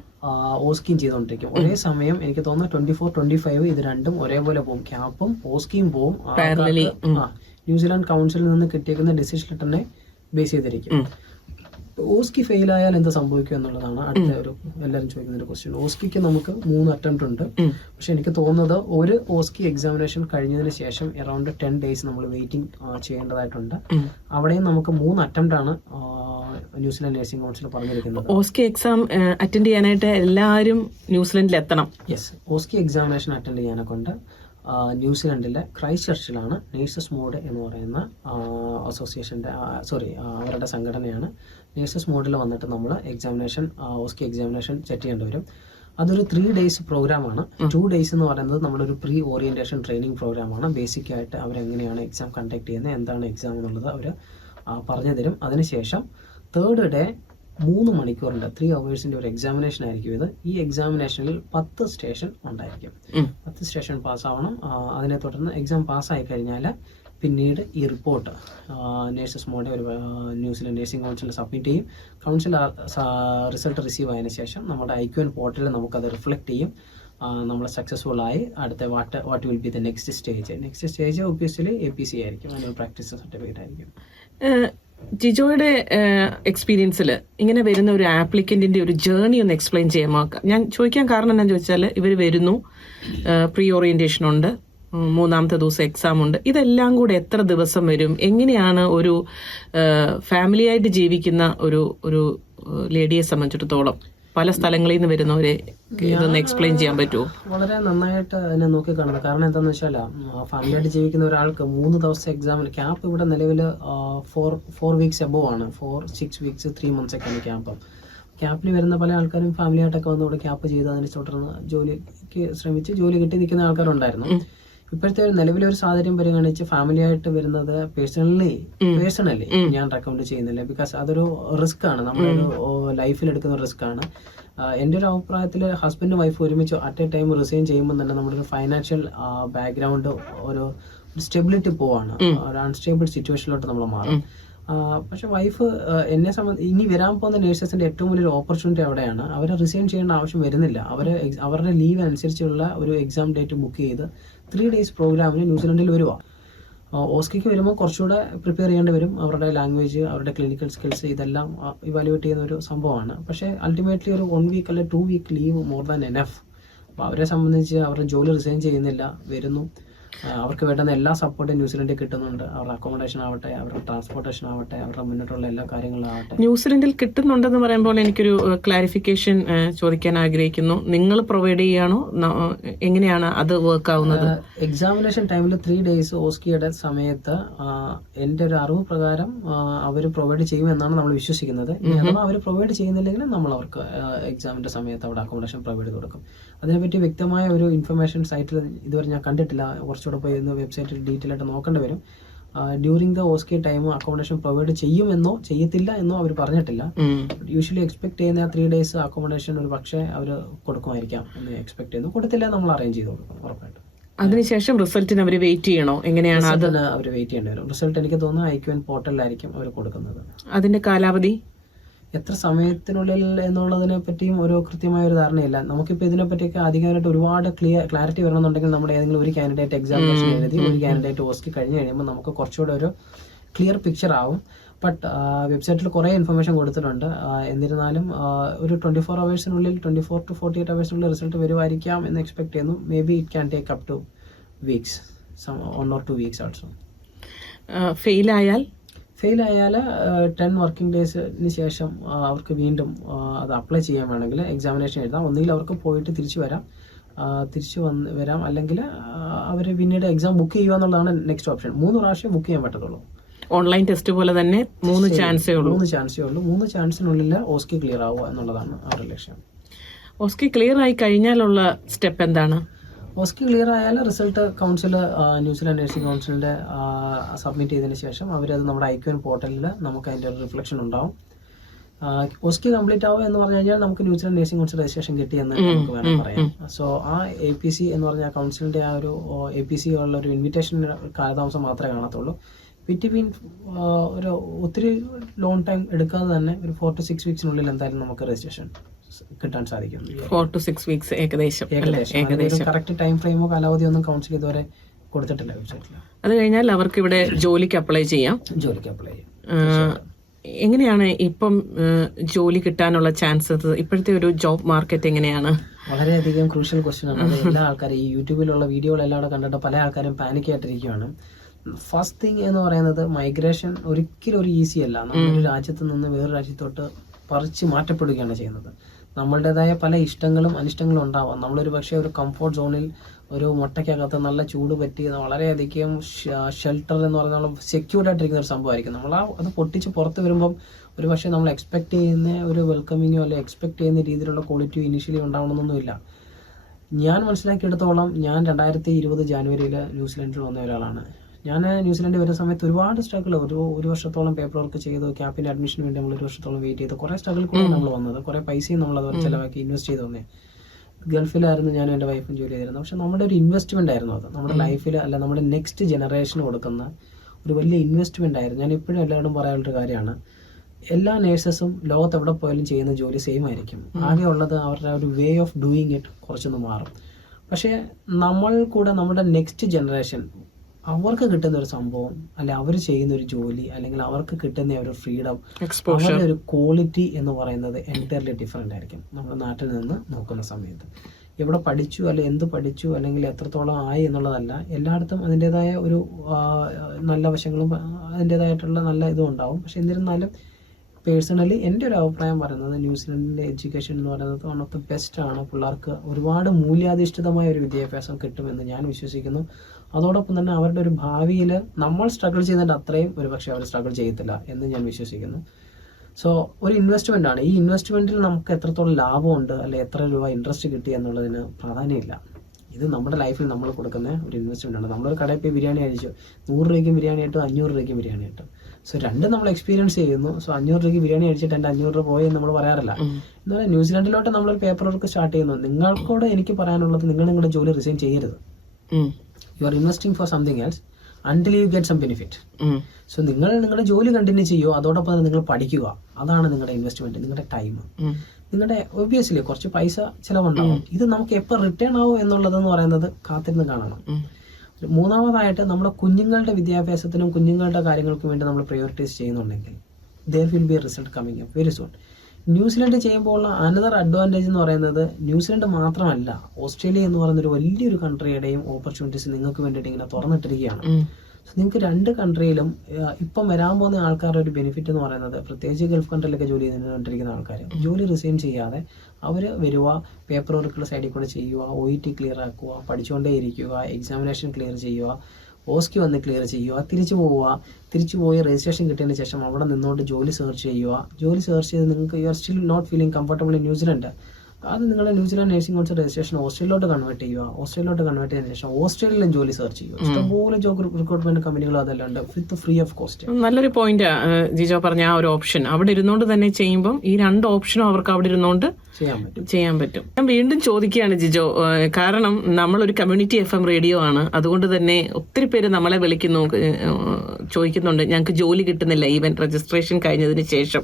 ഓസ്കിയും ചെയ്തുകൊണ്ടിരിക്കും. ഒരേ സമയം എനിക്ക് തോന്നുന്നു 24-25 ഇത് രണ്ടും ഒരേപോലെ പോകും. ക്യാപ്പും ഓസ്കിയും പോവും. ന്യൂസിലാൻഡ് കൗൺസിലിൽ നിന്ന് കിട്ടിയേക്കുന്ന ഡിസിഷൻ ലെറ്ററിനെ ബേസ് ചെയ്തിരിക്കും. ഓസ്കി ഫെയിൽ ആയാൽ എന്ത് സംഭവിക്കും എന്നുള്ളതാണ് അടുത്ത ഒരു എല്ലാവരും ചോദിക്കുന്ന ഒരു ക്വസ്റ്റ്യൻ. ഓസ്കിക്ക് നമുക്ക് 3 അറ്റംപ്റ്റ് ഉണ്ട്. പക്ഷെ എനിക്ക് തോന്നുന്നത് ഒരു ഓസ്കി എക്സാമിനേഷൻ കഴിഞ്ഞതിന് ശേഷം അറൌണ്ട് 10 days നമ്മൾ വെയിറ്റിംഗ് ചെയ്യേണ്ടതായിട്ടുണ്ട്. അവിടെയും നമുക്ക് 3 അറ്റംപ്റ്റ് ആണ് ന്യൂസിലാൻഡ് നേഴ്സിംഗ് കൗൺസിൽ പറഞ്ഞിരിക്കുന്നത്. ഓസ്കി എക്സാം അറ്റൻഡ് ചെയ്യാനായിട്ട് എല്ലാവരും ന്യൂസിലൻഡിൽ എത്തണം. യെസ്, ഓസ്കി എക്സാമിനേഷൻ അറ്റൻഡ് ചെയ്യാനെ കൊണ്ട് ന്യൂസിലൻഡിലെ ക്രൈസ്റ്റ് ചർച്ചിലാണ് നേഴ്സസ് മോഡ് എന്ന് പറയുന്ന അസോസിയേഷൻ്റെ അവരുടെ സംഘടനയാണ്. നേഴ്സസ് മോഡിൽ വന്നിട്ട് നമ്മൾ ഓസ്കി എക്സാമിനേഷൻ സെറ്റ് ചെയ്യേണ്ടി വരും. അതൊരു 3 days പ്രോഗ്രാമാണ്. 2 days എന്ന് പറയുന്നത് നമ്മളൊരു പ്രീ ഓറിയൻറ്റേഷൻ ട്രെയിനിങ് പ്രോഗ്രാമാണ്. ബേസിക് ആയിട്ട് അവരെങ്ങനെയാണ് എക്സാം കണ്ടക്ട് ചെയ്യുന്നത്, എന്താണ് എക്സാം എന്നുള്ളത് അവർ പറഞ്ഞു തരും. അതിനുശേഷം 3rd day 3 മണിക്കൂറിൻ്റെ 3 hours-ൻ്റെ ഒരു എക്സാമിനേഷൻ ആയിരിക്കും ഇത്. ഈ എക്സാമിനേഷനിൽ 10 സ്റ്റേഷൻ ഉണ്ടായിരിക്കും. 10 സ്റ്റേഷൻ പാസ്സാവണം. അതിനെ തുടർന്ന് എക്സാം പാസ്സായി കഴിഞ്ഞാൽ പിന്നീട് ഈ റിപ്പോർട്ട് നേഴ്സസ് മോഡെ ഒരു ന്യൂസിലൻഡ് നേഴ്സിംഗ് കൗൺസിലിൽ സബ്മിറ്റ് ചെയ്യും. കൗൺസിൽ റിസൾട്ട് റിസീവ് ആയതിനു ശേഷം നമ്മുടെ IQN പോർട്ടലിൽ നമുക്കത് റിഫ്ലക്റ്റ് ചെയ്യും. നമ്മൾ സക്സസ്ഫുൾ ആയി അടുത്ത what will be the next stage obviously APC ആയിരിക്കും, അതിന് പ്രാക്ടീസ് സർട്ടിഫിക്കറ്റ് ആയിരിക്കും. ജിജോയുടെ എക്സ്പീരിയൻസിൽ ഇങ്ങനെ വരുന്ന ഒരു ആപ്ലിക്കന്റിന്റെ ഒരു ജേർണി ഒന്ന് എക്സ്പ്ലെയിൻ ചെയ്യാമോ? ഞാൻ ചോദിക്കാൻ കാരണം എന്താണെന്ന് ചോദിച്ചാൽ ഇവർ വരുന്നു, പ്രീ ഓറിയന്റേഷൻ ഉണ്ട്, 3ാമത്തെ ദിവസം എക്സാം ഉണ്ട്, ഇതെല്ലാം കൂടെ എത്ര ദിവസം വരും? എങ്ങനെയാണ് ഒരു ഫാമിലി ആയിട്ട് ജീവിക്കുന്ന ഒരു ലേഡിയെ സംബന്ധിച്ചിടത്തോളം പല സ്ഥലങ്ങളിൽ നിന്ന് വരുന്നവരെ ഇതൊന്ന് എക്സ്പ്ലെയിൻ ചെയ്യാൻ പറ്റുമോ? വളരെ നന്നായിട്ട് അതിനെ നോക്കിക്കാണുന്നത്. കാരണം എന്താണെന്ന് വെച്ചാൽ ഫാമിലി ആയിട്ട് ജീവിക്കുന്ന ഒരാൾക്ക് 3 ദിവസത്തെ എക്സാമിന് ക്യാമ്പ് ഇവിടെ നിലവിൽ 4 വീക്സ് എബോവ് ആണ്. 4-6 വീക്സ് 3 months ഒക്കെയാണ് ക്യാമ്പ്. ക്യാമ്പിൽ വരുന്ന പല ആൾക്കാരും ഫാമിലി ആയിട്ടൊക്കെ വന്ന് ഇവിടെ ക്യാമ്പ് ചെയ്ത് അതിനെ തുടർന്ന് ജോലിക്ക് ശ്രമിച്ച് ജോലി കിട്ടി നിൽക്കുന്ന ആൾക്കാരുണ്ടായിരുന്നു. ഇപ്പോഴത്തെ ഒരു നിലവിലെ ഒരു സാഹചര്യം പരിഗണിച്ച് ഫാമിലി ആയിട്ട് വരുന്നത് പേഴ്സണലി ഞാൻ റെക്കമെൻഡ് ചെയ്യുന്നില്ല. ബിക്കോസ് അതൊരു റിസ്ക് ആണ്, നമ്മുടെ ഒരു ലൈഫിൽ എടുക്കുന്ന ഒരു റിസ്ക് ആണ്. എൻ്റെ ഒരു അഭിപ്രായത്തിൽ ഹസ്ബൻഡ് വൈഫ് ഒരുമിച്ച് അറ്റ് എ ടൈം റിസൈൻ ചെയ്യുമ്പോൾ തന്നെ നമ്മുടെ ഒരു ഫൈനാൻഷ്യൽ ബാക്ക്ഗ്രൗണ്ട് ഒരു സ്റ്റെബിലിറ്റി പോവാണ്, ഒരു അൺസ്റ്റേബിൾ സിറ്റുവേഷനിലോട്ട് നമ്മൾ മാറും. പക്ഷെ വൈഫ് എന്നെ സംബന്ധിച്ച് ഇനി വരാൻ പോകുന്ന നേഴ്സസിന്റെ ഏറ്റവും വലിയൊരു ഓപ്പർച്യൂണിറ്റി അവിടെയാണ്. അവരെ റിസൈൻ ചെയ്യേണ്ട ആവശ്യം വരുന്നില്ല. അവരുടെ ലീവ് അനുസരിച്ചുള്ള ഒരു എക്സാം ഡേറ്റ് ബുക്ക് ചെയ്ത് 3 days പ്രോഗ്രാമിന് ന്യൂസിലൻഡിൽ വരുക. ഓസ്കിക്ക് വരുമ്പോൾ കുറച്ചുകൂടെ പ്രിപ്പയർ ചെയ്യേണ്ടി വരും. അവരുടെ ലാംഗ്വേജ്, അവരുടെ ക്ലിനിക്കൽ സ്കിൽസ് ഇതെല്ലാം ഇവാലുവേറ്റ് ചെയ്യുന്ന ഒരു സംഭവമാണ്. പക്ഷേ അൾട്ടിമേറ്റ്ലി ഒരു 1 week അല്ലെ 2 week leave more than enough. അപ്പോൾ അവരെ സംബന്ധിച്ച് അവരുടെ ജോലി റിസൈൻ ചെയ്യുന്നില്ല, വരുന്നു. അവർക്ക് വേണ്ടുന്ന എല്ലാ സപ്പോർട്ടും ന്യൂസിലൻഡിൽ കിട്ടുന്നുണ്ട്. അവരുടെ അക്കോമഡേഷൻ ആവട്ടെ, അവരുടെ ട്രാൻസ്പോർട്ടേഷൻ ആവട്ടെ, അവരുടെ മുന്നോട്ടുള്ള എല്ലാ കാര്യങ്ങളും ആവട്ടെ. ന്യൂസിലൻഡിൽ കിട്ടുന്നുണ്ടെന്ന് പറയുമ്പോൾ എനിക്കൊരു ക്ലാരിഫിക്കേഷൻ ചോദിക്കാൻ ആഗ്രഹിക്കുന്നു. നിങ്ങൾ പ്രൊവൈഡ് ചെയ്യുകയാണോ, എങ്ങനെയാണ് അത് വർക്ക് ആവുന്നത്? എക്സാമിനേഷൻ ടൈമിൽ 3 days ഓസ്കിയുടെ സമയത്ത് എൻ്റെ ഒരു അറിവ് പ്രകാരം അവർ പ്രൊവൈഡ് ചെയ്യുമെന്നാണ് നമ്മൾ വിശ്വസിക്കുന്നത്. അഥവാ അവർ പ്രൊവൈഡ് ചെയ്യുന്നില്ലെങ്കിൽ നമ്മൾ അവർക്ക് എക്സാമിന്റെ സമയത്ത് അവിടെ അക്കോമഡേഷൻ പ്രൊവൈഡ് ചെയ്ത് കൊടുക്കും. അതിനെപ്പറ്റി വ്യക്തമായ ഒരു ഇൻഫർമേഷൻ സൈറ്റിൽ ഇതുവരെ ഞാൻ കണ്ടിട്ടില്ല. കുറച്ചുകൂടെ പോയി വെബ്സൈറ്റിൽ ഡീറ്റെയിൽ ആയിട്ട് നോക്കേണ്ടി വരും. During the OSCE time accommodation provide ചെയ്യുമെന്നോ ചെയ്യത്തില്ല എന്നോ അവർ പറഞ്ഞിട്ടില്ല. യൂഷ്വലി എക്സ്പെക്ട് ചെയ്യുന്ന 3 days അക്കോമഡേഷൻ ഒരു പക്ഷേ അവർ കൊടുക്കുമായിരിക്കാം എന്ന് എക്സ്പെക്ട് ചെയ്യുന്നു. കൊടുത്തില്ല നമ്മൾ അറേഞ്ച് ചെയ്ത് കൊടുക്കും ഉറപ്പായിട്ടും. അതിനുശേഷം റിസൾട്ടിന് അവർ വെയിറ്റ് ചെയ്യണോ? എങ്ങനെയാണ് അത്? അവർ വെയിറ്റ് ചെയ്യേണ്ടി വരും. റിസൾട്ട് എനിക്ക് തോന്നുന്നു IQN പോർട്ടലിലായിരിക്കും അവർ കൊടുക്കുന്നത്. അതിന്റെ കാലാവധി എത്ര സമയത്തിനുള്ളിൽ എന്നുള്ളതിനെ പറ്റിയും ഒരു കൃത്യമായ ഒരു ധാരണയില്ല. നമുക്കിപ്പോൾ ഇതിനെപ്പറ്റിയൊക്കെ അധികമായിട്ട് ഒരുപാട് ക്ലാരിറ്റി വരണമെന്നുണ്ടെങ്കിൽ നമ്മുടെ ഏതെങ്കിലും ഒരു കാൻഡിഡേറ്റ് എക്സാമിനേഷൻ എഴുതി ഒരു കാൻഡിഡേറ്റ് ഓസ്കി കഴിഞ്ഞ് കഴിയുമ്പോൾ നമുക്ക് കുറച്ചുകൂടെ ഒരു ക്ലിയർ പിക്ചർ ആവും. ബട്ട് വെബ്സൈറ്റിൽ കുറേ ഇൻഫർമേഷൻ കൊടുത്തിട്ടുണ്ട്. എന്നിരുന്നാലും ഒരു 24 hours 24 to 48 hours റിസൾട്ട് വരുമായിരിക്കാം എന്ന് എക്സ്പെക്ട് ചെയ്യുന്നു. May be it can take up two weeks, 1 or 2 weeks also. Fail ആയാൽ 10 working daysന് ശേഷം അവർക്ക് വീണ്ടും അത് അപ്ലൈ ചെയ്യാൻ വേണമെങ്കിൽ എക്സാമിനേഷൻ എഴുതാം. ഒന്നുകിൽ അവർക്ക് പോയിട്ട് തിരിച്ചു വരാം, അല്ലെങ്കിൽ അവർ പിന്നീട് എക്സാം ബുക്ക് ചെയ്യുക എന്നുള്ളതാണ് നെക്സ്റ്റ് ഓപ്ഷൻ. 3 പ്രാവശ്യം ബുക്ക് ചെയ്യാൻ പറ്റത്തുള്ളൂ. ഓൺലൈൻ ടെസ്റ്റ് പോലെ തന്നെ 3 ചാൻസേ ഉള്ളൂ. 3 ചാൻസിനുള്ളിൽ ഓസ്കി ക്ലിയർ ആവുക എന്നുള്ളതാണ് അവരുടെ ലക്ഷ്യം. ഓസ്കി ക്ലിയർ ആയി കഴിഞ്ഞാലുള്ള സ്റ്റെപ്പ് എന്താണ്? ഓസ്കി ക്ലിയർ ആയാൽ റിസൾട്ട് കൗൺസിൽ ന്യൂസിലാൻഡ് നേഴ്സിംഗ് കൗൺസിലിൻ്റെ സബ്മിറ്റ് ചെയ്തതിന് ശേഷം അവരത് നമ്മുടെ IQN പോർട്ടലിൽ നമുക്ക് അതിൻ്റെ ഒരു റിഫ്ലക്ഷൻ ഉണ്ടാവും. ഓസ്കി കംപ്ലീറ്റ് ആവുക എന്ന് പറഞ്ഞു കഴിഞ്ഞാൽ നമുക്ക് ന്യൂസിലാൻഡ് നേഴ്സിംഗ് കൗൺസിൽ രജിസ്ട്രേഷൻ കിട്ടിയെന്ന് നമുക്ക് വേണം പറയാം. സോ ആ APC എന്ന് പറഞ്ഞ കൗൺസിലിൻ്റെ ആ ഒരു APC ഉള്ള ഒരു ഇൻവിറ്റേഷൻ കാലതാമസം മാത്രമേ കാണത്തുള്ളൂ. ബിറ്റ്വീൻ ഒരു ഒത്തിരി ലോങ് ടൈം എടുക്കാതെ തന്നെ ഒരു 4 to 6 weeks എന്തായാലും നമുക്ക് രജിസ്ട്രേഷൻ കിട്ടാൻ സാധിക്കും. 4 to 6 weeks ഏകദേശം. കറക്റ്റ് ടൈം ഫ്രെയിമോ കാലാവധി ഒന്നും കൗൺസിൽ ഇതുവരെ കൊടുത്തിട്ടില്ല വെബ്സൈറ്റിൽ. അത് കഴിഞ്ഞാൽ അവർക്ക് ഇവിടെ ജോലിക്ക് അപ്ലൈ ചെയ്യാം. എങ്ങനെയാണ് ഇപ്പം ജോലി കിട്ടാനുള്ള ചാൻസസ്? ഇപ്പോഴത്തെ ഒരു ജോബ് മാർക്കറ്റ് എങ്ങനെയാണ്? വളരെയധികം ക്രൂഷ്യൽ ക്വസ്റ്റ്യൻ ആണ്. എല്ലാ ആൾക്കാരും ഈ യൂട്യൂബിലുള്ള വീഡിയോകളെല്ലാം കണ്ടിട്ട് പല ആൾക്കാരും പാനിക് ആയിട്ടിരിക്കുകയാണ്. ഫസ്റ്റ് തിങ് എന്ന് പറയുന്നത് മൈഗ്രേഷൻ ഒരിക്കലും ഒരു ഈസി അല്ല. നമ്മളൊരു രാജ്യത്ത് നിന്ന് വേറൊരു രാജ്യത്തോട്ട് പറിച്ച് മാറ്റപ്പെടുകയാണ് ചെയ്യുന്നത്. നമ്മളുടേതായ പല ഇഷ്ടങ്ങളും അനിഷ്ടങ്ങളും ഉണ്ടാവാം. നമ്മളൊരു പക്ഷേ ഒരു കംഫോർട്ട് സോണിൽ ഒരു മുട്ടയ്ക്കകത്ത് നല്ല ചൂട് പറ്റി വളരെയധികം ഷെൽട്ടർ എന്ന് പറഞ്ഞാൽ സെക്യൂർഡ് ആയിട്ടിരിക്കുന്ന ഒരു സംഭവമായിരിക്കും. നമ്മൾ അത് പൊട്ടിച്ച് പുറത്ത് വരുമ്പം ഒരു പക്ഷേ നമ്മൾ എക്സ്പെക്ട് ചെയ്യുന്ന ഒരു വെൽക്കമിങ്ങോ അല്ലെങ്കിൽ എക്സ്പെക്ട് ചെയ്യുന്ന രീതിയിലുള്ള ക്വാളിറ്റിയോ ഇനീഷ്യലി ഉണ്ടാവണമെന്നൊന്നുമില്ല. ഞാൻ മനസ്സിലാക്കിയെടുത്തോളം ഞാൻ 2020 ജാനുവരിയിൽ ന്യൂസിലൻഡിൽ വന്ന ഒരാളാണ്. ഞാൻ ന്യൂസിലൻഡിൽ വരുന്ന സമയത്ത് ഒരുപാട് സ്ട്രഗിൾ, ഒരു വർഷത്തോളം പേപ്പർ വർക്ക് ചെയ്തു. ക്യാമ്പിൻ്റെ അഡ്മിഷന് വേണ്ടി നമ്മൾ 1 വർഷത്തോളം വെയിറ്റ് ചെയ്തു. കുറേ സ്ട്രഗിൾ കൂടെ നമ്മൾ വന്നത്. കുറേ പൈസയും നമ്മൾ അതുപോലെ ചിലവാക്കി ഇൻവെസ്റ്റ് ചെയ്ത് വന്നേ. ഗൾഫിലായിരുന്നു ഞാനും എൻ്റെ വൈഫും ജോലി ചെയ്തിരുന്നത്. പക്ഷെ നമ്മുടെ ഒരു ഇൻവെസ്റ്റ്മെൻ്റ് ആയിരുന്നു അത്. നമ്മുടെ ലൈഫിൽ അല്ല നമ്മുടെ നെക്സ്റ്റ് ജനറേഷന് കൊടുക്കുന്ന ഒരു വലിയ ഇൻവെസ്റ്റ്മെൻ്റ് ആയിരുന്നു. ഞാൻ എപ്പോഴും എല്ലാവരും പറയാനുള്ളൊരു കാര്യമാണ്, എല്ലാ നേഴ്സസും ലോകത്ത് എവിടെ പോയാലും ചെയ്യുന്ന ജോലി സെയിം ആയിരിക്കും. ആകെ ഉള്ളത് അവരുടെ ഒരു വേ ഓഫ് ഡൂയിങ് ഇറ്റ് കുറച്ചൊന്ന് മാറും. പക്ഷേ നമ്മൾ കൂടെ നമ്മുടെ നെക്സ്റ്റ് ജനറേഷൻ അവർക്ക് കിട്ടുന്ന ഒരു സംഭവം, അല്ലെ അവർ ചെയ്യുന്ന ഒരു ജോലി, അല്ലെങ്കിൽ അവർക്ക് കിട്ടുന്ന ഒരു ഫ്രീഡം, അവരുടെ ഒരു ക്വാളിറ്റി എന്ന് പറയുന്നത് എൻറ്റയർലി ഡിഫറെൻ്റ് ആയിരിക്കും നമ്മുടെ നാട്ടിൽ നിന്ന് നോക്കുന്ന സമയത്ത്. എവിടെ പഠിച്ചു, അല്ലെ എന്ത് പഠിച്ചു, അല്ലെങ്കിൽ എത്രത്തോളം ആയി എന്നുള്ളതല്ല, എല്ലായിടത്തും അതിൻ്റെതായ ഒരു നല്ല വശങ്ങളും അതിൻ്റെതായിട്ടുള്ള നല്ല ഇതും ഉണ്ടാവും. പക്ഷെ എന്നിരുന്നാലും പേഴ്സണലി എൻ്റെ ഒരു അഭിപ്രായം പറയുന്നത് ന്യൂസിലൻഡിൻ്റെ എഡ്യൂക്കേഷൻ എന്ന് പറയുന്നത് വൺ ഓഫ് ദ ബെസ്റ്റ് ആണ്. പിള്ളേർക്ക് ഒരുപാട് മൂല്യാധിഷ്ഠിതമായ ഒരു വിദ്യാഭ്യാസം കിട്ടുമെന്ന് ഞാൻ വിശ്വസിക്കുന്നു. അതോടൊപ്പം തന്നെ അവരുടെ ഒരു ഭാവിയിൽ നമ്മൾ സ്ട്രഗിൾ ചെയ്യുന്നതിൻ്റെ അത്രയും ഒരു പക്ഷേ അവർ സ്ട്രഗിൾ ചെയ്യത്തില്ല എന്ന് ഞാൻ വിശ്വസിക്കുന്നു. സോ ഒരു ഇൻവെസ്റ്റ്മെൻ്റ് ആണ്. ഈ ഇൻവെസ്റ്റ്മെൻറ്റിൽ നമുക്ക് എത്രത്തോളം ലാഭമുണ്ട്, അല്ലെ എത്ര രൂപ ഇൻട്രസ്റ്റ് കിട്ടി എന്നുള്ളതിന് പ്രാധാന്യമില്ല. ഇത് നമ്മുടെ ലൈഫിൽ നമ്മൾ കൊടുക്കുന്ന ഒരു ഇൻവെസ്റ്റ്മെൻ്റ് ആണ്. നമ്മളൊരു കടയിൽ പോയി ബിരിയാണി കഴിച്ചു, 100 രൂപയ്ക്കും ബിരിയാണി കിട്ടും, 500 രൂപയ്ക്കും ബിരിയാണി കിട്ടും. സോ രണ്ടും നമ്മൾ എക്സ്പീരിയൻസ് ചെയ്യുന്നു. സോ 500 രൂപയ്ക്ക് ബിരിയാണി കഴിച്ചിട്ട് എൻ്റെ 500 രൂപ പോയി എന്ന് നമ്മൾ പറയാറില്ല. എന്നാൽ ന്യൂസിലാൻഡിലോട്ട് നമ്മളൊരു പേപ്പർ വർക്ക് സ്റ്റാർട്ട് ചെയ്യുന്നു. നിങ്ങൾക്കൂടെ എനിക്ക് പറയാനുള്ളത്, നിങ്ങൾ നിങ്ങളുടെ ജോലി റിസൈൻ ചെയ്യരുത്. You are investing for something else until you get some benefit. So നിങ്ങൾ നിങ്ങളുടെ ജോലി കണ്ടിന്യൂ ചെയ്യുക, അതോടൊപ്പം തന്നെ നിങ്ങൾ പഠിക്കുക. അതാണ് നിങ്ങളുടെ ഇൻവെസ്റ്റ്മെന്റ്, നിങ്ങളുടെ ടൈം. നിങ്ങളുടെ ഒബ്വിയസ്ലി കുറച്ച് പൈസ ചിലവുണ്ടാവും. ഇത് നമുക്ക് എപ്പോൾ റിട്ടേൺ ആവും എന്നുള്ളതെന്ന് പറയുന്നത് കാത്തിരുന്ന് കാണണം. മൂന്നാമതായിട്ട് നമ്മുടെ കുഞ്ഞുങ്ങളുടെ വിദ്യാഭ്യാസത്തിനും കുഞ്ഞുങ്ങളുടെ കാര്യങ്ങൾക്കും വേണ്ടി നമ്മൾ പ്രയോറിറ്റൈസ് ചെയ്യുന്നുണ്ടെങ്കിൽ there will be a result coming up very soon. New Zealand ചെയ്യുമ്പോൾ ഉള്ള അനദർ അഡ്വാൻറ്റേജ് എന്ന് പറയുന്നത്, ന്യൂസിലൻഡ് മാത്രമല്ല, ഓസ്ട്രേലിയ എന്ന് പറയുന്ന ഒരു വലിയൊരു കൺട്രിയുടെയും ഓപ്പർച്യൂണിറ്റീസ് നിങ്ങൾക്ക് വേണ്ടിയിട്ട് ഇങ്ങനെ തുറന്നിട്ടിരിക്കുകയാണ്. നിങ്ങൾക്ക് രണ്ട് കൺട്രിയിലും ഇപ്പം വരാൻ പോകുന്ന ആൾക്കാരുടെ ഒരു ബെനിഫിറ്റ് എന്ന് പറയുന്നത്, പ്രത്യേകിച്ച് ഗൾഫ് കൺട്രിയിലൊക്കെ ജോലി ചെയ്തുകൊണ്ടിരിക്കുന്ന ആൾക്കാർ ജോലി റിസൈൻ ചെയ്യാതെ അവർ വരിക, പേപ്പർ വർക്കുകൾ സൈഡിൽ കൂടെ ചെയ്യുക, OET ക്ലിയർ ആക്കുക, പഠിച്ചുകൊണ്ടേ ഇരിക്കുക, എക്സാമിനേഷൻ ക്ലിയർ ചെയ്യുക, ഓസ്കി വന്ന് ക്ലിയർ ചെയ്യുക, തിരിച്ചു പോയി രജിസ്ട്രേഷൻ കിട്ടിയതിന് ശേഷം അവിടെ നിന്നുകൊണ്ട് ജോലി സെർച്ച് ചെയ്യുക. ജോലി സെർച്ച് ചെയ്ത് നിങ്ങൾക്ക് you are still not feeling comfortable in New Zealand, അത് നിങ്ങളുടെ ന്യൂസിലാൻഡ് നഴ്സിംഗ് കൗൺസിൽ രജിസ്ട്രേഷൻ ഓസ്ട്രേലിയയിലോട്ട് കൺവേർട്ട് ചെയ്യുക. ഓസ്ട്രേലിയയിലോട്ട് കൺവേർട്ട് ചെയ്തതിനു ശേഷം ഓസ്ട്രേലിയയിലും ജോലി സെർച്ച് ചെയ്യുക. ഇഷ്ടംപോലെ ജോബ് റിക്രൂട്ട്മെന്റ് കമ്പനികൾ അതെല്ലാം ഉണ്ട്, വിത്ത് ഫ്രീ ഓഫ് കോസ്റ്റ്. നല്ലൊരു പോയിന്റ് ജിജോ പറഞ്ഞ ആ ഒരു ഓപ്ഷൻ അവിടെ ഇരുന്നുകൊണ്ട് തന്നെ ചെയ്യുമ്പോൾ ഈ രണ്ട് ഓപ്ഷനും അവർക്ക് അവിടെ ഇരുന്നുകൊണ്ട് ചെയ്യാൻ പറ്റും. ഞാൻ വീണ്ടും ചോദിക്കുകയാണ് ജിജോ, കാരണം നമ്മളൊരു കമ്മ്യൂണിറ്റി FM റേഡിയോ ആണ്, അതുകൊണ്ട് തന്നെ ഒത്തിരി പേര് നമ്മളെ വിളിക്കുന്നു, ചോദിക്കുന്നുണ്ട് ഞങ്ങൾക്ക് ജോലി കിട്ടുന്നില്ല ഈവൻ രജിസ്ട്രേഷൻ കഴിഞ്ഞതിന് ശേഷം.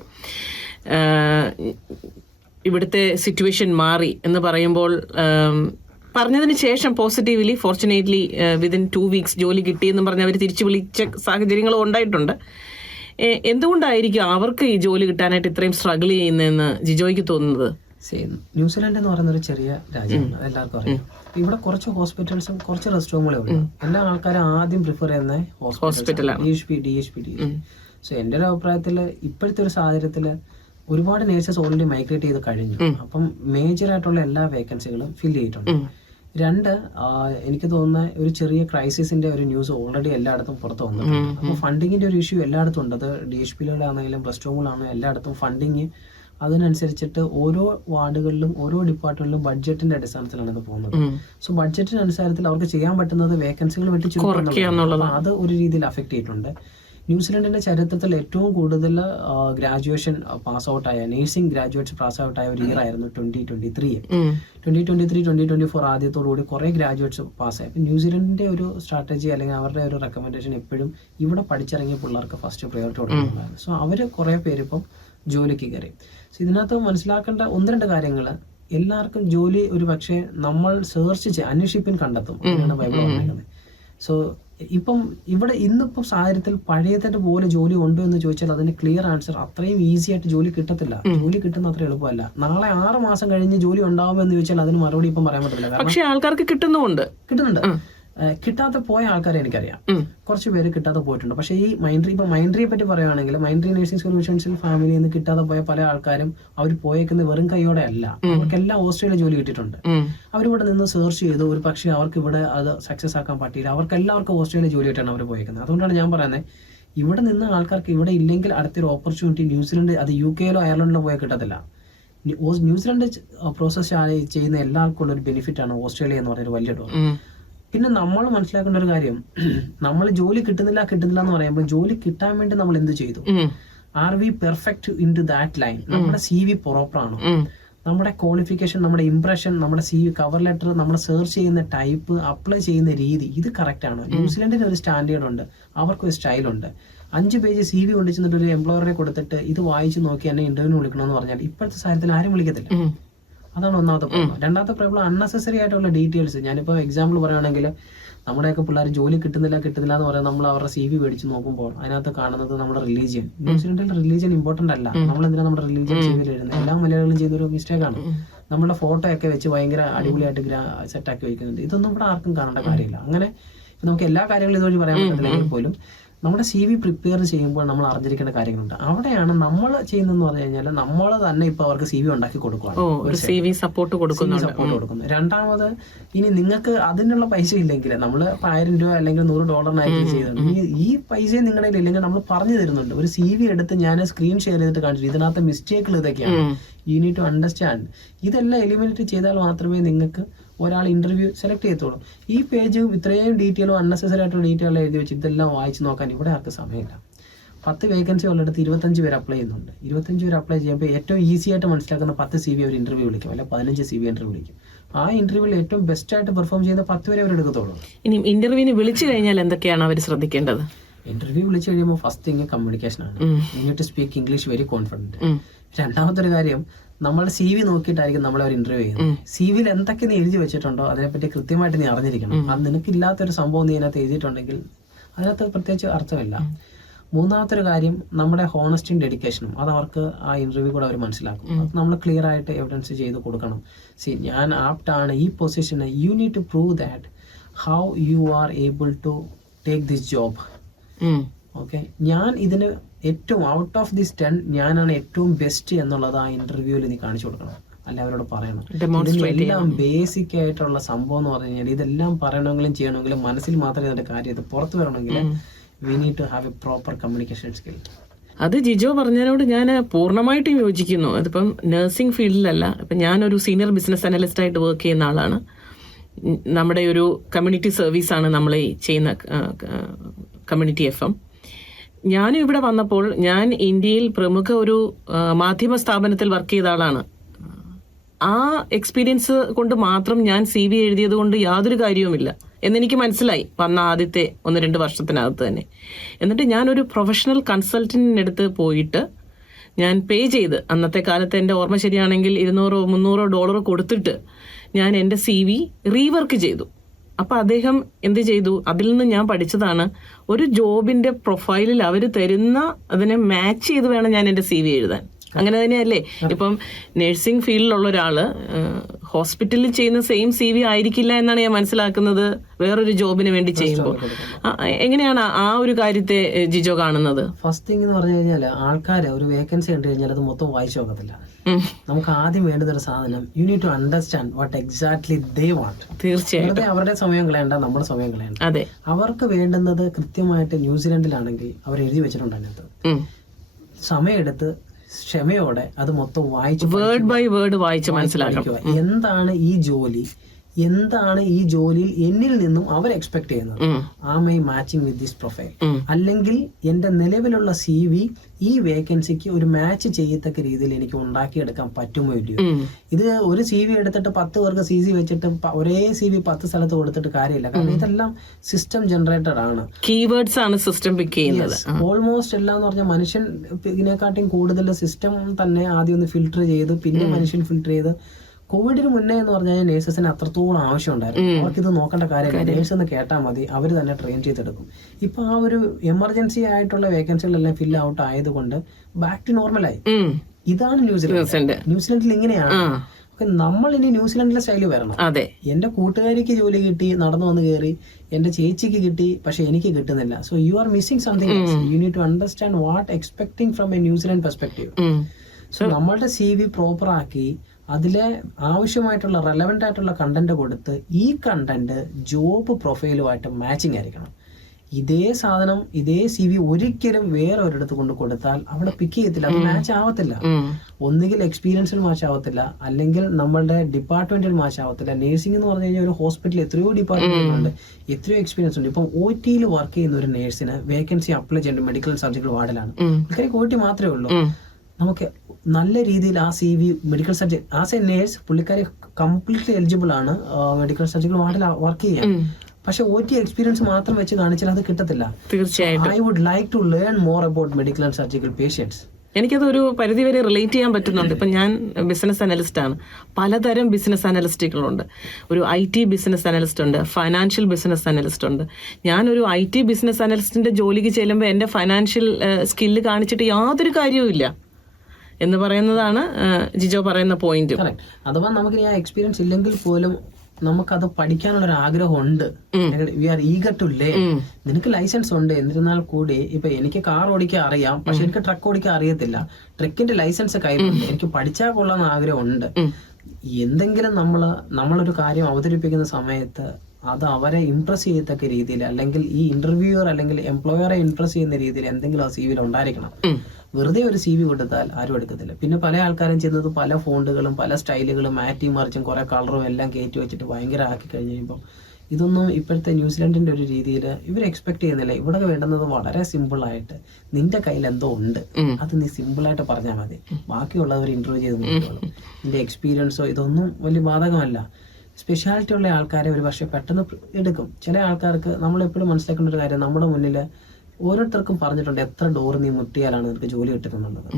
ഇവിടുത്തെ സിറ്റുവേഷൻ മാറി എന്ന് പറയുമ്പോൾ പറഞ്ഞതിന് ശേഷം പോസിറ്റീവ്ലി ഫോർച്ചുനേറ്റ്ലി വിതിൻ 2 വീക്സ് ജോലി കിട്ടിയെന്ന് പറഞ്ഞ് അവർ തിരിച്ചു വിളിച്ച സാഹചര്യങ്ങളും ഉണ്ടായിട്ടുണ്ട്. എന്തുകൊണ്ടായിരിക്കും അവർക്ക് ഈ ജോലി കിട്ടാനായിട്ട് ഇത്രയും സ്ട്രഗിൾ ചെയ്യുന്നതെന്ന് ജിജോയ്ക്ക് തോന്നുന്നത്? ന്യൂസിലാൻഡ് എന്ന് പറയുന്ന ഒരു ചെറിയ രാജ്യമാണ്, എല്ലാവർക്കും അറിയാം. ഇവിടെ കുറച്ച് ഹോസ്പിറ്റൽസും കുറച്ച് റെസ്റ്റ് റൂമുകളേ ഉള്ളൂ. എല്ലാ ആൾക്കാരും ആദ്യം പ്രിഫർ ചെയ്യുന്ന ഹോസ്പിറ്റലാണ്, DHP. സോ എൻ്റെ ഒരു അഭിപ്രായത്തിൽ ഇപ്പോഴത്തെ ഒരു സാഹചര്യത്തിൽ ഒരുപാട് നേഴ്സസ് ഓൾറെഡി മൈഗ്രേറ്റ് ചെയ്ത് കഴിഞ്ഞു. അപ്പം മേജർ ആയിട്ടുള്ള എല്ലാ വേക്കൻസികളും ഫിൽ ചെയ്തിട്ടുണ്ട്. 2, എനിക്ക് തോന്നുന്ന ഒരു ചെറിയ ക്രൈസിസിന്റെ ഒരു ന്യൂസ് ഓൾറെഡി എല്ലായിടത്തും പുറത്ത് വന്നിട്ടുണ്ട്. അപ്പോൾ ഫണ്ടിങ്ങിന്റെ ഒരു ഇഷ്യൂ എല്ലായിടത്തും ഉണ്ട്. അത് DHPയിലാണെങ്കിലും റെസ്റ്റ് റൂമിലാണെങ്കിലും എല്ലായിടത്തും ഫണ്ടിങ് അതിനനുസരിച്ചിട്ട് ഓരോ വാർഡുകളിലും ഓരോ ഡിപ്പാർട്ട്മെന്റിലും ബഡ്ജറ്റിന്റെ അടിസ്ഥാനത്തിലാണ് ഇത് പോകുന്നത്. സോ ബഡ്ജറ്റിന്റെ അടിസ്ഥാനത്തിൽ അവർക്ക് ചെയ്യാൻ പറ്റുന്നത് വേക്കൻസികൾ വെട്ടി അത് ഒരു രീതിയിൽ അഫക്ട് ചെയ്തിട്ടുണ്ട്. ന്യൂസിലൻഡിന്റെ ചരിത്രത്തിൽ ഏറ്റവും കൂടുതൽ ഗ്രാജുവേഷൻ പാസ് ഔട്ടായ നേഴ്സിംഗ് ഗ്രാജുവേറ്റ്സ് പാസ് ഔട്ടായ ഒരു ഇയർ ആയിരുന്നു 2023. 2024 ആദ്യത്തോടുകൂടി കുറെ ഗ്രാജുവേറ്റ്സ് പാസ്സായി. അപ്പം ന്യൂസിലൻഡിന്റെ ഒരു സ്ട്രാറ്റജി അല്ലെങ്കിൽ അവരുടെ ഒരു റെക്കമെൻഡേഷൻ എപ്പോഴും ഇവിടെ പഠിച്ചിറങ്ങിയ പിള്ളേർക്ക് ഫസ്റ്റ് പ്രയോറിറ്റി കൊടുക്കുന്നതാണ്. സോ അവർ കുറെ പേര് ഇപ്പം ജോലിക്ക് കയറി. സോ ഇതിനകത്ത് മനസ്സിലാക്കേണ്ട 1-2 കാര്യങ്ങൾ, എല്ലാവർക്കും ജോലി ഒരു പക്ഷേ നമ്മൾ സെർച്ച് അന്വേഷിപ്പിൻ കണ്ടെത്തും, അങ്ങനെയാണ് ബൈബിൾ പറയുന്നത്. സോ ഇപ്പം ഇവിടെ ഇന്നിപ്പം സാഹചര്യത്തിൽ പഴയതിന്റെ പോലെ ജോലി ഉണ്ടോ എന്ന് ചോദിച്ചാൽ അതിന് ക്ലിയർ ആൻസർ അത്രയും ഈസി ആയിട്ട് ജോലി കിട്ടത്തില്ല. ജോലി കിട്ടുന്ന അത്ര എളുപ്പമല്ല. നാളെ 6 മാസം കഴിഞ്ഞ് ജോലി ഉണ്ടാവുമെന്ന് ചോദിച്ചാൽ അതിന് മറുപടി ഇപ്പം പറയാൻ പറ്റില്ല. പക്ഷേ ആൾക്കാർക്ക് കിട്ടുന്നുണ്ട്. കിട്ടാത്ത പോയ ആൾക്കാരെ എനിക്കറിയാം, കുറച്ച് പേര് കിട്ടാതെ പോയിട്ടുണ്ട്. പക്ഷേ ഈ മൈൻഡ്രിയെ പറ്റി പറയുകയാണെങ്കിൽ മൈൻഡ്രി നഴ്സിംഗ് സൊല്യൂഷൻസിൽ ഫാമിലിയിൽ നിന്ന് കിട്ടാതെ പോയ പല ആൾക്കാരും അവർ പോയേക്കുന്നത് വെറും കൈയോടെ അല്ല. അവർക്കെല്ലാം ഓസ്ട്രേലിയ ജോലി കിട്ടിയിട്ടുണ്ട്. അവരിവിടെ നിന്ന് സെർച്ച് ചെയ്തു, ഒരു പക്ഷേ അവർക്ക് ഇവിടെ അത് സക്സസ് ആക്കാൻ പറ്റിയില്ല. അവർക്കെല്ലാവർക്കും ഓസ്ട്രേലിയ ജോലി ആയിട്ടാണ് അവർ പോയേക്കുന്നത്. അതുകൊണ്ടാണ് ഞാൻ പറയുന്നത്, ഇവിടെ നിന്ന് ആൾക്കാർക്ക് ഇവിടെ ഇല്ലെങ്കിൽ അടുത്തൊരു ഓപ്പർച്യൂണിറ്റി ന്യൂസിലൻഡ്, അത് UKയിലോ അയർലൻഡിലോ പോയാൽ കിട്ടത്തില്ല. ന്യൂസിലൻഡ് പ്രോസസ് ചെയ്യുന്ന എല്ലാവർക്കും ഉള്ള ഒരു ബെനിഫിറ്റ് ആണ് ഓസ്ട്രേലിയ എന്ന് പറയുന്ന വലിയ ഡോർ. പിന്നെ നമ്മൾ മനസ്സിലാക്കേണ്ട ഒരു കാര്യം, നമ്മൾ ജോലി കിട്ടുന്നില്ല എന്ന് പറയുമ്പോൾ ജോലി കിട്ടാൻ വേണ്ടി നമ്മൾ എന്ത് ചെയ്തു? Are we perfect in to that line? നമ്മുടെ CV പ്രോപ്പർ ആണോ? നമ്മുടെ ക്വാളിഫിക്കേഷൻ, നമ്മുടെ ഇംപ്രഷൻ, നമ്മുടെ കവർ ലെറ്റർ, നമ്മുടെ സെർച്ച് ചെയ്യുന്ന ടൈപ്പ്, അപ്ലൈ ചെയ്യുന്ന രീതി, ഇത് കറക്റ്റാണ്. ന്യൂസിലൻഡിന് ഒരു സ്റ്റാൻഡേർഡ് ഉണ്ട്, അവർക്കൊരു സ്റ്റൈലുണ്ട്. 5 പേജ് CV കൊണ്ടു ചെന്നിട്ട് ഒരു എംപ്ലോയറെ കൊടുത്തിട്ട് ഇത് വായിച്ച് നോക്കി എന്നെ ഇന്റർവ്യൂവിന് വിളിക്കണമെന്ന് പറഞ്ഞാൽ ഇപ്പോഴത്തെ സാഹചര്യത്തിൽ ആരും വിളിക്കത്തില്ല. അതാണ് ഒന്നാമത്തെ പ്രോബ്ലം. രണ്ടാമത്തെ പ്രോബ്ലം അൺനെസസറി ആയിട്ടുള്ള ഡീറ്റെയിൽസ്. ഞാനിപ്പോൾ എക്സാമ്പിൾ പറയുകയാണെങ്കിൽ നമ്മുടെയൊക്കെ പിള്ളേർ ജോലി കിട്ടുന്നില്ല എന്ന് പറയാൻ നമ്മൾ അവരുടെ CV മേടിച്ച് നോക്കുമ്പോൾ അതിനകത്ത് കാണുന്നത് നമ്മുടെ റിലീജിയൻ. ന്യൂസിലൻഡിൽ റിലീജിയൻ ഇമ്പോർട്ടന്റ് അല്ല. നമ്മൾ എന്തിനാ നമ്മുടെ റിലീജിയൻ CV എഴുതുന്നത്? എല്ലാ മലയാളികളും ചെയ്യുന്നൊരു മിസ്റ്റേക്കാണ്. നമ്മുടെ ഫോട്ടോ ഒക്കെ വെച്ച് ഭയങ്കര അടിപൊളിയായിട്ട് സെറ്റാക്കി വയ്ക്കുന്നുണ്ട്. ഇതൊന്നും ഇവിടെ ആർക്കും കാണേണ്ട കാര്യമില്ല. അങ്ങനെ നമുക്ക് എല്ലാ കാര്യങ്ങളും ഇതുവഴി പറയാൻ പറ്റത്തില്ലെങ്കിൽ പോലും നമ്മുടെ CV പ്രിപ്പയർ ചെയ്യുമ്പോൾ നമ്മൾ അറിഞ്ഞിരിക്കേണ്ട കാര്യങ്ങളുണ്ട്. അവിടെയാണ് നമ്മൾ ചെയ്യുന്നതെന്ന് പറഞ്ഞു കഴിഞ്ഞാൽ നമ്മൾ തന്നെ ഇപ്പൊ അവർക്ക് CV ഉണ്ടാക്കി കൊടുക്കുകയാണ്, സപ്പോർട്ട് കൊടുക്കുന്നു. രണ്ടാമത്, ഇനി നിങ്ങൾക്ക് അതിനുള്ള പൈസ ഇല്ലെങ്കിൽ നമ്മൾ $1000 അല്ലെങ്കിൽ $100 ചെയ്തിട്ടുണ്ട്. ഈ പൈസ നിങ്ങളുടെ ഇല്ലെങ്കിൽ നമ്മൾ പറഞ്ഞു തരുന്നുണ്ട്. ഒരു CV എടുത്ത് ഞാൻ സ്ക്രീൻ ഷെയർ ചെയ്തിട്ട് കാണിച്ചു, ഇതിനകത്ത് മിസ്റ്റേക്കുകൾ ഇതൊക്കെയാണ്, യു നീഡ് ടു അണ്ടർസ്റ്റാൻഡ്. ഇതെല്ലാം എലിമിനേറ്റ് ചെയ്താൽ മാത്രമേ നിങ്ങൾക്ക് ഒരാൾ ഇന്റർവ്യൂ സെലക്ട് ചെയ്യത്തുള്ളൂ. ഈ പേജ് ഇത്രയും ഡീറ്റെയിലും അൺനെസസറി ആയിട്ടുള്ള ഡീറ്റെയിൽ എഴുതി വെച്ച് ഇതെല്ലാം വായിച്ച് നോക്കാൻ ഇവിടെ ആർക്ക് സമയമില്ല. 10 വേക്കൻസി ഉള്ളിടത്ത് 25 പേര് അപ്ലൈ ചെയ്യുന്നുണ്ട്. 25 പേര് അപ്ലൈ ചെയ്യുമ്പോൾ ഏറ്റവും ഈസി ആയിട്ട് മനസ്സിലാക്കുന്ന 10 CV ഒരു ഇന്റർവ്യൂ വിളിക്കും, അല്ലെ 15 CV ഇന്റർവ്യൂ വിളിക്കും. ആ ഇന്റർവ്യൂവിൽ ഏറ്റവും ബെസ്റ്റ് ആയിട്ട് പെർഫോം ചെയ്യുന്ന 10 പേരെ അവർ എടുക്കത്തുള്ളൂ. ഇനി ഇന്റർവ്യൂവിന് വിളിച്ചു കഴിഞ്ഞാൽ എന്തൊക്കെയാണ് അവർ ശ്രദ്ധിക്കേണ്ടത്? ഇന്റർവ്യൂ വിളിച്ചു കഴിയുമ്പോൾ ഫസ്റ്റ് തിങ് കമ്മ്യൂണിക്കേഷൻ ആണ്. You need to speak English very confident. രണ്ടാമത്തെ ഒരു കാര്യം, നമ്മുടെ CV നോക്കിയിട്ടായിരിക്കും നമ്മളെ ഒരു ഇന്റർവ്യൂ ചെയ്യുന്നത്. CVയിൽ എന്തൊക്കെ നീ എഴുതി വെച്ചിട്ടുണ്ടോ അതിനെപ്പറ്റി കൃത്യമായിട്ട് നീ അറിഞ്ഞിരിക്കണം. അത് നിനക്കില്ലാത്തൊരു സംഭവം നീ അതിനകത്ത് എഴുതിയിട്ടുണ്ടെങ്കിൽ അതിനകത്ത് പ്രത്യേകിച്ച് അർത്ഥമില്ല. മൂന്നാമത്തെ ഒരു കാര്യം, നമ്മുടെ ഹോണസ്റ്റിയും ഡെഡിക്കേഷനും, അത് അവർക്ക് ആ ഇന്റർവ്യൂ കൂടെ അവർ മനസ്സിലാക്കും. അത് നമ്മൾ ക്ലിയർ ആയിട്ട് എവിഡൻസ് ചെയ്ത് കൊടുക്കണം. ഞാൻ ആപ്റ്റാണ് ഈ പൊസിഷന്. You need to prove that how you are able to take this job. Okay, ഞാൻ ഇതിന് ഏറ്റവും ഔട്ട് ഓഫ് ദിസ് 10 ഞാനാണ് ഏറ്റവും ബെസ്റ്റ് എന്നുള്ളത് ആ ഇന്റർവ്യൂവിൽ നീ കാണിച്ചു കൊടുക്കണം, അല്ല അവരോട് പറയണം. ഇതിനെല്ലാം ബേസിക് ആയിട്ടുള്ള സംഭവം എന്ന് പറഞ്ഞു കഴിഞ്ഞാൽ ഇതെല്ലാം പറയണമെങ്കിലും ചെയ്യണമെങ്കിലും മനസ്സിൽ മാത്രമേ ഇതിന്റെ കാര്യം ഇത് പുറത്തു വരണമെങ്കിൽ we need to have a proper communication skill. അത് ജിജോ പറഞ്ഞതിനോട് ഞാൻ പൂർണ്ണമായിട്ടും യോജിക്കുന്നു. അതിപ്പം നഴ്സിംഗ് ഫീൽഡിലല്ല, ഇപ്പം ഞാനൊരു സീനിയർ ബിസിനസ് അനലിസ്റ്റ് ആയിട്ട് വർക്ക് ചെയ്യുന്ന ആളാണ്. നമ്മുടെ ഒരു കമ്മ്യൂണിറ്റി സർവീസാണ് നമ്മൾ ഈ ചെയ്യുന്ന കമ്മ്യൂണിറ്റി FM. ഞാനും ഇവിടെ വന്നപ്പോൾ ഞാൻ ഇന്ത്യയിൽ പ്രമുഖ ഒരു മാധ്യമ സ്ഥാപനത്തിൽ വർക്ക് ചെയ്ത ആളാണ്. ആ എക്സ്പീരിയൻസ് കൊണ്ട് മാത്രം ഞാൻ CV എഴുതിയത് കൊണ്ട് യാതൊരു കാര്യവുമില്ല എന്നെനിക്ക് മനസ്സിലായി വന്ന ആദ്യത്തെ 1-2 വർഷത്തിനകത്ത് തന്നെ. എന്നിട്ട് ഞാനൊരു പ്രൊഫഷണൽ കൺസൾട്ടന്റിനടുത്ത് പോയിട്ട് ഞാൻ പേ ചെയ്ത്, അന്നത്തെ കാലത്ത് എൻ്റെ ഓർമ്മ ശരിയാണെങ്കിൽ $200-300 കൊടുത്തിട്ട് ഞാൻ എൻ്റെ CV റീവർക്ക് ചെയ്തു. അപ്പൊ അദ്ദേഹം എന്ത് ചെയ്തു, അതിൽ നിന്ന് ഞാൻ പഠിച്ചതാണ്, ഒരു ജോബിന്റെ പ്രൊഫൈലിൽ അവർ തരുന്ന അതിനെ മാച്ച് ചെയ്ത് വേണം ഞാൻ എൻ്റെ CV എഴുതാൻ. അങ്ങനെ തന്നെയല്ലേ ഇപ്പം നഴ്സിംഗ് ഫീൽഡിലുള്ള ഒരാള് ഹോസ്പിറ്റലിൽ ചെയ്യുന്ന സെയിം CV ആയിരിക്കില്ല എന്നാണ് ഞാൻ മനസ്സിലാക്കുന്നത് വേറൊരു ജോബിന് വേണ്ടി ചെയ്യുമ്പോൾ. എങ്ങനെയാണ് ആ ഒരു കാര്യത്തെ ജിജോ കാണുന്നത്? ഫസ്റ്റ് തിങ് എന്ന് പറഞ്ഞു കഴിഞ്ഞാൽ ആൾക്കാർ ഒരു വേക്കൻസി കണ്ടു കഴിഞ്ഞാൽ അത് മൊത്തം വായിച്ചു നോക്കത്തില്ല. നമുക്ക് ആദ്യം വേണ്ടുന്ന ഒരു സാധനം, you need to understand what exactly they want. തീർച്ചയായിട്ടും അവരുടെ സമയം കളയണ്ട, നമ്മുടെ സമയം കളയണ്ട. അതെ, അവർക്ക് വേണ്ടുന്നത് കൃത്യമായിട്ട് ന്യൂസിലൻഡിലാണെങ്കിൽ അവർ എഴുതി വെച്ചിട്ടുണ്ട്. അതിനകത്ത് സമയമെടുത്ത് ക്ഷമയോടെ അത് മൊത്തം വായിച്ച് വേർഡ് ബൈ വേർഡ് വായിച്ച് മനസ്സിലാക്കുക. എന്താണ് ഈ ജോലി, എന്താണ് ഈ ജോലിയിൽ എന്നിൽ നിന്നും അവർ എക്സ്പെക്ട് ചെയ്യുന്നത്, am I matching with this profile, അല്ലെങ്കിൽ എന്റെ നിലവിലുള്ള CV ഈ വേക്കൻസിക്ക് ഒരു മാച്ച് ചെയ്യത്തക്ക രീതിയിൽ എനിക്ക് ഉണ്ടാക്കിയെടുക്കാൻ പറ്റുമോ ഇല്ലയോ. ഇത് ഒരു CV എടുത്തിട്ട് 10 പേർക്ക് CV വെച്ചിട്ട് ഒരേ CV 10 സ്ഥലത്ത് കൊടുത്തിട്ട് കാര്യമില്ല. കാരണം ഇതെല്ലാം സിസ്റ്റം ജനറേറ്റഡ് ആണ്, കീവേഡ്സ് ആണ് സിസ്റ്റം പിക്ക് ചെയ്യുന്നത്. ഓൾമോസ്റ്റ് എല്ലാം എന്ന് പറഞ്ഞാൽ മനുഷ്യൻ ഇതിനെക്കാട്ടിയും കൂടുതൽ സിസ്റ്റം തന്നെ ആദ്യം ഒന്ന് ഫിൽട്ടർ ചെയ്ത് പിന്നെ മനുഷ്യൻ ഫിൽട്ടർ ചെയ്ത്. കോവിഡിന് മുന്നേ എന്ന് പറഞ്ഞാൽ നേഴ്സസിന് അത്രത്തോളം ആവശ്യം ഉണ്ടായിരുന്നു. അവർക്കിത് നോക്കേണ്ട കാര്യമില്ല, നേഴ്സ് എന്ന് കേട്ടാൽ മതി, അവർ തന്നെ ട്രെയിൻ ചെയ്തെടുക്കും. ഇപ്പൊ ആ ഒരു എമർജൻസി ആയിട്ടുള്ള വേക്കൻസികളെല്ലാം ഫിൽ ഔട്ട് ആയതുകൊണ്ട് ബാക്ക് ടു നോർമലായി. ഇതാണ് ന്യൂസിലൻഡിൽ ഇങ്ങനെയാണ്. നമ്മൾ ഇനി ന്യൂസിലൻഡിലെ സ്റ്റൈലിൽ വരണം. എന്റെ കൂട്ടുകാരിക്ക് ജോലി കിട്ടി, നടന്നു വന്ന് കയറി, എന്റെ ചേച്ചിക്ക് കിട്ടി, പക്ഷെ എനിക്ക് കിട്ടുന്നില്ല. So you are missing something. You need to understand what expecting from a New Zealand perspective. So നമ്മളുടെ CV പ്രോപ്പർ ആക്കി അതിലെ ആവശ്യമായിട്ടുള്ള റെലവെന്റ് ആയിട്ടുള്ള കണ്ടന്റ് കൊടുത്ത് ഈ കണ്ടന്റ് ജോബ് പ്രൊഫൈലുമായിട്ട് മാച്ചിങ് ആയിരിക്കണം. ഇതേ സാധനം ഇതേ CV ഒരിക്കലും വേറെ ഒരിടത്ത് കൊണ്ട് കൊടുത്താൽ അവിടെ പിക്ക് ചെയ്യത്തില്ല, അത് മാച്ച് ആവത്തില്ല. ഒന്നുകിൽ എക്സ്പീരിയൻസിൽ മാച്ച് ആവത്തില്ല, അല്ലെങ്കിൽ നമ്മളുടെ ഡിപ്പാർട്ട്മെന്റിൽ മാച്ച് ആവത്തില്ല. നേഴ്സിംഗ് എന്ന് പറഞ്ഞു കഴിഞ്ഞാൽ ഒരു ഹോസ്പിറ്റലിൽ എത്രയോ ഡിപ്പാർട്ട്മെന്റ് ഉണ്ട്, എത്രയോ എക്സ്പീരിയൻസ് ഉണ്ട്. ഇപ്പം OTയിൽ വർക്ക് ചെയ്യുന്ന ഒരു നേഴ്സിന് വേക്കൻസി അപ്ലൈ ചെയ്യേണ്ട മെഡിക്കൽ സർജിക്കൽ വാർഡിലാണ്. OT മാത്രമേ ഉള്ളൂ. നമുക്ക് നല്ല രീതിയിൽ ആ CV medical surgery as A nurse പുള്ളിക്കാരി കംപ്ലീറ്റ്ലി എലിജിബിൾ ആണ് മെഡിക്കൽ സർജിക്കൽ വാർഡിൽ വർക്ക് ചെയ്യാൻ. പക്ഷെ OT എക്സ്പീരിയൻസ് മാത്രം വെച്ച് കാണിച്ചാൽ അത് കിട്ടത്തില്ല. തീർച്ചയായിട്ടും I would like to learn more about medical and surgical patients. എനിക്കതൊരു പരിധിവരെ റിലേറ്റ് ചെയ്യാൻ പറ്റുന്നുണ്ട്. ഇപ്പം ഞാൻ ബിസിനസ് അനലിസ്റ്റ് ആണ്. പലതരം ബിസിനസ് അനലിസ്റ്റുകളുണ്ട്. ഒരു IT ബിസിനസ് അനലിസ്റ്റ് ഉണ്ട്, ഫൈനാൻഷ്യൽ ബിസിനസ് അനലിസ്റ്റ് ഉണ്ട്. ഞാനൊരു IT ബിസിനസ് അനലിസ്റ്റിന്റെ ജോലിക്ക് ചെല്ലുമ്പോൾ എൻ്റെ ഫൈനാൻഷ്യൽ സ്കില്ല് കാണിച്ചിട്ട് യാതൊരു കാര്യവും ഇല്ല എന്ന് പറയുന്നതാണ് ജിജോ പറയുന്ന പോയിന്റ്. അഥവാ നമുക്ക് ആ എക്സ്പീരിയൻസ് ഇല്ലെങ്കിൽ പോലും നമുക്കത് പഠിക്കാനുള്ള ഒരു ആഗ്രഹമുണ്ട്. We are eager to learn. നിനക്ക് ലൈസൻസ് ഉണ്ട്, എന്നിരുന്നാൽ കൂടി ഇപ്പൊ എനിക്ക് കാർ ഓടിക്കാൻ അറിയാം, പക്ഷെ എനിക്ക് ട്രക്ക് ഓടിക്കാൻ അറിയത്തില്ല. ട്രക്കിന്റെ ലൈസൻസ് കയ്യിലുണ്ട്, എനിക്ക് പഠിച്ചാൽ കൊള്ളാൻ ആഗ്രഹമുണ്ട്. എന്തെങ്കിലും നമ്മളൊരു കാര്യം അവതരിപ്പിക്കുന്ന സമയത്ത് അത് അവരെ ഇംപ്രസ് ചെയ്യത്തക്ക രീതിയിൽ, അല്ലെങ്കിൽ ഈ ഇന്റർവ്യൂവർ അല്ലെങ്കിൽ എംപ്ലോയറെ ഇംപ്രസ് ചെയ്യുന്ന രീതിയിൽ എന്തെങ്കിലും ആ CV ഉണ്ടായിരിക്കണം. വെറുതെ ഒരു CV കൊടുത്താൽ ആരും എടുക്കത്തില്ല. പിന്നെ പല ആൾക്കാരും ചെയ്യുന്നത് പല ഫോണ്ടുകളും പല സ്റ്റൈലുകളും മാറ്റി മറിച്ചും കുറെ കളറും എല്ലാം കയറ്റി വെച്ചിട്ട് ഭയങ്കര ആക്കി കഴിയുമ്പോൾ ഇതൊന്നും ഇപ്പോഴത്തെ ന്യൂസിലാൻഡിന്റെ ഒരു രീതിയിൽ ഇവർ എക്സ്പെക്ട് ചെയ്യുന്നില്ല. ഇവിടെ വേണ്ടുന്നത് വളരെ സിമ്പിൾ ആയിട്ട് നിന്റെ കയ്യിൽ എന്തോ ഉണ്ട്, അത് നീ സിമ്പിൾ ആയിട്ട് പറഞ്ഞാൽ മതി, ബാക്കിയുള്ളവർ ഇന്റർവ്യൂ ചെയ്ത് നോക്കണം. നിന്റെ എക്സ്പീരിയൻസോ ഇതൊന്നും വലിയ ബാധകമല്ല. സ്പെഷ്യാലിറ്റി ഉള്ള ആൾക്കാരെ ഒരു പക്ഷേ പെട്ടെന്ന് എടുക്കും. ചില ആൾക്കാർക്ക് നമ്മൾ എപ്പോഴും മനസ്സിലാക്കേണ്ട ഒരു കാര്യം, നമ്മുടെ മുന്നിൽ ഓരോരുത്തർക്കും പറഞ്ഞിട്ടുണ്ട് എത്ര ഡോർ നീ മുട്ടിയാലാണ് നിനക്ക് ജോലി കിട്ടുന്നുള്ളത്.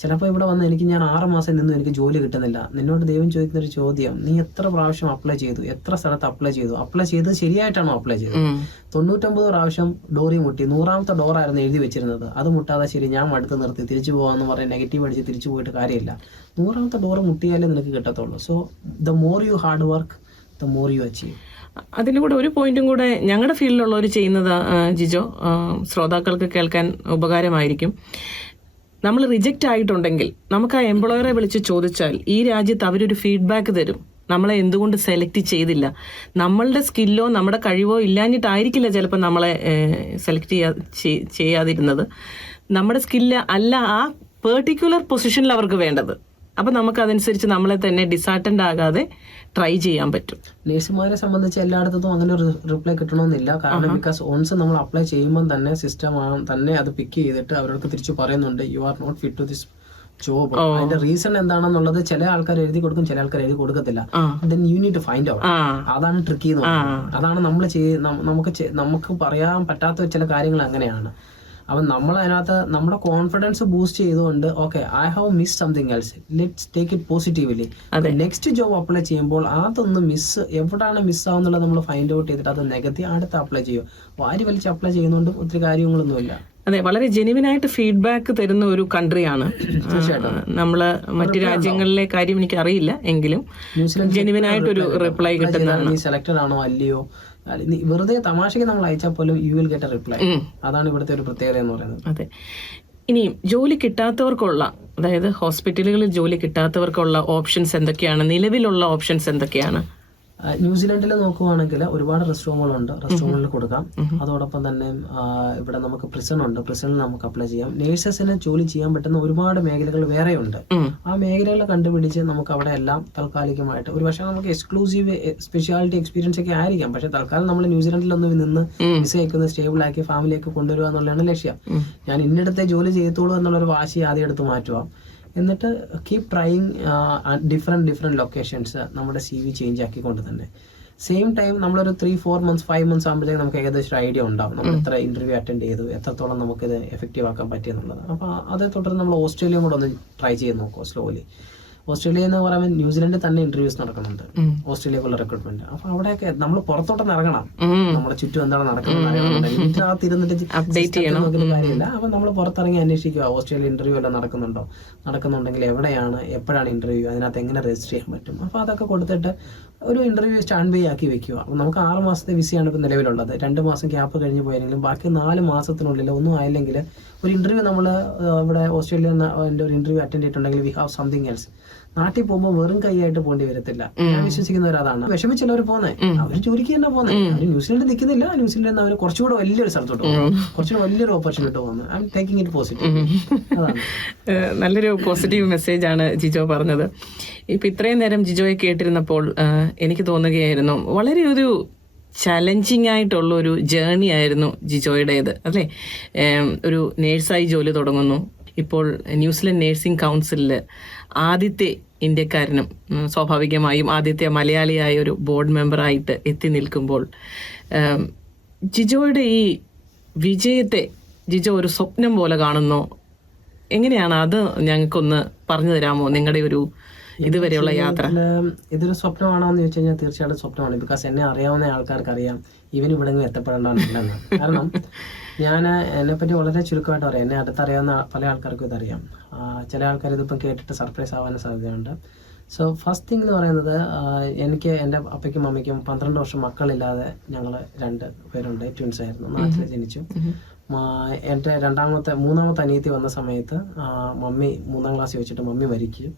ചിലപ്പോൾ ഇവിടെ വന്ന് ഞാൻ 6 മാസം നിന്നും എനിക്ക് ജോലി കിട്ടുന്നില്ല. നിന്നോട് ദൈവം ചോദിക്കുന്ന ഒരു ചോദ്യം, നീ എത്ര പ്രാവശ്യം അപ്ലൈ ചെയ്തു, എത്ര സ്ഥലത്ത് അപ്ലൈ ചെയ്തത് ശരിയായിട്ടാണോ അപ്ലൈ ചെയ്തത്? 99 പ്രാവശ്യം ഡോറി മുട്ടി, 100ാമത്തെ ഡോറായിരുന്നു എഴുതി വെച്ചിരുന്നത്, അത് മുട്ടാതെ ശരി ഞാൻ അടുത്ത് നിർത്തി തിരിച്ചു പോകാമെന്ന് പറഞ്ഞ് നെഗറ്റീവ് അടിച്ച് തിരിച്ചു പോയിട്ട് കാര്യമില്ല. 100ാമത്തെ ഡോറ് മുട്ടിയാലേ നിനക്ക് കിട്ടത്തുള്ളൂ. So the more you hard work the more you achieve. അതിലൂടെ ഒരു പോയിന്റും കൂടെ ഞങ്ങളുടെ ഫീൽഡിലുള്ളവർ ചെയ്യുന്നത് ജിജോ, ശ്രോതാക്കൾക്ക് കേൾക്കാൻ ഉപകാരമായിരിക്കും. നമ്മൾ റിജക്റ്റ് ആയിട്ടുണ്ടെങ്കിൽ നമുക്ക് ആ എംപ്ലോയറെ വിളിച്ച് ചോദിച്ചാൽ ഈ രാജ്യത്ത് അവരൊരു ഫീഡ്ബാക്ക് തരും. നമ്മളെ എന്തുകൊണ്ട് സെലക്ട് ചെയ്തില്ല, നമ്മളുടെ സ്കില്ലോ നമ്മുടെ കഴിവോ ഇല്ലാഞ്ഞിട്ടായിരിക്കില്ല ചിലപ്പോൾ നമ്മളെ സെലക്ട് ചെയ്യാതിരുന്നത്. നമ്മുടെ സ്കില്ല് അല്ല ആ പെർട്ടിക്കുലർ പൊസിഷനിൽ അവർക്ക് വേണ്ടത്. അപ്പം നമുക്കതനുസരിച്ച് നമ്മളെ തന്നെ ഡിസാറ്റൻഡ് ആകാതെ ട്രൈ ചെയ്യാൻ പറ്റും. നേഴ്സുമാരെ സംബന്ധിച്ച് എല്ലായിടത്തും അങ്ങനെ ഒരു റിപ്ലൈ കിട്ടണമെന്നില്ല. കാരണം ബിക്കോസ് ഓൺസ് നമ്മൾ അപ്ലൈ ചെയ്യുമ്പോൾ തന്നെ സിസ്റ്റം തന്നെ അത് പിക്ക് ചെയ്തിട്ട് അവർക്ക് തിരിച്ചു പറയുന്നുണ്ട് you are not fit to this job. അതിന്റെ റീസൺ എന്താണെന്നുള്ളത് ചില ആൾക്കാർ എഴുതി കൊടുക്കും, ചില ആൾക്കാർ എഴുതി കൊടുക്കത്തില്ല. Then you need to find out. അതാണ് ട്രിക്കി എന്ന് പറയുന്നത്. അതാണ് നമുക്ക് പറയാൻ പറ്റാത്ത ചില കാര്യങ്ങൾ അങ്ങനെയാണ്. അപ്പം നമ്മൾ അതിനകത്ത് നമ്മുടെ കോൺഫിഡൻസ് ബൂസ്റ്റ് ചെയ്തുകൊണ്ട് okay I have miss something else, let's take it positively. Next job apply ചെയ്യുമ്പോൾ അതൊന്ന് എവിടെയാണ് മിസ്സാവുന്നുള്ളത് നമ്മൾ ഫൈൻഡ് ഔട്ട് ചെയ്തിട്ട് അത് നികത്തി അടുത്ത് അപ്ലൈ ചെയ്യും. വാരി വലിച്ച് അപ്ലൈ ചെയ്യുന്നതുകൊണ്ട് ഒത്തിരി കാര്യങ്ങളൊന്നുമില്ല. അതെ, വളരെ ജെനുവിനായിട്ട് ഫീഡ്ബാക്ക് തരുന്ന ഒരു കൺട്രിയാണ്. നമ്മള് മറ്റു രാജ്യങ്ങളിലെ കാര്യം എനിക്ക് അറിയില്ല എങ്കിലും ജെനുവിനായിട്ടൊരു റിപ്ലൈ കിട്ടുന്നതാണ്. നീ സെലക്ടഡ് ആണോ അല്ലയോ, വെറുതെ തമാശക്ക് നമ്മൾ അയച്ചാൽ പോലും you will get A reply. അതാണ് ഇവിടുത്തെ ഒരു പ്രത്യേകത എന്ന് പറയുന്നത്. അതെ. ഇനിയും ജോലി കിട്ടാത്തവർക്കുള്ള, അതായത് ഹോസ്പിറ്റലുകളിൽ ജോലി കിട്ടാത്തവർക്കുള്ള ഓപ്ഷൻസ് എന്തൊക്കെയാണ്, നിലവിലുള്ള ഓപ്ഷൻസ് എന്തൊക്കെയാണ്? ന്യൂസിലാൻഡിൽ നോക്കുവാണെങ്കിൽ ഒരുപാട് റെസ്റ്റോറൻറ്റുകളുണ്ട്, റെസ്റ്റോറൻറ്റിൽ കൊടുക്കാം. അതോടൊപ്പം തന്നെ ഇവിടെ നമുക്ക് പ്രിസൺ ഉണ്ട്, പ്രിസണിൽ നമുക്ക് അപ്ലൈ ചെയ്യാം. നേഴ്സസിന് ജോലി ചെയ്യാൻ പറ്റുന്ന ഒരുപാട് മേഖലകൾ വേറെയുണ്ട്. ആ മേഖലകൾ കണ്ടുപിടിച്ച് നമുക്ക് അവിടെ എല്ലാം താൽക്കാലികമായിട്ട് ഒരു പക്ഷേ നമുക്ക് എക്സ്ക്ലൂസീവ് സ്പെഷ്യാലിറ്റി എക്സ്പീരിയൻസ് ഒക്കെ ആയിരിക്കാം. പക്ഷെ തൽക്കാലം നമ്മൾ ന്യൂസിലാൻഡിലൊന്ന് നിന്ന് വിസ അയക്കുന്ന സ്റ്റേബിൾ ആക്കി ഫാമിലിയൊക്കെ കൊണ്ടുവരിക എന്നുള്ളതാണ് ലക്ഷ്യം. ഞാൻ ഇന്നിടത്തെ ജോലി ചെയ്യത്തുള്ളൂ എന്നുള്ളൊരു വാശി ആദ്യം എടുത്ത് മാറ്റുക. എന്നിട്ട് കീപ് ട്രൈയിങ് ഡിഫറെൻറ്റ് ലൊക്കേഷൻസ്, നമ്മുടെ CV ചേഞ്ച് ആക്കിക്കൊണ്ട് തന്നെ. സെയിം ടൈം നമ്മളൊരു 3-4 months 5 months ആകുമ്പോഴത്തേക്ക് നമുക്ക് ഏകദേശം ഒരു ഐഡിയ ഉണ്ടാവും നമ്മൾ എത്ര ഇന്റർവ്യൂ അറ്റൻഡ് ചെയ്തു, എത്രത്തോളം നമുക്കിത് എഫക്റ്റീവ് ആക്കാൻ പറ്റിയെന്നുള്ളത്. അപ്പോൾ അതേ തുടർന്ന് നമ്മൾ ഓസ്ട്രേലിയയും കൂടെ ഒന്ന് ട്രൈ ചെയ്ത് നോക്കുക സ്ലോലി. ഓസ്ട്രേലിയ എന്ന് പറയുമ്പോൾ ന്യൂസിലാൻഡിൽ തന്നെ ഇന്റർവ്യൂസ് നടക്കുന്നുണ്ട്, ഓസ്ട്രേലിയക്കുള്ള റിക്രൂട്ട്മെന്റ്. അപ്പൊ അവിടെയൊക്കെ നമ്മൾ പുറത്തോട്ടൊന്ന് ഇറങ്ങണം, നമ്മുടെ ചുറ്റും എന്താണ് നടക്കുന്നത് ഇരുന്നിട്ട് കാര്യമില്ല. അപ്പൊ നമ്മൾ പുറത്തിറങ്ങി അന്വേഷിക്കുക ഓസ്ട്രേലിയ ഇന്റർവ്യൂ എല്ലാം നടക്കുന്നുണ്ടെങ്കിൽ എവിടെയാണ്, എപ്പോഴാണ് ഇന്റർവ്യൂ, അതിനകത്ത് എങ്ങനെ രജിസ്റ്റർ ചെയ്യാൻ പറ്റും. അപ്പൊ അതൊക്കെ കൊടുത്തിട്ട് ഒരു ഇന്റർവ്യൂ സ്റ്റാൻഡ് ബൈ ആക്കി വെക്കുക. അപ്പൊ നമുക്ക് 6 മാസത്തെ വിസയാണ് ഇപ്പൊ നിലവിലുള്ളത്. 2 മാസം ഗ്യാപ്പ് കഴിഞ്ഞ് പോയെങ്കിലും ബാക്കി 4 മാസത്തിനുള്ളിൽ ഒന്നും ആയില്ലെങ്കിൽ ഒരു ഇന്റർവ്യൂ നമ്മൾ ഇവിടെ ഓസ്ട്രേലിയ ഒരു ഇന്റർവ്യൂ അറ്റൻഡ് ചെയ്തിട്ടുണ്ടെങ്കിൽ വി ഹാവ് സംതിങ് എൽസ്. നാട്ടിൽ പോകുമ്പോൾ വെറും കൈയായിട്ട് പോകേണ്ടി വരത്തില്ല. ഞാൻ വിശ്വസിക്കുന്നവർ അതാണ്. വിഷമിച്ചവർ പോകുന്നത് അവർ ജോലിക്ക് തന്നെ പോകുന്നത്. അവർ ന്യൂസിലാൻഡ് നിൽക്കുന്നില്ല, ന്യൂസിലാൻഡ് അവർ കുറച്ചുകൂടെ വലിയൊരു സ്ഥലത്തോട്ട് പോകും, കുറച്ചുകൂടെ വലിയൊരു ഓപ്പർച്യൂണിറ്റി പോകുന്നത്. I am taking it positive. അതാണ് നല്ലൊരു പോസിറ്റീവ് മെസ്സേജ് ആണ് ജിജോ പറഞ്ഞത്. ഇപ്പൊ ഇത്രയും നേരം ജിജോയെ കേട്ടിരുന്നപ്പോൾ എനിക്ക് തോന്നുകയായിരുന്നു വളരെ ഒരു ചലഞ്ചിങ് ആയിട്ടുള്ള ഒരു ജേർണി ആയിരുന്നു ജിജോയുടേത്, അല്ലേ? ഒരു നേഴ്സായി ജോലി തുടങ്ങുന്നു, ഇപ്പോൾ ന്യൂസിലൻഡ് നേഴ്സിംഗ് കൗൺസിലിൽ ആദ്യത്തെ ഇന്ത്യക്കാരനും സ്വാഭാവികമായും ആദ്യത്തെ മലയാളിയായ ഒരു ബോർഡ് മെമ്പറായിട്ട് എത്തി നിൽക്കുമ്പോൾ ജിജോയുടെ ഈ വിജയത്തെ ജിജോ ഒരു സ്വപ്നം പോലെ കാണുന്നോ? എങ്ങനെയാണ് അത് ഞങ്ങൾക്കൊന്ന് പറഞ്ഞു തരാമോ? നിങ്ങളുടെ ഒരു ഇതുവരെയുള്ള യാത്ര. ഇതൊരു സ്വപ്നമാണോ എന്ന് ചോദിച്ചു കഴിഞ്ഞാൽ തീർച്ചയായിട്ടും സ്വപ്നമാണ്. ബിക്കോസ് എന്നെ അറിയാവുന്ന ആൾക്കാർക്ക് അറിയാം ഇവൻ ഇവിടെ നിന്ന് എത്തപ്പെടേണ്ടതെന്ന്. കാരണം ഞാൻ എന്നെപ്പറ്റി വളരെ ചുരുക്കമായിട്ട് പറയാം. എന്നെ അടുത്തറിയാവുന്ന പല ആൾക്കാർക്കും ഇതറിയാം. ചില ആൾക്കാർ ഇതിപ്പം കേട്ടിട്ട് സർപ്രൈസ് ആവാൻ സാധ്യതയുണ്ട്. സോ ഫസ്റ്റ് തിങ് എന്ന് പറയുന്നത്, എനിക്ക് എൻ്റെ അപ്പയ്ക്കും മമ്മിക്കും 12 വർഷം മക്കളില്ലാതെ ഞങ്ങൾ 2 പേരുണ്ട്. ട്വിൻസ് ആയിരുന്നു. നാട്ടിൽ ജനിച്ചു. എൻ്റെ മൂന്നാമത്തെ അനിയത്തി വന്ന സമയത്ത് മമ്മി 3ാം ക്ലാസ്സിൽ വെച്ചിട്ട് മമ്മി മരിക്കും.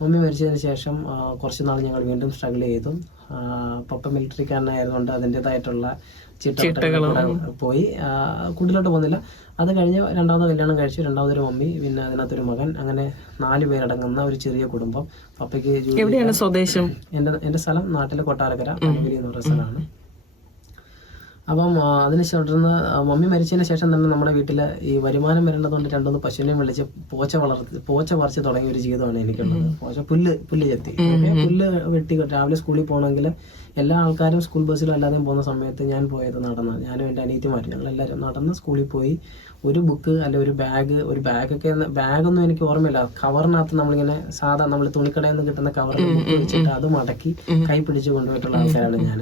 മമ്മി മരിച്ചതിന് ശേഷം കുറച്ച് നാൾ ഞങ്ങൾ വീണ്ടും സ്ട്രഗിൾ ചെയ്തു. പപ്പ മിലിറ്ററിക്കാരനായതുകൊണ്ട് അതിൻ്റെതായിട്ടുള്ള ചിട്ടകൾ പോയി കൂടുതലോട്ട് പോകുന്നില്ല. അത് കഴിഞ്ഞ് രണ്ടാമത് കല്യാണം കഴിച്ചു. രണ്ടാമതൊരു മമ്മി, പിന്നെ അതിനകത്തൊരു മകൻ. അങ്ങനെ 4 പേരടങ്ങുന്ന ഒരു ചെറിയ കുടുംബം. പപ്പയ്ക്ക് എവിടെയാണ് സ്വദേശം? എൻ്റെ സ്ഥലം നാട്ടിലെ കൊട്ടാരക്കര പനഗിരി എന്ന് പറയുന്ന സ്ഥലമാണ്. അപ്പം അതിന് തുടർന്ന് മമ്മി മരിച്ചതിന് ശേഷം തന്നെ നമ്മുടെ വീട്ടിൽ ഈ വരുമാനം വരേണ്ടതുകൊണ്ട് 2-3 പശുവിനെയും വിളിച്ച് പോച്ച പറിച്ച് തുടങ്ങിയ ഒരു ജീവിതമാണ് എനിക്കുള്ളത്. പുല്ല് ചെത്തി പുല്ല് വെട്ടി രാവിലെ സ്കൂളിൽ പോകണമെങ്കിൽ എല്ലാ ആൾക്കാരും സ്കൂൾ ബസ്സിലും അല്ലാതെയും പോകുന്ന സമയത്ത് ഞാൻ പോയത് നടന്ന്, ഞാനും എൻ്റെ അനിയത്തിമാരും ഞങ്ങളെല്ലാവരും നടന്ന് സ്കൂളിൽ പോയി ഒരു ബുക്ക് അല്ലെ ഒരു ബാഗൊക്കെ, ബാഗൊന്നും എനിക്ക് ഓർമ്മയില്ല, കവറിനകത്ത് നമ്മളിങ്ങനെ സാധാ നമ്മൾ തുണിക്കടയിൽ നിന്ന് കിട്ടുന്ന കവറിൽ ബുക്ക് വെച്ചിട്ട് അത് മടക്കി കൈ പിടിച്ച് കൊണ്ടുപോയിട്ടുള്ള ആൾക്കാരാണ് ഞാൻ.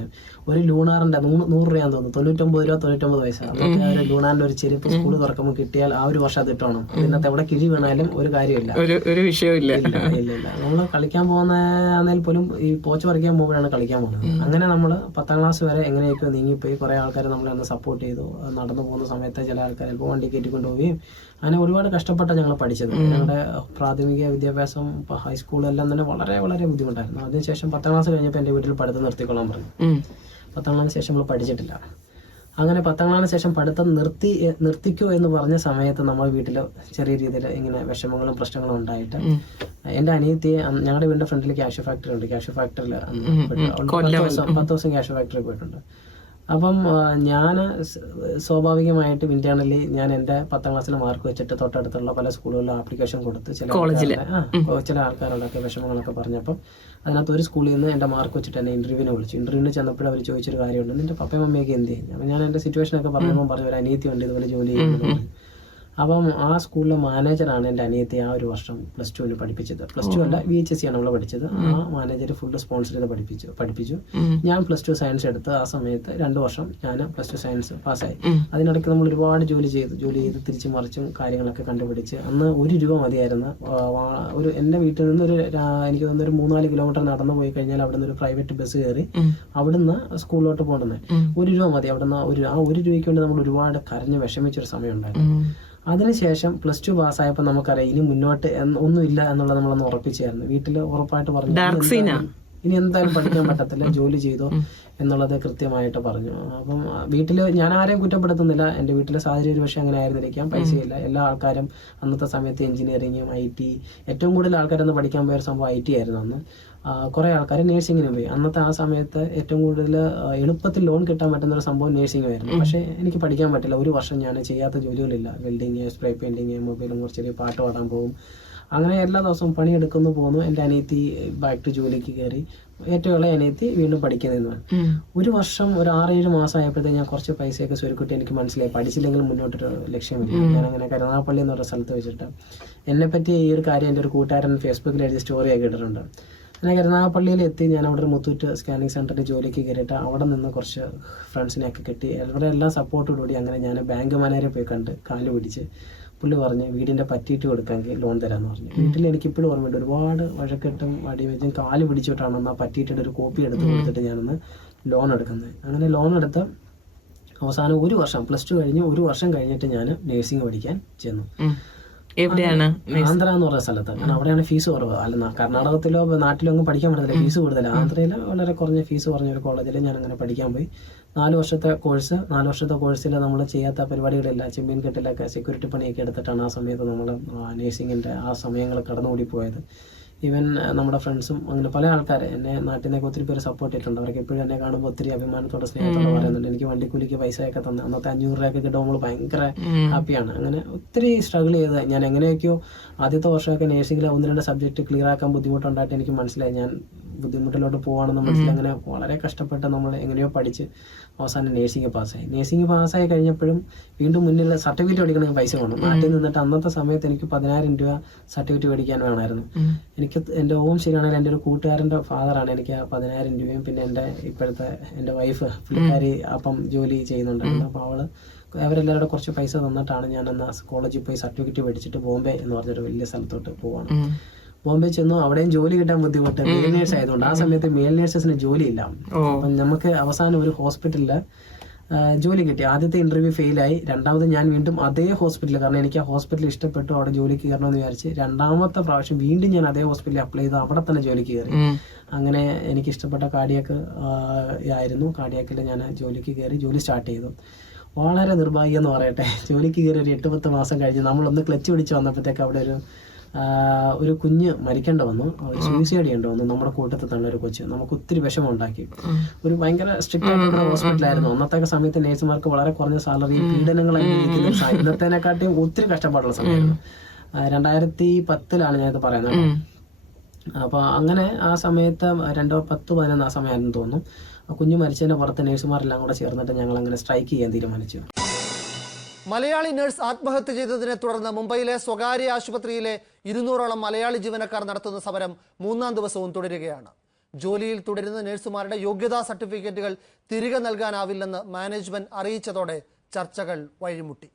ഒരു ലൂണാറിൻ്റെ 100 രൂപയാന്ന് തോന്നുന്നു, 99 രൂപ 99 പൈസ. അതൊക്കെ ഒരു ലൂണാറിൻ്റെ ഒരു ചെരുപ്പ് സ്കൂൾ തുറക്കുമ്പോൾ കിട്ടിയാൽ ആ ഒരു വർഷം അത് ഇട്ടോണം. അതിനകത്ത് എവിടെ കിഴി വീണാലും ഒരു കാര്യമില്ല, ഒരു വിഷയമില്ല. ഇല്ല. നമ്മൾ കളിക്കാൻ പോകുന്നതിൽ പോലും ഈ പോച്ച പറിക്കാൻ പോകുമ്പോഴാണ് കളിക്കാൻ പോകുന്നത്. അങ്ങനെ നമ്മൾ 10ാം ക്ലാസ് വരെ എങ്ങനെയൊക്കെ നീങ്ങിപ്പോയി. കുറേ ആൾക്കാർ നമ്മളെ ഒന്ന് സപ്പോർട്ട് ചെയ്തു. നടന്നു പോകുന്ന സമയത്ത് ചില ആൾക്കാർ ചിലപ്പോൾ വണ്ടി കയറ്റിക്കൊണ്ടുപോവുകയും അങ്ങനെ ഒരുപാട് കഷ്ടപ്പെട്ടാണ് ഞങ്ങൾ പഠിച്ചത്. ഞങ്ങളുടെ പ്രാഥമിക വിദ്യാഭ്യാസം ഹൈസ്കൂളെല്ലാം തന്നെ വളരെ വളരെ ബുദ്ധിമുട്ടായിരുന്നു. അതിനുശേഷം 10ാം ക്ലാസ് കഴിഞ്ഞപ്പോൾ എൻ്റെ വീട്ടിൽ പഠിത്തം നിർത്തിക്കൊള്ളാൻ പറഞ്ഞു. 10ാം ക്ലാസ്സിന് ശേഷം നമ്മൾ പഠിച്ചിട്ടില്ല. അങ്ങനെ 10ാം ക്ലാസ്സിന് ശേഷം പഠിത്തം നിർത്തിക്കോ എന്ന് പറഞ്ഞ സമയത്ത് നമ്മൾ വീട്ടിൽ ചെറിയ രീതിയിൽ ഇങ്ങനെ വിഷമങ്ങളും പ്രശ്നങ്ങളും ഉണ്ടായിട്ട് എൻ്റെ അനിയത്തി, ഞങ്ങളുടെ വീടിൻ്റെ ഫ്രണ്ടിൽ ക്യാഷ് ഫാക്ടറി ഉണ്ട്. ക്യാഷ് ഫാക്ടറിയിൽ 10 ദിവസം ക്യാഷ് ഫാക്ടറി പോയിട്ടുണ്ട്. അപ്പം ഞാൻ സ്വാഭാവികമായിട്ടും ഇന്റേണലി ഞാൻ എൻ്റെ 10ാം ക്ലാസ്സിലെ മാർക്ക് വെച്ചിട്ട് തൊട്ടടുത്തുള്ള പല സ്കൂളുകളിലും ആപ്ലിക്കേഷൻ കൊടുത്ത് ചില ആൾക്കാരോടൊക്കെ വിഷമങ്ങളൊക്കെ പറഞ്ഞപ്പം അതിനകത്ത് ഒരു സ്കൂളിൽ നിന്ന് എൻ്റെ മാർക്ക് വെച്ചിട്ട് എന്നെ ഇൻ്റർവ്യൂവിന് വിളിച്ചു. ഇൻ്റർവ്യൂവിന് ചെന്നപ്പോൾ അവർ ചോദിച്ചൊരു കാര്യമുണ്ട്, നിൻ്റെ പപ്പയും മമ്മിയൊക്കെ എന്ത് ചെയ്യും? അപ്പം ഞാൻ എൻ്റെ സിറ്റുവേഷനൊക്കെ പറഞ്ഞപ്പോൾ പറഞ്ഞു ഒരു അനിയത്തി ഉണ്ട് ഇതുപോലെ ജോലി ചെയ്യുന്നത്. അപ്പം ആ സ്കൂളിലെ മാനേജറാണ് എൻ്റെ അനിയത്തെ ആ ഒരു വർഷം +2 പഠിപ്പിച്ചത്. +2 അല്ല, VHSC ആണ് നമ്മൾ പഠിച്ചത്. ആ മാനേജർ ഫുള്ള് സ്പോൺസർ ചെയ്ത് പഠിപ്പിച്ചു. ഞാൻ +2 സയൻസ് എടുത്ത് ആ സമയത്ത് 2 വർഷം ഞാൻ +2 സയൻസ് പാസ്സായി. അതിനിടയ്ക്ക് നമ്മൾ ഒരുപാട് ജോലി ചെയ്ത് തിരിച്ചു മറിച്ചും കാര്യങ്ങളൊക്കെ കണ്ടുപിടിച്ച് അന്ന് 1 രൂപ മതിയായിരുന്നു. എൻ്റെ വീട്ടിൽ നിന്ന് എനിക്ക് തോന്നുന്നു ഒരു 3-4 കിലോമീറ്റർ നടന്നു പോയി കഴിഞ്ഞാൽ അവിടെ നിന്ന് ഒരു പ്രൈവറ്റ് ബസ് കയറി അവിടുന്ന് സ്കൂളിലോട്ട് പോകണമെന്ന്. 1 രൂപ മതി. അവിടുന്ന് ആ 1 രൂപയ്ക്ക് വേണ്ടി നമ്മൾ ഒരുപാട് കരഞ്ഞ് വിഷമിച്ചൊരു സമയം ഉണ്ടായിരുന്നു. അതിനുശേഷം +2 പാസ്സായപ്പോൾ നമുക്കറിയാം ഇനി മുന്നോട്ട് ഒന്നുമില്ല എന്നുള്ളത് നമ്മളൊന്ന് ഉറപ്പിച്ചായിരുന്നു. വീട്ടിൽ ഉറപ്പായിട്ട് പറഞ്ഞു ഇനി എന്തായാലും പഠിക്കാൻ പറ്റത്തില്ല, ജോലി ചെയ്തോ എന്നുള്ളത് കൃത്യമായിട്ട് പറഞ്ഞു. അപ്പം വീട്ടിൽ ഞാൻ ആരെയും കുറ്റപ്പെടുത്തുന്നില്ല. എൻ്റെ വീട്ടിലെ സാഹചര്യം ഒരു പക്ഷേ അങ്ങനെ ആയിരുന്നിരിക്കാം. പൈസയില്ല. എല്ലാ ആൾക്കാരും അന്നത്തെ സമയത്ത് എഞ്ചിനീയറിങ്ങും IT, ഏറ്റവും കൂടുതൽ ആൾക്കാരൊന്ന് പഠിക്കാൻ പോയ ഒരു സംഭവം IT ആയിരുന്നു. അന്ന് കുറേ ആൾക്കാർ നേഴ്സിങ്ങിന് പോയി. അന്നത്തെ ആ സമയത്ത് ഏറ്റവും കൂടുതൽ എളുപ്പത്തിൽ ലോൺ കിട്ടാൻ പറ്റുന്ന ഒരു സംഭവം നേഴ്സിംഗ് ആയിരുന്നു. പക്ഷേ എനിക്ക് പഠിക്കാൻ പറ്റില്ല. 1 വർഷം ഞാൻ ചെയ്യാത്ത ജോലികളില്ല. വെൽഡിങ്, സ്പ്രേ പെയിൻറ്റിങ്, മൊബൈലും കുറച്ച് പാട്ട് പാടാൻ പോകും. അങ്ങനെ എല്ലാ ദിവസവും പണിയെടുക്കുന്നു പോകുന്നു. എൻ്റെ അനിയത്തി ബാക്ക് ടു ജോലിക്ക് കയറി. ഏറ്റവും ഇളയ അനിയത്തി വീണ്ടും പഠിക്കുന്നതെന്നാണ്. 1 വർഷം ഒരു 6-7 മാസം ആയപ്പോഴത്തേക്ക് ഞാൻ കുറച്ച് പൈസയൊക്കെ സ്വരുക്കൂട്ടി എനിക്ക് മനസ്സിലായി പഠിച്ചില്ലെങ്കിലും മുന്നോട്ടൊരു ലക്ഷ്യമില്ല. ഞാൻ അങ്ങനെ കരുനാഗപ്പള്ളി എന്ന് പറഞ്ഞ സ്ഥലത്ത് വെച്ചിട്ട് എന്നെപ്പറ്റി ഈ ഒരു കാര്യം എൻ്റെ ഒരു കൂട്ടുകാരൻ ഫേസ്ബുക്കിൽ എഴുതിയ സ്റ്റോറിയാക്കി ഇട്ടിട്ടുണ്ട്. അങ്ങനെ കരുനാഗപ്പള്ളിയിൽ എത്തി ഞാൻ അവിടെ ഒരു മുത്തൂറ്റ് സ്കാനിങ് സെൻറ്ററിൽ ജോലിക്ക് കയറിയിട്ട് അവിടെ നിന്ന് കുറച്ച് ഫ്രണ്ട്സിനെയൊക്കെ കിട്ടി. അവരുടെ എല്ലാ സപ്പോർട്ടോടുകൂടി അങ്ങനെ ഞാൻ ബാങ്ക് മാനേജറെ പോയി കണ്ട് കാല് പിടിച്ച് പുള്ളി പറഞ്ഞ് വീടിൻ്റെ പറ്റിയിട്ട് കൊടുക്കാമെങ്കിൽ ലോൺ തരാമെന്ന് പറഞ്ഞു. വീട്ടിൽ എനിക്കിപ്പോഴും ഓർമ്മയുണ്ട്, ഒരുപാട് വഴക്കെട്ടും അടിവെച്ചും കാല് പിടിച്ചിട്ടാണ് ആ പറ്റിയിട്ടിട്ട് ഒരു കോപ്പി എടുത്ത് കൊടുത്തിട്ട് ഞാനൊന്ന് ലോൺ എടുക്കുന്നത്. അങ്ങനെ ലോൺ എടുത്ത് അവസാനം 1 വർഷം +2 കഴിഞ്ഞ് 1 വർഷം കഴിഞ്ഞിട്ട് ഞാൻ നേഴ്സിംഗ് പഠിക്കാൻ ചെന്നു. എവിടെയാണ്? ആന്ധ്ര എന്ന് പറയുന്ന സ്ഥലത്ത്. കാരണം അവിടെയാണ് ഫീസ് കുറവ്. അല്ല കർണാടകത്തിലോ നാട്ടിലോ ഒന്നും പഠിക്കാൻ പറ്റത്തില്ല, ഫീസ് കൂടുതലാണ്. ആന്ധ്രയിൽ വളരെ കുറഞ്ഞ ഫീസ് കുറഞ്ഞ ഒരു കോളേജിൽ ഞാൻ അങ്ങനെ പഠിക്കാൻ പോയി. 4 വർഷത്തെ കോഴ്സ്. 4 വർഷത്തെ കോഴ്സിൽ നമ്മൾ ചെയ്യാത്ത പരിപാടികളില്ല. ചെമ്മീൻ കെട്ടിലൊക്കെ സെക്യൂരിറ്റി പണിയൊക്കെ എടുത്തിട്ടാണ് ആ സമയത്ത് നമ്മൾ നേഴ്സിങ്ങിൻ്റെ ആ സമയങ്ങൾ കടന്നുകൂടി പോയത്. ഈവൻ നമ്മുടെ ഫ്രണ്ട്സും അങ്ങനെ പല ആൾക്കാർ എന്നെ നാട്ടിൽ നിന്നൊക്കെ ഒത്തിരി പേര് സപ്പോർട്ട് ചെയ്തിട്ടുണ്ട്. അവർക്ക് എപ്പോഴും എന്നെ കാണുമ്പോൾ ഒത്തിരി അഭിമാനത്തോടെ സ്നേഹത്തോടെ പറയുന്നുണ്ട്. എനിക്ക് വണ്ടിക്കൂലിക്ക് പൈസയൊക്കെ തന്ന് അന്നത്തെ 500 രൂപയൊക്കെ കിട്ടുമ്പോൾ നമ്മൾ ഭയങ്കര ഹാപ്പിയാണ്. അങ്ങനെ ഒത്തിരി സ്ട്രഗിൾ ചെയ്ത് ഞാൻ എങ്ങനെയൊക്കെയോ ആദ്യത്തെ വർഷമൊക്കെ നേഴ്സിംഗിൽ 1-2 സബ്ജക്റ്റ് ക്ലിയർ ആക്കാൻ ബുദ്ധിമുട്ടുണ്ടായിട്ട് എനിക്ക് മനസ്സിലായി ഞാൻ ബുദ്ധിമുട്ടിലോട്ട് പോവാണെന്ന് മനസ്സിലായി. അങ്ങനെ വളരെ കഷ്ടപ്പെട്ട് നമ്മൾ എങ്ങനെയോ പഠിച്ച് അവസാനം നേഴ്സിംഗ് പാസ്സായി. നേഴ്സിംഗ് പാസ്സായി കഴിഞ്ഞപ്പോഴും വീണ്ടും മുന്നിൽ സർട്ടിഫിക്കറ്റ് മേടിക്കണമെങ്കിൽ പൈസ വേണം. നാട്ടിൽ നിന്നിട്ട് അന്നത്തെ സമയത്ത് എനിക്ക് 10,000 രൂപ സർട്ടിഫിക്കറ്റ് മേടിക്കാൻ വേണമായിരുന്നു. എനിക്ക് എൻ്റെ ഓം ശരിയാണെങ്കിൽ എൻ്റെ ഒരു കൂട്ടുകാരൻ്റെ ഫാദറാണ് എനിക്ക് ആ 10,000 രൂപയും പിന്നെ എൻ്റെ വൈഫ് പുള്ളിക്കാരി അപ്പം ജോലി ചെയ്യുന്നുണ്ടായിരുന്നു. അപ്പോൾ അവരെല്ലാവരുടെ കുറച്ച് പൈസ തന്നിട്ടാണ് ഞാൻ അന്ന് കോളേജിൽ പോയി സർട്ടിഫിക്കറ്റ് മേടിച്ചിട്ട് ബോംബെ എന്ന് പറഞ്ഞൊരു വലിയ സ്ഥലത്തോട്ട് പോവാണ്. ബോംബെ ചെന്നു. അവിടെയും ജോലി കിട്ടാൻ ബുദ്ധിമുട്ട്, മെയിൽ നേഴ്സ് ആയതുകൊണ്ട്. ആ സമയത്ത് മെയിൽ നേഴ്സസിന് ജോലിയില്ല. അപ്പം നമുക്ക് അവസാനം ഒരു ഹോസ്പിറ്റലിൽ ജോലി കിട്ടി. ആദ്യത്തെ ഇന്റർവ്യൂ ഫെയിലായി. രണ്ടാമത് ഞാൻ വീണ്ടും അതേ ഹോസ്പിറ്റലിൽ, കാരണം എനിക്ക് ആ ഹോസ്പിറ്റൽ ഇഷ്ടപ്പെട്ടു, അവിടെ ജോലിക്ക് കയറണമെന്ന് വിചാരിച്ച് രണ്ടാമത്തെ പ്രാവശ്യം വീണ്ടും ഞാൻ അതേ ഹോസ്പിറ്റലിൽ അപ്ലൈ ചെയ്ത് അവിടെ തന്നെ ജോലിക്ക് കയറി. അങ്ങനെ എനിക്ക് ഇഷ്ടപ്പെട്ട കാർഡിയാക്ക് ആയിരുന്നു. കാർഡിയാക്കിൽ ഞാൻ ജോലിക്ക് കയറി, ജോലി സ്റ്റാർട്ട് ചെയ്തു. വളരെ നിർഭാഗ്യം എന്ന് പറയട്ടെ, ജോലിക്ക് കയറി ഒരു 8-10 മാസം കഴിഞ്ഞ് നമ്മളൊന്ന് ക്ലച്ച് പിടിച്ച് വന്നപ്പോഴത്തേക്ക് അവിടെ ഒരു കുഞ്ഞ് മരിക്കേണ്ട വന്നു, സൂയിസൈഡ് ചെയ്യേണ്ടി വന്നു. നമ്മുടെ കൂട്ടത്തിൽ തന്നെ ഒരു കൊച്ച്. നമുക്ക് ഒത്തിരി വിഷമം ഉണ്ടാക്കി. ഒരു ഭയങ്കര സ്ട്രിക്റ്റ് ആയിട്ടുള്ള ഹോസ്പിറ്റലായിരുന്നു. അന്നത്തെ സമയത്ത് നേഴ്സുമാർക്ക് വളരെ കുറഞ്ഞ സാലറി, പീഡനങ്ങൾ അനുഭവിക്കുന്ന, ഇന്നത്തേനെക്കാട്ടിയും ഒത്തിരി കഷ്ടപ്പാടുള്ള സമയമായിരുന്നു. 2010 ഞാനിത് പറയുന്നത്. അപ്പോൾ അങ്ങനെ ആ സമയത്ത് 2010-11 ആ സമയമായിരുന്നു തോന്നുന്നു. ആ കുഞ്ഞ് മരിച്ചതിന്റെ പുറത്ത് നേഴ്സുമാരെല്ലാം കൂടെ ചേർന്നിട്ട് ഞങ്ങൾ അങ്ങനെ സ്ട്രൈക്ക് ചെയ്യാൻ തീരുമാനിച്ചു. മലയാളി നഴ്സ് ആത്മഹത്യ ചെയ്തതിനെ തുടർന്ന് മുംബൈയിലെ സ്വകാര്യ ആശുപത്രിയിലെ 200ഓളം മലയാളി ജീവനക്കാർ നടത്തുന്ന സമരം 3-ാം ദിവസവും തുടരുകയാണ്. ജോലിയിൽ തുടരുന്ന നഴ്സുമാരുടെ യോഗ്യതാ സർട്ടിഫിക്കറ്റുകൾ തിരികെ നൽകാനാവില്ലെന്ന് മാനേജ്മെന്റ് അറിയിച്ചതോടെ ചർച്ചകൾ വഴിമുട്ടി.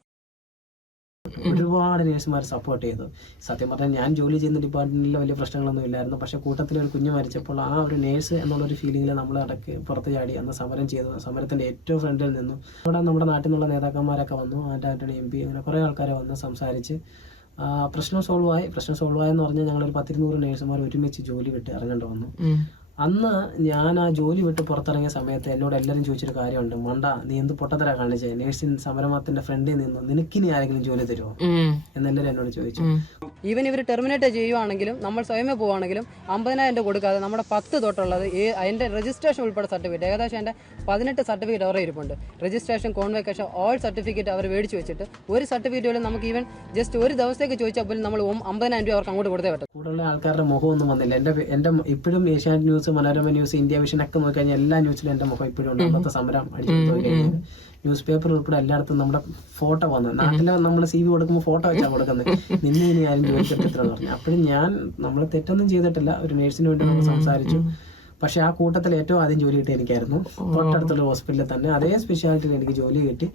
ഒരുപാട് നേഴ്സുമാർ സപ്പോർട്ട് ചെയ്തു. സത്യം പറഞ്ഞാൽ ഞാൻ ജോലി ചെയ്യുന്ന ഡിപ്പാർട്ട്മെന്റിൽ വലിയ പ്രശ്നങ്ങളൊന്നും ഇല്ലായിരുന്നു. പക്ഷെ കൂട്ടത്തിൽ ഒരു കുഞ്ഞ് മരിച്ചപ്പോൾ ആ ഒരു നേഴ്സ് എന്നുള്ളൊരു ഫീലിംഗിൽ നമ്മൾ ഇടയ്ക്ക് പുറത്ത് ചാടി അന്ന് സമരം ചെയ്തു. സമരത്തിന്റെ ഏറ്റവും ഫ്രണ്ടിൽ നിന്നു. അവിടെ നമ്മുടെ നാട്ടിൽ നിന്നുള്ള നേതാക്കന്മാരൊക്കെ വന്നു. ആന്റണി MP അങ്ങനെ കുറേ ആൾക്കാരെ വന്ന് സംസാരിച്ച് പ്രശ്നം സോൾവ് ആയി എന്ന് പറഞ്ഞാൽ ഞങ്ങളൊരു 10-200 നേഴ്സുമാർ ഒരുമിച്ച് ജോലി വിട്ട് ഇറങ്ങേണ്ടി വന്നു. അന്ന് ഞാൻ ആ ജോലി വിട്ട് പുറത്തിറങ്ങിയ സമയത്ത് എന്നോട് എല്ലാവരും ചോദിച്ചൊരു കാര്യമുണ്ട്, മണ്ട നീ എന്ത് പൊട്ടത്തരാ കാണിച്ചേ, നേഴ്സിംഗ് സമരത്തിന്റെ ഫ്രണ്ടിൽ നിന്ന് നിനക്കിനി ആരെങ്കിലും ജോലി തരുമോ എന്നെല്ലാവരും എന്നോട് ചോദിച്ചു. ഈവൻ ഇവർ ടെർമിനേറ്റ് ചെയ്യുവാണെങ്കിലും നമ്മൾ സ്വയമേ പോവുകയാണെങ്കിലും 50,000 രൂപ കൊടുക്കാതെ നമ്മുടെ 10 തൊട്ടുള്ളത് അതിന്റെ രജിസ്ട്രേഷൻ ഉൾപ്പെടെ സർട്ടിഫിക്കറ്റ്, ഏകദേശം എൻ്റെ 18 സർട്ടിഫിക്കറ്റ് അവരുടെ ഇരിപ്പുണ്ട്. രജിസ്ട്രേഷൻ, കോൺവെക്കേഷൻ, ഓൾ സർട്ടിഫിക്കറ്റ് അവർ മേടിച്ച് വെച്ചിട്ട് ഒരു സർട്ടിഫിക്കറ്റ് പോലും നമുക്ക് ഈവൻ ജസ്റ്റ് ഒരു ദിവസത്തേക്ക് ചോദിച്ചാൽ പോലും നമ്മൾ 50,000 രൂപ അവർക്ക് അങ്ങോട്ട് കൊടുത്തേ പറ്റും. കൂടുതലുള്ള ആൾക്കാരുടെ മുഖമൊന്നും വന്നില്ല. എൻ്റെ ഇപ്പോഴും Asianet news, Manorama news, India vision ഒക്കെ നോക്കി കഴിഞ്ഞാൽ എല്ലാ ന്യൂസിലും എൻ്റെ മുഖം ഇപ്പോഴും ഉണ്ട്. അന്നത്തെ സമരം അടിച്ചു ന്യൂസ് പേപ്പർ ഉൾപ്പെടെ എല്ലായിടത്തും നമ്മുടെ ഫോട്ടോ വന്നു. നാട്ടിലെ നമ്മൾ CV കൊടുക്കുമ്പോൾ ഫോട്ടോ വെച്ചാൽ കൊടുക്കുന്നത്, നിന്നെ ഇനി ആരും ജോലിക്കെടുത്തിട്ടെന്ന് പറഞ്ഞു. അപ്പോഴും നമ്മൾ തെറ്റൊന്നും ചെയ്തിട്ടില്ല. ഒരു നേഴ്സിന് വേണ്ടി നമ്മൾ സംസാരിച്ചു. പക്ഷെ ആ കൂട്ടത്തിൽ ഏറ്റവും ആദ്യം ജോലി കിട്ടി എനിക്കായിരുന്നു. തൊട്ടടുത്തുള്ള ഹോസ്പിറ്റലിൽ തന്നെ അതേ സ്പെഷ്യാലിറ്റിയിൽ എനിക്ക് ജോലി കിട്ടി.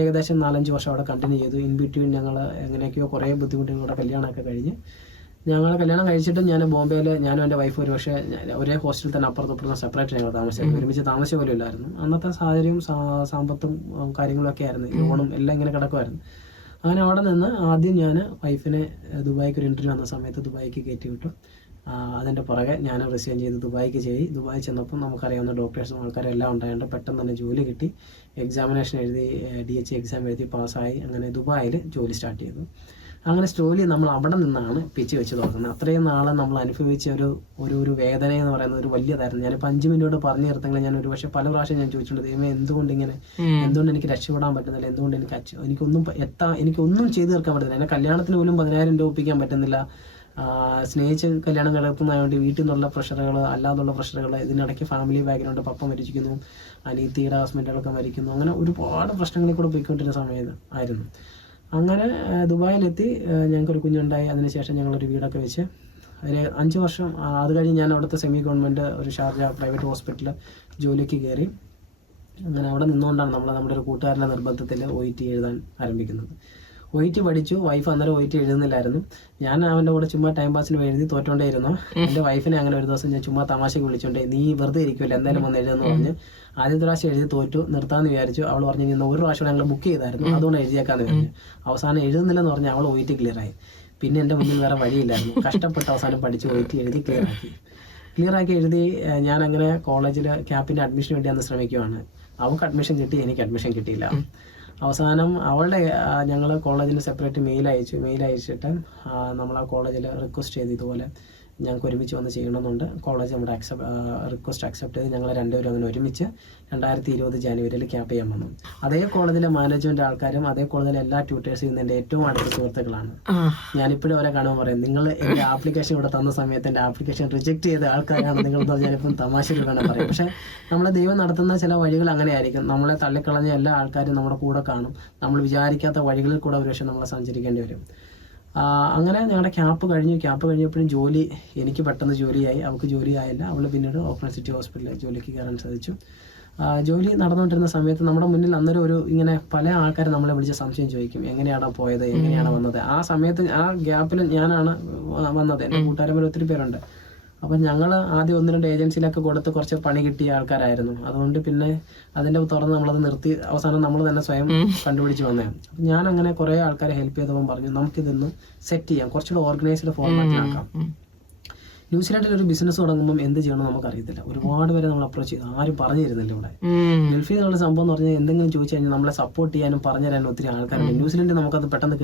ഏകദേശം 4-5 വർഷം അവിടെ കണ്ടിന്യൂ ചെയ്തു. ഇൻ ബിറ്റ്വീൻ ഞങ്ങൾ എങ്ങനെയൊക്കെയോ കുറേ ബുദ്ധിമുട്ടുകളുടെ കല്യാണമൊക്കെ കഴിഞ്ഞ് ഞങ്ങൾ കല്യാണം കഴിച്ചിട്ട് ഞാൻ ബോംബെയിൽ ഞാനും എൻ്റെ വൈഫ് ഒരു പക്ഷേ ഒരേ ഹോസ്റ്റലിൽ തന്നെ അപ്പുറത്തും സെപ്പറേറ്റ് ഞങ്ങൾ താമസിച്ചത്. ഒരുമിച്ച് താമസിച്ച പോലും ഇല്ലായിരുന്നു. അന്നത്തെ സാഹചര്യവും സാമ്പത്തും കാര്യങ്ങളൊക്കെ ആയിരുന്നു. ലോണും എല്ലാം ഇങ്ങനെ കിടക്കുമായിരുന്നു. അങ്ങനെ അവിടെ നിന്ന് ആദ്യം ഞാൻ വൈഫിനെ ദുബായിക്ക് ഒരു ഇൻ്റർവ്യൂ വന്ന സമയത്ത് ദുബായിക്ക് കയറ്റി വിട്ടു. അതിൻ്റെ പുറകെ ഞാൻ റിസൈൻ ചെയ്ത് ദുബായി ചെന്നപ്പോൾ നമുക്കറിയാവുന്ന ഡോക്ടേഴ്സും ആൾക്കാരും എല്ലാം ഉണ്ടായതുകൊണ്ട് പെട്ടെന്ന് തന്നെ ജോലി കിട്ടി. എക്സാമിനേഷൻ എഴുതി, DH എക്സാം എഴുതി പാസ്സായി. അങ്ങനെ ദുബായിൽ ജോലി സ്റ്റാർട്ട് ചെയ്തു. അങ്ങനെ സ്ലോലി നമ്മൾ അവിടെ നിന്നാണ് പിച്ച് വെച്ച് തുറക്കുന്നത്. അത്രയും നാളെ നമ്മൾ അനുഭവിച്ച ഒരു വേദന എന്ന് പറയുന്നത് ഒരു വലിയതായിരുന്നു. ഞാനിപ്പോൾ 5 മിനിറ്റോട് പറഞ്ഞു നിർത്തുമെങ്കിൽ ഞാൻ ഒരു പക്ഷേ പല പ്രാവശ്യം ഞാൻ ചോദിച്ചിട്ടുണ്ട്, ദൈവമേ എന്തുകൊണ്ട് എനിക്ക് രക്ഷപ്പെടാൻ പറ്റുന്നില്ല, എന്തുകൊണ്ട് എനിക്കൊന്നും ചെയ്തു തീർക്കാൻ പറ്റുന്നില്ല. എന്നെ കല്യാണത്തിന് പോലും 10,000 രൂപ ഒപ്പിക്കാൻ പറ്റുന്നില്ല. സ്നേഹിച്ച് കല്യാണം കിടക്കുന്നതായതുകൊണ്ട് വീട്ടിൽ നിന്നുള്ള പ്രഷറുകൾ, അല്ലാതുള്ള പ്രഷറുകൾ, ഇതിനിടയ്ക്ക് ഫാമിലി ബാക്ക്ഗ്രൗണ്ട്, പപ്പ മരിച്ചിരിക്കുന്നു, അനിയത്തിയുടെ ഹസ്ബൻഡുകളൊക്കെ മരിക്കുന്നു, അങ്ങനെ ഒരുപാട് പ്രശ്നങ്ങളിൽ കൂടെ പോയിക്കൊണ്ടിരുന്ന സമയം ആയിരുന്നു. അങ്ങനെ ദുബായിലെത്തി, ഞങ്ങൾക്കൊരു കുഞ്ഞുണ്ടായി. അതിനുശേഷം ഞങ്ങളൊരു വീടൊക്കെ വെച്ച് ഒരു 5 വർഷം അത് കഴിഞ്ഞ് ഞാൻ അവിടുത്തെ സെമി ഗവൺമെൻറ് ഒരു ഷാർജ പ്രൈവറ്റ് ഹോസ്പിറ്റലിൽ ജോലിക്ക് കയറി. അങ്ങനെ അവിടെ നിന്നുകൊണ്ടാണ് നമ്മുടെ ഒരു കൂട്ടുകാരൻ്റെ നിർബന്ധത്തിൽ OET എഴുതാൻ ആരംഭിക്കുന്നത്. OET പഠിച്ചു. വൈഫ് അന്നേരം OET എഴുതുന്നില്ലായിരുന്നു. ഞാൻ അവൻ്റെ കൂടെ ചുമ്മാ ടൈം പാസിന് എഴുതി തോറ്റോണ്ടേയിരുന്നു. എൻ്റെ വൈഫിനെ അങ്ങനെ ഒരു ദിവസം ഞാൻ ചുമ്മാ തമാശയ്ക്ക് വിളിച്ചോണ്ടേ, നീ വെറുതെ ഇരിക്കുമല്ലോ എന്തായാലും വന്ന് എഴുതുമെന്ന് പറഞ്ഞ് ആദ്യത്തെ പ്രാവശ്യം എഴുതി തോറ്റു. നിർത്താമെന്ന് വിചാരിച്ചു. അവൾ പറഞ്ഞു ഇന്ന് ഒരു പ്രാവശ്യം ഞങ്ങൾ ബുക്ക് ചെയ്തായിരുന്നു, അതുകൊണ്ട് എഴുതിയേക്കാന്ന് പറഞ്ഞു. അവസാനം എഴുതുന്നില്ലെന്ന് പറഞ്ഞാൽ അവൾ OET ക്ലിയറായി. പിന്നെ എൻ്റെ മുന്നിൽ വേറെ വഴിയില്ലായിരുന്നു. കഷ്ടപ്പെട്ട് അവസാനം പഠിച്ച് OET എഴുതി ക്ലിയറാക്കി എഴുതി. ഞാൻ അങ്ങനെ കോളേജിൽ ക്യാപ്പിൻ്റെ അഡ്മിഷന് വേണ്ടി അന്ന് ശ്രമിക്കുവാണ്. അവൾക്ക് അഡ്മിഷൻ കിട്ടി, എനിക്ക് അഡ്മിഷൻ കിട്ടിയില്ല. അവസാനം ഞങ്ങൾ കോളേജിന് സെപ്പറേറ്റ് മെയിൽ അയച്ചിട്ട് നമ്മൾ ആ കോളേജിൽ റിക്വസ്റ്റ് ചെയ്ത് ഇതുപോലെ ഞങ്ങൾക്ക് ഒരുമിച്ച് വന്ന് ചെയ്യണമെന്നുണ്ട്. കോളേജ് നമ്മുടെ റിക്വസ്റ്റ് അക്സെപ്റ്റ് ചെയ്ത് ഞങ്ങൾ രണ്ടുപേരും അങ്ങനെ ഒരുമിച്ച് 2020 ജനുവരിയിൽ ക്യാമ്പ് ചെയ്യാൻ വന്നു. അതേ കോളേജിലെ മാനേജ്മെന്റ് ആൾക്കാരും അതേ കോളേജിലെ എല്ലാ ട്യൂട്ടേഴ്സും ഇന്ന് എൻ്റെ ഏറ്റവും അടുത്ത സുഹൃത്തുക്കളാണ്. ഞാനിപ്പോഴും അവരെ കാണുമ്പോൾ പറയും, നിങ്ങൾ എൻ്റെ ആപ്ലിക്കേഷൻ ഇവിടെ തന്ന സമയത്ത് എൻ്റെ ആപ്ലിക്കേഷൻ റിജക്ട് ചെയ്ത ആൾക്കാരാണ് നിങ്ങളെന്ന് പറഞ്ഞാലിപ്പം തമാശയിലൂടെ പറയും. പക്ഷേ നമ്മളെ ദൈവം നടത്തുന്ന ചില വഴികൾ അങ്ങനെ ആയിരിക്കും. നമ്മളെ തള്ളിക്കളഞ്ഞ എല്ലാ ആൾക്കാരും നമ്മുടെ കൂടെ കാണും. നമ്മൾ വിചാരിക്കാത്ത വഴികളിൽ കൂടെ ഒരു പക്ഷേ നമ്മൾ സഞ്ചരിക്കേണ്ടി വരും. അങ്ങനെ ഞങ്ങളുടെ ക്യാമ്പ് കഴിഞ്ഞപ്പോഴും ജോലി, എനിക്ക് പെട്ടെന്ന് ജോലിയായി, അവൾക്ക് ജോലി ആയില്ല. അവൾ പിന്നീട് ഓപ്പൺ സിറ്റി ഹോസ്പിറ്റലിൽ ജോലിക്ക് കയറാൻ സാധിച്ചു. ജോലി നടന്നുകൊണ്ടിരുന്ന സമയത്ത് നമ്മുടെ മുന്നിൽ അന്നേരം ഒരു ഇങ്ങനെ പല ആൾക്കാർ നമ്മളെ വിളിച്ച് സംശയം ചോദിക്കും, എങ്ങനെയാണ് പോയത്, എങ്ങനെയാണ് വന്നത്. ആ സമയത്ത് ആ ഗ്യാപ്പിൽ ഞാനാണ് വന്നത്. എൻ്റെ കൂട്ടുകാരന്മാർ ഒത്തിരി പേരുണ്ട്. അപ്പം ഞങ്ങൾ ആദ്യം 1-2 ഏജൻസിയിലൊക്കെ കൊടുത്ത് കുറച്ച് പണി കിട്ടിയ ആൾക്കാരായിരുന്നു. അതുകൊണ്ട് പിന്നെ അതിൻ്റെ തുറന്ന് നമ്മളത് നിർത്തി അവസാനം നമ്മൾ തന്നെ സ്വയം കണ്ടുപിടിച്ച് വന്നതാണ്. അപ്പം ഞാൻ അങ്ങനെ കുറേ ആൾക്കാരെ ഹെൽപ്പ് ചെയ്തപ്പോൾ പറഞ്ഞു, നമുക്കിതൊന്ന് സെറ്റ് ചെയ്യാം, കുറച്ചുകൂടെ ഓർഗനൈസ്ഡ് ഫോർമാറ്റിലാക്കാം. ന്യൂസിലാൻഡിൽ ഒരു ബിസിനസ് തുടങ്ങുമ്പോൾ എന്ത് ചെയ്യണമെന്ന് നമുക്കറിയത്തില്ല. ഒരുപാട് പേരെ നമ്മൾ അപ്രോച്ച് ചെയ്തു, ആരും പറഞ്ഞു തരുന്നില്ല. ഇവിടെ ഗൾഫിൽ നിന്നുള്ള സംഭവം എന്ന് പറഞ്ഞാൽ എന്തെങ്കിലും ചോദിച്ചു കഴിഞ്ഞാൽ നമ്മളെ സപ്പോർട്ട് ചെയ്യാനും പറഞ്ഞു തരാനും ഒത്തിരി ആൾക്കാരുണ്ട്. ന്യൂസിലാൻഡിൽ നമുക്കത് പെട്ടെന്ന്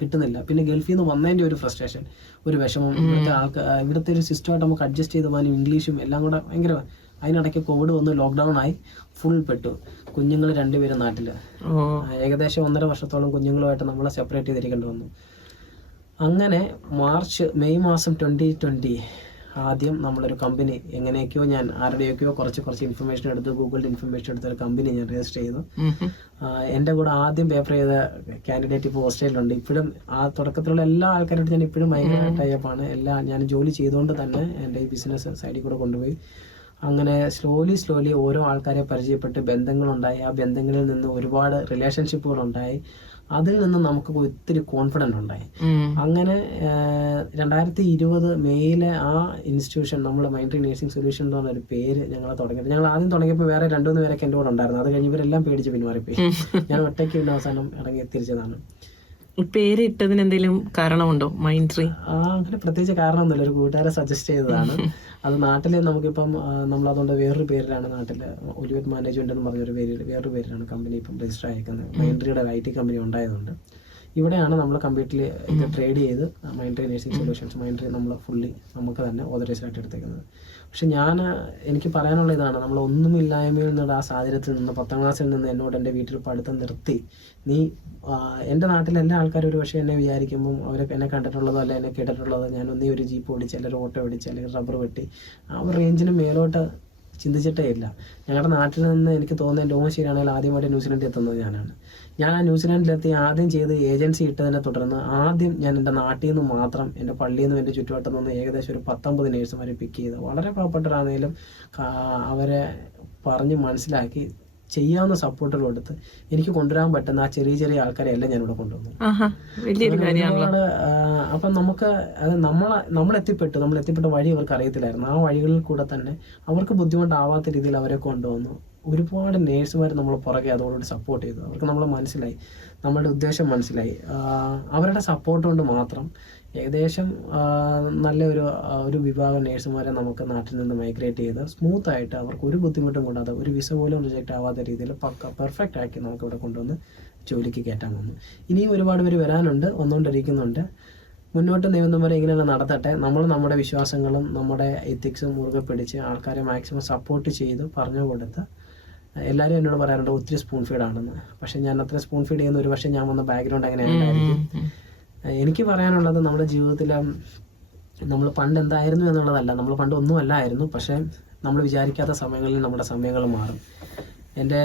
കിട്ടുന്നില്ല. പിന്നെ ഗൾഫിൽ നിന്ന് വന്നതിൻ്റെ ഒരു ഫ്രസ്ട്രേഷൻ, ഒരു വിഷമം, ഇവിടുത്തെ ഒരു സിസ്റ്റമായിട്ട് നമുക്ക് അഡ്ജസ്റ്റ് ചെയ്ത് പോകാനും ഇംഗ്ലീഷും എല്ലാം കൂടെ ഭയങ്കര. അതിനിടയ്ക്ക് കോവിഡ് വന്ന് ലോക്ക്ഡൗൺ ആയി, ഫുൾ പെട്ടു. കുഞ്ഞുങ്ങൾ 2 പേരും നാട്ടിൽ, ഏകദേശം 1.5 വർഷത്തോളം കുഞ്ഞുങ്ങളുമായിട്ട് നമ്മളെ സെപ്പറേറ്റ് ചെയ്തിരിക്കേണ്ടി വന്നു. അങ്ങനെ മെയ് മാസം 2020 ആദ്യം നമ്മളൊരു കമ്പനി എങ്ങനെയൊക്കെയോ ഞാൻ ആരുടെയൊക്കെയോ കുറച്ച് ഇൻഫർമേഷൻ എടുത്ത്, ഗൂഗിളിൽ ഇൻഫർമേഷൻ എടുത്ത ഒരു കമ്പനി ഞാൻ രജിസ്റ്റർ ചെയ്തു. എൻ്റെ കൂടെ ആദ്യം പേപ്പർ ചെയ്ത കാൻഡിഡേറ്റ് ഇപ്പോൾ ഓസ്ട്രേലിയയിലുണ്ട്. ഇപ്പോഴും ആ തുടക്കത്തിലുള്ള എല്ലാ ആൾക്കാരോടും ഞാൻ ഇപ്പോഴും ഭയങ്കര ടൈപ്പാണ്. ഞാൻ ജോലി ചെയ്തുകൊണ്ട് തന്നെ എൻ്റെ ഈ ബിസിനസ് സൈഡിൽ കൂടെ കൊണ്ടുപോയി. അങ്ങനെ സ്ലോലി ഓരോ ആൾക്കാരെ പരിചയപ്പെട്ട് ബന്ധങ്ങളുണ്ടായി. ആ ബന്ധങ്ങളിൽ നിന്ന് ഒരുപാട് റിലേഷൻഷിപ്പുകളുണ്ടായി. അതിൽ നിന്ന് നമുക്ക് ഒത്തിരി കോൺഫിഡൻസ് ഉണ്ടായി. അങ്ങനെ 2020 മെയ്യിലെ ആ ഇൻസ്റ്റിറ്റ്യൂഷൻ, നമ്മൾ മൈൻഡ്രി നഴ്സിംഗ് സൊല്യൂഷൻ എന്ന് പറഞ്ഞൊരു പേര് ഞങ്ങൾ തുടങ്ങിയത്. ഞങ്ങൾ ആദ്യം തുടങ്ങിയപ്പോൾ വേറെ 2-3 പേരൊക്കെ എൻ്റെ കൂടെ ഉണ്ടായിരുന്നു. അത് കഴിഞ്ഞ് ഇവരെല്ലാം പേടിച്ച് പിന്മാറിപ്പോയി. ഞാൻ ഒറ്റയ്ക്ക് പിന്നെ അവസാനം ഇറങ്ങി തിരിച്ചതാണ്. പേര് ഇട്ടതിന് എന്തെങ്കിലും കാരണമുണ്ടോ? മൈൻഡ്രി അങ്ങനെ പ്രത്യേകിച്ച് കാരണമൊന്നുമില്ല, ഒരു കൂട്ടുകാരെ സജസ്റ്റ് ചെയ്തതാണ്. അത് നാട്ടിൽ നമുക്കിപ്പം നമ്മളതുകൊണ്ട് വേറൊരു പേരിലാണ് നാട്ടിൽ ഒലിവറ്റ് മാനേജ്മെന്റ് എന്ന് പറഞ്ഞൊരു വേറൊരു പേരിലാണ് കമ്പനി ഇപ്പം രജിസ്റ്റർ ആയിരിക്കുന്നത്. മൈൻഡ്രിയുടെ IT കമ്പനി ഉണ്ടായതുകൊണ്ട് ഇവിടെയാണ് നമ്മൾ കമ്പ്യൂട്ടറിൽ ഇത് ട്രേഡ് ചെയ്ത് മൈൻഡ്രി നഴ്സിംഗ് സൊല്യൂഷൻസ്, മൈൻഡ്രി നമ്മൾ ഫുള്ളി നമുക്ക് തന്നെ ഓതറൈസ്ഡ് ആയിട്ട് എടുത്തേക്കുന്നത്. പക്ഷെ എനിക്ക് പറയാനുള്ള ഇതാണ്, നമ്മൾ ഒന്നുമില്ലായ്മയിൽ നിന്നുള്ള ആ സാഹചര്യത്തിൽ നിന്ന് 10ാം ക്ലാസ്സിൽ നിന്ന് എന്നോട് എൻ്റെ വീട്ടിൽ പഠിത്തം നിർത്തി, നീ എൻ്റെ നാട്ടിലെ എല്ലാ ആൾക്കാരും ഒരു പക്ഷേ എന്നെ വിചാരിക്കുമ്പം അവരൊക്കെ എന്നെ കണ്ടിട്ടുള്ളതോ അല്ല എന്നെ കേട്ടിട്ടുള്ളതോ ഞാൻ ഒരു ജീപ്പ് ഓടിച്ച് അല്ലെങ്കിൽ ഓട്ടോ ഓടിച്ച് അല്ലെങ്കിൽ റബ്ബർ വെട്ടി ആ ഒരു റേഞ്ചിന് മേലോട്ട് ചിന്തിച്ചിട്ടേ ഇല്ല. ഞങ്ങളുടെ നാട്ടിൽ നിന്ന് എനിക്ക് തോന്നുന്നത് എൻ്റെ ഓൺ ശരിയാണെങ്കിൽ ആദ്യമായിട്ട് ന്യൂസിലാൻഡിൽ എത്തുന്നത് ഞാനാണ്. ഞാൻ ആ ന്യൂസിലാൻഡിലെത്തി ആദ്യം ചെയ്ത് ഏജൻസി ഇട്ടതിനെ തുടർന്ന് ആദ്യം ഞാൻ എൻ്റെ നാട്ടിൽ നിന്ന് മാത്രം, എൻ്റെ പള്ളിയിൽ നിന്നും എൻ്റെ ചുറ്റുവട്ടത്തു നിന്ന് ഏകദേശം ഒരു 19 നേഴ്സുമാരെ പിക്ക് ചെയ്ത്, വളരെ പാവപ്പെട്ടവരാണെങ്കിലും അവരെ പറഞ്ഞ് മനസ്സിലാക്കി ചെയ്യാവുന്ന സപ്പോർട്ടുകൾ കൊടുത്ത് എനിക്ക് കൊണ്ടുവരാൻ പറ്റുന്ന ആ ചെറിയ ആൾക്കാരെ എല്ലാം ഞാനിവിടെ കൊണ്ടുവന്നു. അപ്പം നമുക്ക് അത് നമ്മൾ എത്തിപ്പെട്ട വഴി അവർക്ക് അറിയത്തില്ലായിരുന്നു. ആ വഴികളിൽ കൂടെ തന്നെ അവർക്ക് ബുദ്ധിമുട്ടാവാത്ത രീതിയിൽ അവരെ കൊണ്ടുവന്നു. ഒരുപാട് നേഴ്സുമാർ നമ്മൾ പുറകെ അതോടുകൂടി സപ്പോർട്ട് ചെയ്തു. അവർക്ക് നമ്മളെ മനസ്സിലായി, നമ്മളുടെ ഉദ്ദേശം മനസ്സിലായി. അവരുടെ സപ്പോർട്ട് കൊണ്ട് മാത്രം ഏകദേശം നല്ല ഒരു വിഭാഗം നേഴ്സുമാരെ നമുക്ക് നാട്ടിൽ നിന്ന് മൈഗ്രേറ്റ് ചെയ്ത് സ്മൂത്തായിട്ട് അവർക്ക് ഒരു ബുദ്ധിമുട്ടും കൂടാതെ, ഒരു വിസ പോലും റിജക്റ്റ് ആവാത്ത രീതിയിൽ പെർഫെക്റ്റ് ആക്കി നമുക്കിവിടെ കൊണ്ടുവന്ന് ജോലിക്ക് കയറ്റാൻ വന്നു. ഇനിയും ഒരുപാട് പേര് വന്നുകൊണ്ടിരിക്കുന്നുണ്ട്. മുന്നോട്ട് നീങ്ങുന്നവരെ ഇങ്ങനെയാണ് നടത്തട്ടെ. നമ്മൾ നമ്മുടെ വിശ്വാസങ്ങളും നമ്മുടെ എത്തിക്സും മുറുകെ പിടിച്ച് ആൾക്കാരെ മാക്സിമം സപ്പോർട്ട് ചെയ്ത് പറഞ്ഞു കൊടുത്ത്. എല്ലാവരും എന്നോട് പറയാറുണ്ട് ഒത്തിരി സ്പൂൺ ഫീഡ് ആണെന്ന്. പക്ഷെ ഞാൻ അത്ര സ്പൂൺ ഫീഡ് ചെയ്യുന്ന ഒരു പക്ഷേ ഞാൻ വന്ന ബാക്ക്ഗ്രൗണ്ട് അങ്ങനെയായിരിക്കും. എനിക്ക് പറയാനുള്ളത്, നമ്മുടെ ജീവിതത്തിൽ നമ്മൾ പണ്ട് എന്തായിരുന്നു എന്നുള്ളതല്ല, നമ്മൾ പണ്ട് ഒന്നും അല്ലായിരുന്നു. പക്ഷേ നമ്മൾ വിചാരിക്കാത്ത സമയങ്ങളിൽ നമ്മുടെ സമയങ്ങൾ മാറും. എൻ്റെ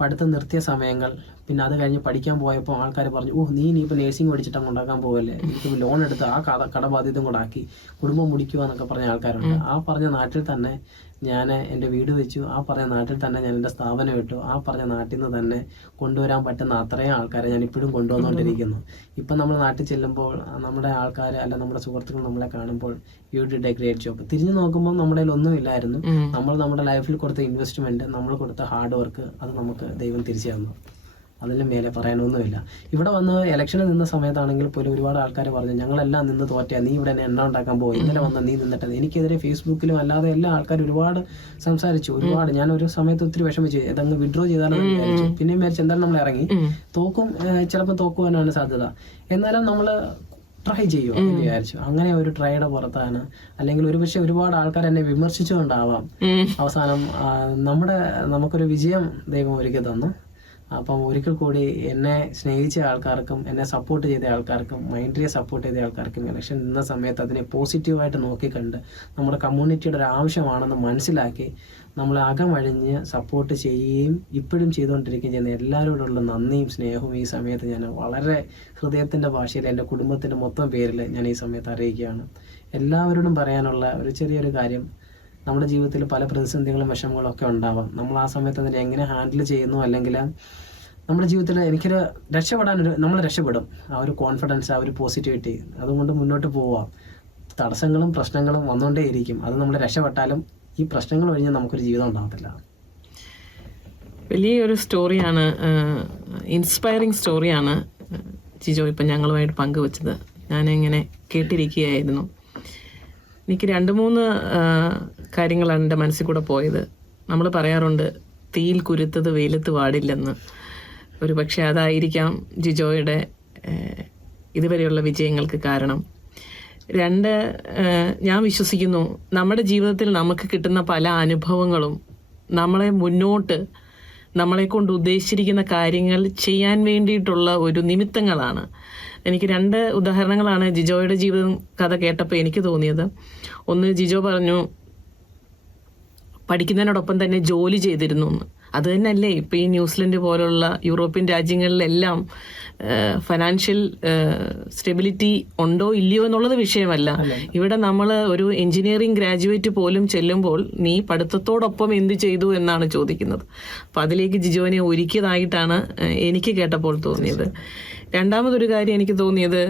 പഠിത്തം നിർത്തിയ സമയങ്ങൾ, പിന്നെ അത് കഴിഞ്ഞ് പഠിക്കാൻ പോയപ്പോൾ ആൾക്കാർ പറഞ്ഞു, നീ ഇനിയിപ്പോൾ നേഴ്സിംഗ് പഠിച്ചിട്ട് അങ്ങ് ഉണ്ടാക്കാൻ പോകല്ലേ, എനിക്ക് ലോൺ എടുത്ത് ആ കടബാധ്യതയും കൂടെ ആക്കി കുടുംബം മുടിക്കുക എന്നൊക്കെ പറഞ്ഞ ആൾക്കാരുണ്ട്. ആ പറഞ്ഞ നാട്ടിൽ തന്നെ ഞാൻ എൻ്റെ വീട് വെച്ചു. ആ പറഞ്ഞ നാട്ടിൽ തന്നെ ഞാൻ എൻ്റെ സ്ഥാപനം ഇട്ടു. ആ പറഞ്ഞ നാട്ടിൽ നിന്ന് തന്നെ കൊണ്ടുവരാൻ പറ്റുന്ന അത്രയും ആൾക്കാരെ ഞാൻ ഇപ്പോഴും കൊണ്ടുവന്നുകൊണ്ടിരിക്കുന്നു. ഇപ്പം നമ്മൾ നാട്ടിൽ ചെല്ലുമ്പോൾ നമ്മുടെ ആൾക്കാർ അല്ല നമ്മുടെ സുഹൃത്തുക്കൾ നമ്മളെ കാണുമ്പോൾ you did A great job. തിരിഞ്ഞു നോക്കുമ്പോൾ നമ്മുടെ കയ്യിൽ ഒന്നുമില്ലായിരുന്നു. നമ്മൾ നമ്മുടെ ലൈഫിൽ കൊടുത്ത ഇൻവെസ്റ്റ്മെൻറ്റ്, നമ്മൾ കൊടുത്ത ഹാർഡ് വർക്ക്, അത് നമുക്ക് ദൈവം തിരിച്ചു തന്നു. അതിന് മേലെ പറയാനൊന്നുമില്ല. ഇവിടെ വന്ന് ഇലക്ഷന് നിന്ന സമയത്താണെങ്കിൽ പോലും ഒരുപാട് ആൾക്കാർ പറഞ്ഞു, ഞങ്ങളെല്ലാം നിന്ന് തോറ്റാ, നീ ഇവിടെ എണ്ണ ഉണ്ടാക്കാൻ പോകും, ഇന്നലെ വന്ന് നീ നിന്നിട്ടത്. എനിക്കെതിരെ ഫേസ്ബുക്കിലും അല്ലാതെ എല്ലാ ആൾക്കാരും ഒരുപാട് സംസാരിച്ചു. ഒരുപാട് ഞാൻ ഒരു സമയത്ത് ഒത്തിരി വിഷമിച്ചു, ഇതങ്ങ് വിഡ്രോ ചെയ്താലും വിചാരിച്ചു. പിന്നെയും വിചാരിച്ചു എന്തായാലും നമ്മൾ ഇറങ്ങി ചിലപ്പോൾ തോക്കുവാനാണ് സാധ്യത. എന്നാലും നമ്മൾ ട്രൈ ചെയ്യുമോ എന്ന് വിചാരിച്ചു. അങ്ങനെ ഒരു ട്രൈയുടെ പുറത്താണ്, അല്ലെങ്കിൽ ഒരുപക്ഷെ ഒരുപാട് ആൾക്കാർ എന്നെ വിമർശിച്ചുകൊണ്ടാവാം അവസാനം നമുക്കൊരു വിജയം ദൈവം ഒരുക്കി തന്നു. അപ്പം ഒരിക്കൽ കൂടി എന്നെ സ്നേഹിച്ച ആൾക്കാർക്കും എന്നെ സപ്പോർട്ട് ചെയ്ത ആൾക്കാർക്കും മൈൻഡ്രിയെ സപ്പോർട്ട് ചെയ്ത ആൾക്കാർക്കും ഇലക്ഷൻ നിന്ന സമയത്ത് അതിനെ പോസിറ്റീവായിട്ട് നോക്കിക്കണ്ട് നമ്മുടെ കമ്മ്യൂണിറ്റിയുടെ ഒരു ആവശ്യമാണെന്ന് മനസ്സിലാക്കി നമ്മളെ അകമഴിഞ്ഞ് സപ്പോർട്ട് ചെയ്യുകയും ഇപ്പോഴും ചെയ്തുകൊണ്ടിരിക്കുകയും ചെയ്യുന്ന എല്ലാവരോടുള്ള നന്ദിയും സ്നേഹവും ഈ സമയത്ത് ഞാൻ വളരെ ഹൃദയത്തിൻ്റെ ഭാഷയിൽ എൻ്റെ കുടുംബത്തിൻ്റെ മൊത്തം പേരിൽ ഞാൻ ഈ സമയത്ത് അറിയിക്കുകയാണ്. എല്ലാവരോടും പറയാനുള്ള ഒരു ചെറിയൊരു കാര്യം, നമ്മുടെ ജീവിതത്തിൽ പല പ്രതിസന്ധികളും വിഷമങ്ങളും ഒക്കെ ഉണ്ടാവാം. നമ്മൾ ആ സമയത്ത് അതിനെ എങ്ങനെ ഹാൻഡിൽ ചെയ്യുന്നു, അല്ലെങ്കിൽ നമ്മുടെ ജീവിതത്തിൽ എനിക്കൊരു നമ്മൾ രക്ഷപ്പെടും. ആ ഒരു കോൺഫിഡൻസ്, ആ ഒരു പോസിറ്റിവിറ്റി, അതുകൊണ്ട് മുന്നോട്ട് പോവാം. തടസ്സങ്ങളും പ്രശ്നങ്ങളും വന്നുകൊണ്ടേയിരിക്കും. അത് നമ്മൾ രക്ഷപ്പെട്ടാലും ഈ പ്രശ്നങ്ങൾ ഒഴിഞ്ഞ് നമുക്കൊരു ജീവിതം ഉണ്ടാകത്തില്ല. വലിയൊരു സ്റ്റോറിയാണ്, ഇൻസ്പയറിങ് സ്റ്റോറിയാണ് ജിജോ ഇപ്പം ഞങ്ങളുമായിട്ട് പങ്കുവച്ചത്. ഞാനിങ്ങനെ കേട്ടിരിക്കുകയായിരുന്നു. എനിക്ക് 2-3 കാര്യങ്ങളാണ് എൻ്റെ മനസ്സിൽ കൂടെ പോയത്. നമ്മൾ പറയാറുണ്ട് തീയിൽ കുരുത്തത് വെയിലത്ത് വാടില്ലെന്ന്. ഒരു പക്ഷേ അതായിരിക്കാം ജിജോയുടെ ഇതുവരെയുള്ള വിജയങ്ങൾക്ക് കാരണം. 2, ഞാൻ വിശ്വസിക്കുന്നു നമ്മുടെ ജീവിതത്തിൽ നമുക്ക് കിട്ടുന്ന പല അനുഭവങ്ങളും നമ്മളെ മുന്നോട്ട് നമ്മളെ കൊണ്ട് ഉദ്ദേശിച്ചിരിക്കുന്ന കാര്യങ്ങൾ ചെയ്യാൻ വേണ്ടിയിട്ടുള്ള ഒരു നിമിത്തങ്ങളാണ്. എനിക്ക് 2 ഉദാഹരണങ്ങളാണ് ജിജോയുടെ ജീവിതം കഥ കേട്ടപ്പോൾ എനിക്ക് തോന്നിയത്. ഒന്ന്, ജിജോ പറഞ്ഞു പഠിക്കുന്നതിനോടൊപ്പം തന്നെ ജോലി ചെയ്തിരുന്നു എന്ന്. അത് തന്നെയല്ലേ ഇപ്പം ഈ ന്യൂസിലൻഡ് പോലുള്ള യൂറോപ്യൻ രാജ്യങ്ങളിലെല്ലാം ഫൈനാൻഷ്യൽ സ്റ്റെബിലിറ്റി ഉണ്ടോ ഇല്ലയോ എന്നുള്ളത് വിഷയമല്ല. ഇവിടെ നമ്മൾ ഒരു എഞ്ചിനീയറിംഗ് ഗ്രാജുവേറ്റ് പോലും ചെല്ലുമ്പോൾ നീ പഠിത്തത്തോടൊപ്പം എന്ത് ചെയ്തു എന്നാണ് ചോദിക്കുന്നത്. അപ്പം അതിലേക്ക് ജിജോനെ ഒരുക്കിയതായിട്ടാണ് എനിക്ക് കേട്ടപ്പോൾ തോന്നിയത്. രണ്ടാമതൊരു കാര്യം എനിക്ക് തോന്നിയത്,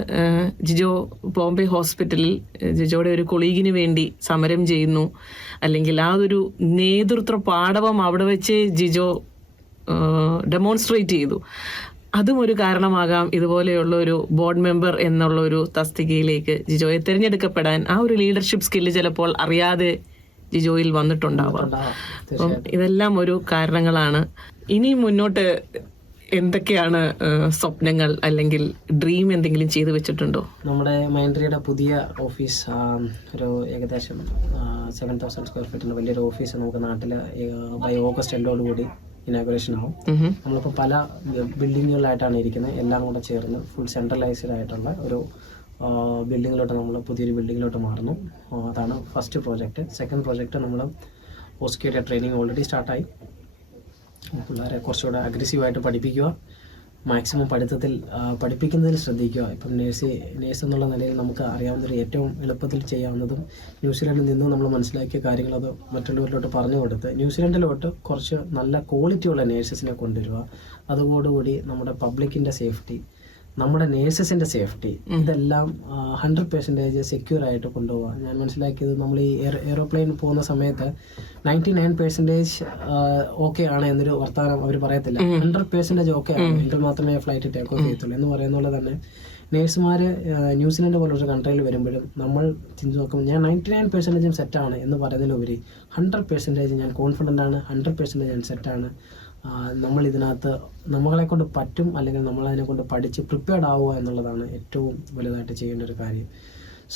ജിജോ ബോംബെ ഹോസ്പിറ്റലിൽ ജിജോയുടെ ഒരു കൊളീഗിന് വേണ്ടി സമരം ചെയ്യുന്നു, അല്ലെങ്കിൽ ആ ഒരു നേതൃത്വ പാടവം അവിടെ വെച്ച് ജിജോ ഡെമോൺസ്ട്രേറ്റ് ചെയ്തു. അതും ഒരു കാരണമാകാം ഇതുപോലെയുള്ള ഒരു ബോർഡ് മെമ്പർ എന്നുള്ള ഒരു തസ്തികയിലേക്ക് ജിജോയെ തിരഞ്ഞെടുക്കപ്പെടാൻ. ആ ഒരു ലീഡർഷിപ്പ് സ്കില്ല് ചിലപ്പോൾ അറിയാതെ ജിജോയിൽ വന്നിട്ടുണ്ടാവാം. അപ്പം ഇതെല്ലാം ഒരു കാരണങ്ങളാണ്. ഇനി മുന്നോട്ട് എന്തൊക്കെയാണ് സ്വപ്നങ്ങൾ, അല്ലെങ്കിൽ ഡ്രീം എന്തെങ്കിലും ചെയ്തു വെച്ചിട്ടുണ്ടോ? നമ്മുടെ മൈൻഡ്രിയുടെ പുതിയ ഓഫീസ്, ഒരു ഏകദേശം 7,000 സ്ക്വയർ ഫീറ്റിൻ്റെ വലിയൊരു ഓഫീസ് നമുക്ക് നാട്ടിൽ ബൈ ഓഗസ്റ്റ് എൻഡോടുകൂടി ഇനാഗുറേഷൻ ആവും. നമ്മളിപ്പോൾ പല ബിൽഡിങ്ങുകളായിട്ടാണ് ഇരിക്കുന്നത്. എല്ലാം കൂടെ ചേർന്ന് ഫുൾ സെൻട്രലൈസ്ഡ് ആയിട്ടുള്ള ഒരു ബിൽഡിങ്ങിലോട്ട്, നമ്മൾ പുതിയൊരു ബിൽഡിങ്ങിലോട്ട് മാറുന്നു. അതാണ് ഫസ്റ്റ് പ്രോജക്റ്റ്. സെക്കൻഡ് പ്രോജക്റ്റ്, നമ്മൾ ഓസ്കേരിയ ട്രെയിനിങ് ഓൾറെഡി സ്റ്റാർട്ടായി. പിള്ളേരെ കുറച്ചുകൂടെ അഗ്രസീവായിട്ട് പഠിപ്പിക്കുക, മാക്സിമം പഠിപ്പിക്കുന്നതിൽ ശ്രദ്ധിക്കുക. ഇപ്പം നേഴ്സ് എന്നുള്ള നിലയിൽ നമുക്ക് അറിയാവുന്നൊരു ഏറ്റവും എളുപ്പത്തിൽ ചെയ്യാവുന്നതും ന്യൂസിലൻഡിൽ നിന്ന് നമ്മൾ മനസ്സിലാക്കിയ കാര്യങ്ങൾ അത് മറ്റുള്ളവരിലോട്ട് പറഞ്ഞു കൊടുത്ത് ന്യൂസിലൻഡിലോട്ട് കുറച്ച് നല്ല ക്വാളിറ്റിയുള്ള നേഴ്സസിനെ കൊണ്ടുവരിക. അതോടുകൂടി നമ്മുടെ പബ്ലിക്കിൻ്റെ സേഫ്റ്റി, നമ്മുടെ നേഴ്സസിൻ്റെ സേഫ്റ്റി, ഇതെല്ലാം 100% സെക്യൂർ ആയിട്ട് കൊണ്ടുപോകാം. ഞാൻ മനസ്സിലാക്കിയത്, നമ്മൾ ഈ എയ്റോപ്ലെയിൻ പോകുന്ന സമയത്ത് 99% ഓക്കെ ആണ് എന്നൊരു വർത്തമാനം അവർ പറയത്തില്ല. 100% ഓക്കെ ആണ് എങ്കിൽ മാത്രമേ ഫ്ലൈറ്റ് ടേക്ക് ഓഫ് ചെയ്യത്തുള്ളൂ എന്ന് പറയുന്ന പോലെ തന്നെ നേഴ്സുമാർ ന്യൂസിലൻഡ് പോലൊരു കൺട്രിയിൽ വരുമ്പോഴും നമ്മൾ ചിന്തിച്ച് നോക്കുമ്പോൾ ഞാൻ 99% സെറ്റാണ് എന്ന് പറയുന്നതിലുപരി 100% ഞാൻ കോൺഫിഡൻ്റ് ആണ്, 100% ഞാൻ സെറ്റാണ്. നമ്മൾ ഇതിനകത്ത് നമ്മളെ കൊണ്ട് പറ്റും, അല്ലെങ്കിൽ നമ്മളതിനെ കൊണ്ട് പഠിച്ച് പ്രിപ്പയർഡ് ആവുക എന്നുള്ളതാണ് ഏറ്റവും വലുതായിട്ട് ചെയ്യേണ്ട ഒരു കാര്യം.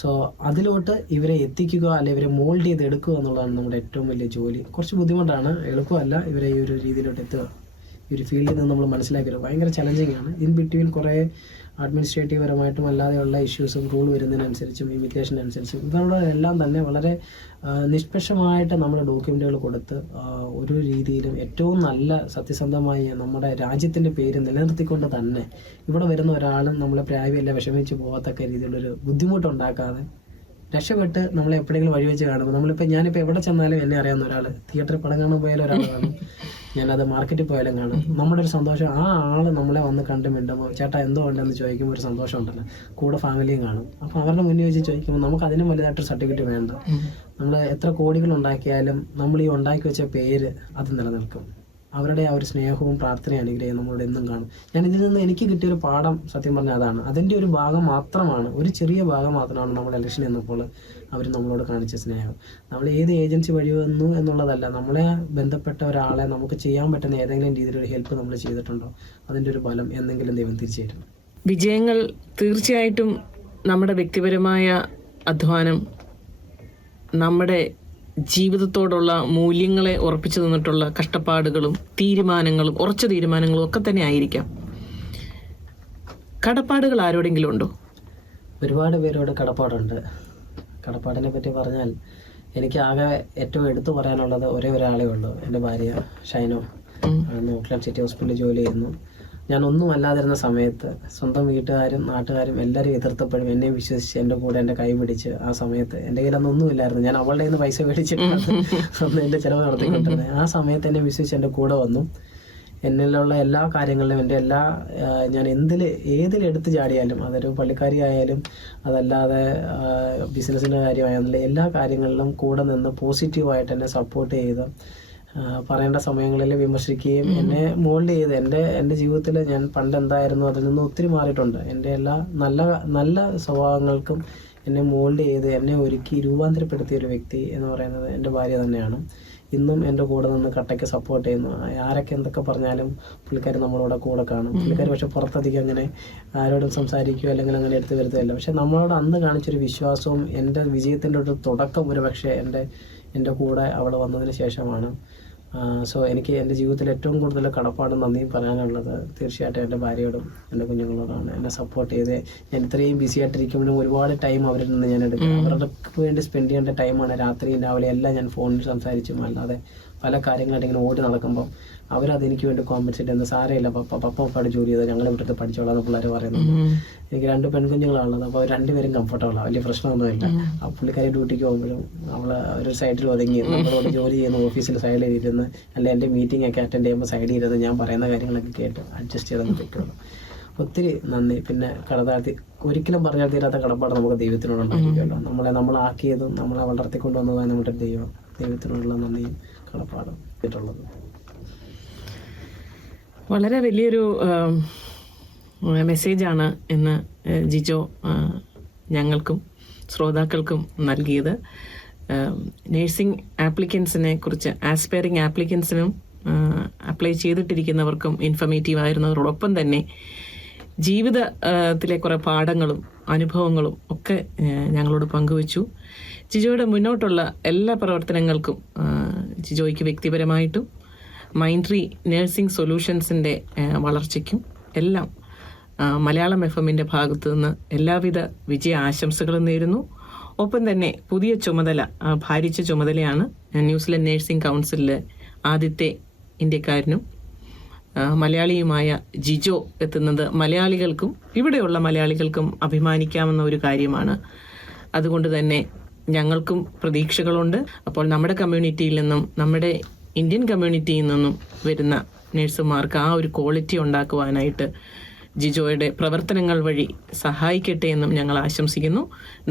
സോ അതിലോട്ട് ഇവരെ എത്തിക്കുക, അല്ലെങ്കിൽ ഇവരെ മോൾഡ് ചെയ്ത് എടുക്കുക എന്നുള്ളതാണ് നമ്മുടെ ഏറ്റവും വലിയ ജോലി. കുറച്ച് ബുദ്ധിമുട്ടാണ്, എളുപ്പമല്ല ഇവരെ ഈ ഒരു രീതിയിലോട്ട് എത്തുക. ഈ ഒരു ഫീൽഡിൽ നിന്ന് നമ്മൾ മനസ്സിലാക്കിയത് ഭയങ്കര ചലഞ്ചിങ് ആണ്. ഇൻ ബിറ്റ്വീൻ കുറേ അഡ്മിനിസ്ട്രേറ്റീവ് പരമായിട്ടും അല്ലാതെയുള്ള ഇഷ്യൂസും റൂൾ വരുന്നതിനനുസരിച്ചും ഇമിറ്റേഷൻ അനുസരിച്ചും ഇവരുടെ എല്ലാം തന്നെ വളരെ നിഷ്പക്ഷമായിട്ട് നമ്മൾ ഡോക്യുമെൻറ്റുകൾ കൊടുത്ത് ഒരു രീതിയിലും ഏറ്റവും നല്ല സത്യസന്ധമായി നമ്മുടെ രാജ്യത്തിൻ്റെ പേര് നിലനിർത്തിക്കൊണ്ട് തന്നെ ഇവിടെ വരുന്ന ഒരാളും നമ്മളെ പ്രായമില്ല വിഷമിച്ച് പോകത്തക്ക രീതിയിലുള്ളൊരു ബുദ്ധിമുട്ടുണ്ടാക്കാതെ രക്ഷപ്പെട്ട് നമ്മളെ എപ്പോഴെങ്കിലും വഴിവെച്ച് കാണുമ്പോൾ ഞാനിപ്പോൾ എവിടെ ചെന്നാലും എന്നെ അറിയാവുന്ന ഒരാൾ, തിയേറ്ററിൽ പടം കാണാൻ പോയാലും ഒരാൾ കാണും, ഞാനത് മാർക്കറ്റിൽ പോയാലും കാണും. നമ്മുടെ ഒരു സന്തോഷം, ആ ആൾ നമ്മളെ വന്ന് കണ്ട് മിണ്ടുമ്പോൾ ചേട്ടാ എന്തോ ഉണ്ടെന്ന് ചോദിക്കുമ്പോൾ ഒരു സന്തോഷം ഉണ്ടല്ലോ. കൂടെ ഫാമിലിയും കാണും. അപ്പോൾ അവരുടെ മുന്നിൽ വെച്ച് ചോദിക്കുമ്പോൾ നമുക്ക് അതിനും വലുതായിട്ടൊരു സർട്ടിഫിക്കറ്റ് വേണ്ട. നമ്മൾ എത്ര കോടികൾ ഉണ്ടാക്കിയാലും നമ്മൾ ഈ ഉണ്ടാക്കി വെച്ച പേര് അത് നിലനിൽക്കും. അവരുടെ ആ ഒരു സ്നേഹവും പ്രാർത്ഥനയും അനുഗ്രഹവും നമ്മളോട് എന്നും കാണും. ഞാൻ ഇതിൽ നിന്ന് എനിക്ക് കിട്ടിയൊരു പാഠം സത്യം പറഞ്ഞാൽ അതാണ്. അതിൻ്റെ ഒരു ഭാഗം മാത്രമാണ്, ഒരു ചെറിയ ഭാഗം മാത്രമാണ് നമ്മൾ ഇലക്ഷൻ എന്നപ്പോൾ അവർ നമ്മളോട് കാണിച്ച സ്നേഹം. നമ്മൾ ഏത് ഏജൻസി വഴി വന്നു എന്നുള്ളതല്ല, നമ്മളെ ബന്ധപ്പെട്ട ഒരാളെ നമുക്ക് ചെയ്യാൻ പറ്റുന്ന ഏതെങ്കിലും രീതിയിലൊരു ഹെൽപ്പ് നമ്മൾ ചെയ്തിട്ടുണ്ടോ, അതിൻ്റെ ഒരു ഫലം എന്തെങ്കിലും ദൈവം തിരിച്ചു തരും. വിജയങ്ങൾ തീർച്ചയായിട്ടും നമ്മുടെ വ്യക്തിപരമായ അധ്വാനം, നമ്മുടെ ജീവിതത്തോടുള്ള മൂല്യങ്ങളെ ഉറപ്പിച്ചു നിന്നിട്ടുള്ള കഷ്ടപ്പാടുകളും തീരുമാനങ്ങളും, ഉറച്ച തീരുമാനങ്ങളും ഒക്കെ തന്നെ ആയിരിക്കാം. കടപ്പാടുകൾ ആരോടെങ്കിലും ഉണ്ടോ? ഒരുപാട് പേരോട് കടപ്പാടുണ്ട്. കടപ്പാടിനെ പറ്റി പറഞ്ഞാൽ എനിക്ക് ആകെ ഏറ്റവും എടുത്തു പറയാനുള്ളത് ഒരേ ഒരാളേ ഉള്ളൂ, എൻ്റെ ഭാര്യ ഷൈനോ. ഓക്ലാൻഡ് സിറ്റി ഹോസ്പിറ്റലിൽ ജോലി ചെയ്യുന്നു. ഞാൻ ഒന്നും അല്ലാതിരുന്ന സമയത്ത് സ്വന്തം വീട്ടുകാരും നാട്ടുകാരും എല്ലാവരും എതിർത്തപ്പോഴും എന്നെ വിശ്വസിച്ച് എൻ്റെ കൂടെ എൻ്റെ കൈ പിടിച്ച് ആ സമയത്ത് എൻ്റെ കയ്യിൽ അന്നൊന്നും ഇല്ലായിരുന്നു. ഞാൻ അവളുടെ നിന്ന് പൈസ മേടിച്ചിട്ടാണ് അന്ന് എൻ്റെ ചിലവ് നടത്തിക്കൊണ്ടിരുന്നത്. ആ സമയത്ത് എന്നെ വിശ്വസിച്ച് എൻ്റെ കൂടെ വന്നു. എന്നിലുള്ള എല്ലാ കാര്യങ്ങളിലും എൻ്റെ എല്ലാ ഞാൻ ഏതിലെടുത്ത് ചാടിയാലും, അതൊരു പള്ളിക്കാരി ആയാലും അതല്ലാതെ ബിസിനസ്സിൻ്റെ കാര്യമായാലും എല്ലാ കാര്യങ്ങളിലും കൂടെ നിന്ന് പോസിറ്റീവായിട്ട് എന്നെ സപ്പോർട്ട് ചെയ്ത് പറയേണ്ട സമയങ്ങളിൽ വിമർശിക്കുകയും എന്നെ മോൾഡ് ചെയ്ത് എൻ്റെ ജീവിതത്തിൽ ഞാൻ പണ്ട് എന്തായിരുന്നു അതിൽ നിന്ന് ഒത്തിരി മാറിയിട്ടുണ്ട്. എൻ്റെ എല്ലാ നല്ല സ്വഭാവങ്ങൾക്കും എന്നെ മോൾഡ് ചെയ്ത് എന്നെ ഒരുക്കി രൂപാന്തരപ്പെടുത്തിയ ഒരു വ്യക്തി എന്ന് പറയുന്നത് എൻ്റെ ഭാര്യ തന്നെയാണ്. ഇന്നും എൻ്റെ കൂടെ നിന്ന് കട്ടയ്ക്ക് സപ്പോർട്ട് ചെയ്യുന്നു. ആരൊക്കെ എന്തൊക്കെ പറഞ്ഞാലും പുള്ളിക്കാർ നമ്മളോട് കൂടെ കാണും. പുള്ളിക്കാർ പക്ഷെ പുറത്തധികം അങ്ങനെ ആരോടും സംസാരിക്കുകയോ അല്ലെങ്കിൽ അങ്ങനെ എടുത്തു വരുത്തില്ല. പക്ഷെ നമ്മളോട് അന്ന് കാണിച്ചൊരു വിശ്വാസവും എൻ്റെ വിജയത്തിൻ്റെ ഒരു തുടക്കം ഒരു പക്ഷേ എൻ്റെ കൂടെ അവിടെ വന്നതിന് ശേഷമാണ്. സോ എനിക്ക് എൻ്റെ ജീവിതത്തിൽ ഏറ്റവും കൂടുതൽ കടപ്പാടും നന്ദിയും പറയാനുള്ളത് തീർച്ചയായിട്ടും എൻ്റെ ഭാര്യയോടും എൻ്റെ കുഞ്ഞുങ്ങളോടാണ്. എന്നെ സപ്പോർട്ട് ചെയ്ത് ഞാൻ ഇത്രയും ബിസി ആയിട്ടിരിക്കുമ്പോഴും ഒരുപാട് ടൈം അവരിൽ നിന്ന് ഞാൻ എടുക്കും. അവർക്ക് വേണ്ടി സ്പെൻഡ് ചെയ്യേണ്ട ടൈമാണ് രാത്രിയും രാവിലെ എല്ലാം ഞാൻ ഫോണിൽ സംസാരിച്ചും അല്ലാതെ പല കാര്യങ്ങളായിട്ട് ഇങ്ങനെ ഓടി നടക്കുമ്പോൾ അവരതെനിക്ക് വേണ്ടി കോമ്പൻസേറ്റ് ചെയ്യുന്നത് സാരമില്ല, പപ്പ ജോലി ചെയ്ത് ഞങ്ങളെ വിട്ടിട്ട് പഠിച്ചോളാന്ന് പിള്ളേർ പറയുന്നത്. എനിക്ക് 2 പെൺകുഞ്ഞുങ്ങളാണുള്ളത്. അപ്പോൾ രണ്ടുപേരും കംഫർട്ടബിളാണ്, വലിയ പ്രശ്നമൊന്നുമില്ല. ആ പുള്ളിക്കാരി ഡ്യൂട്ടിക്ക് പോകുമ്പോഴും അവൾ ഒരു സൈഡിൽ ഒതുങ്ങി നമ്മളോട് ജോലി ചെയ്യുന്ന ഓഫീസിൽ സൈഡിൽ ഇരുന്ന് അല്ലെ എൻ്റെ മീറ്റിംഗ് ഒക്കെ അറ്റൻഡ് ചെയ്യുമ്പോൾ സൈഡിൽ ഇരുന്ന് ഞാൻ പറയുന്ന കാര്യങ്ങളൊക്കെ കേട്ട് അഡ്ജസ്റ്റ് ചെയ്തങ്ങ് പറ്റുള്ളൂ. ഒത്തിരി നന്ദി. പിന്നെ കടതാഴ്ത്തി ഒരിക്കലും പറഞ്ഞാൽ തീരാത്ത കടപ്പാട് നമുക്ക് ദൈവത്തിനോടുണ്ടായിരിക്കുമല്ലോ. നമ്മളാക്കിയതും നമ്മളെ വളർത്തിക്കൊണ്ടുവന്നതായ നമ്മുടെ ദൈവത്തിനോടുള്ള നന്ദിയും കടപ്പാടും ആയിട്ടുള്ളത്. വളരെ വലിയൊരു മെസ്സേജാണ് ഇന്ന് ജിജോ ഞങ്ങൾക്കും ശ്രോതാക്കൾക്കും നൽകിയത്. നേഴ്സിംഗ് ആപ്ലിക്കൻസിനെ കുറിച്ച്, ആസ്പയറിംഗ് ആപ്ലിക്കൻസിനും അപ്ലൈ ചെയ്തിട്ടിരിക്കുന്നവർക്കും ഇൻഫർമേറ്റീവ് ആയിരുന്നതോടൊപ്പം തന്നെ ജീവിതത്തിലെ കുറേ പാഠങ്ങളും അനുഭവങ്ങളും ഒക്കെ ഞങ്ങളോട് പങ്കുവച്ചു. ജിജോയുടെ മുന്നോട്ടുള്ള എല്ലാ പ്രവർത്തനങ്ങൾക്കും ജിജോയ്ക്ക് വ്യക്തിപരമായിട്ടും മൈൻഡ്രി നഴ്സിംഗ് സൊല്യൂഷൻസിൻ്റെ വളർച്ചയ്ക്കും എല്ലാം മലയാളം FM-ൻ്റെ ഭാഗത്തു നിന്ന് എല്ലാവിധ വിജയ ആശംസകളും നേരുന്നു. ഒപ്പം തന്നെ പുതിയ ചുമതല, ഭാരിച്ച ചുമതലയാണ് ന്യൂസിലൻഡ് നഴ്സിംഗ് കൗൺസിലിലെ ആദ്യത്തെ ഇന്ത്യക്കാരനും മലയാളിയുമായ ജിജോ എത്തുന്നത് മലയാളികൾക്കും ഇവിടെയുള്ള മലയാളികൾക്കും അഭിമാനിക്കാവുന്ന ഒരു കാര്യമാണ്. അതുകൊണ്ട് തന്നെ ഞങ്ങൾക്കും പ്രതീക്ഷകളുണ്ട്. അപ്പോൾ നമ്മുടെ കമ്മ്യൂണിറ്റിയിൽ നിന്നും, നമ്മുടെ ഇന്ത്യൻ കമ്മ്യൂണിറ്റിയിൽ നിന്നും വരുന്ന നഴ്സുമാർക്ക് ആ ഒരു ക്വാളിറ്റി ഉണ്ടാക്കുവാനായിട്ട് ജിജോയുടെ പ്രവർത്തനങ്ങൾ വഴി സഹായിക്കട്ടെ എന്നും ഞങ്ങൾ ആശംസിക്കുന്നു.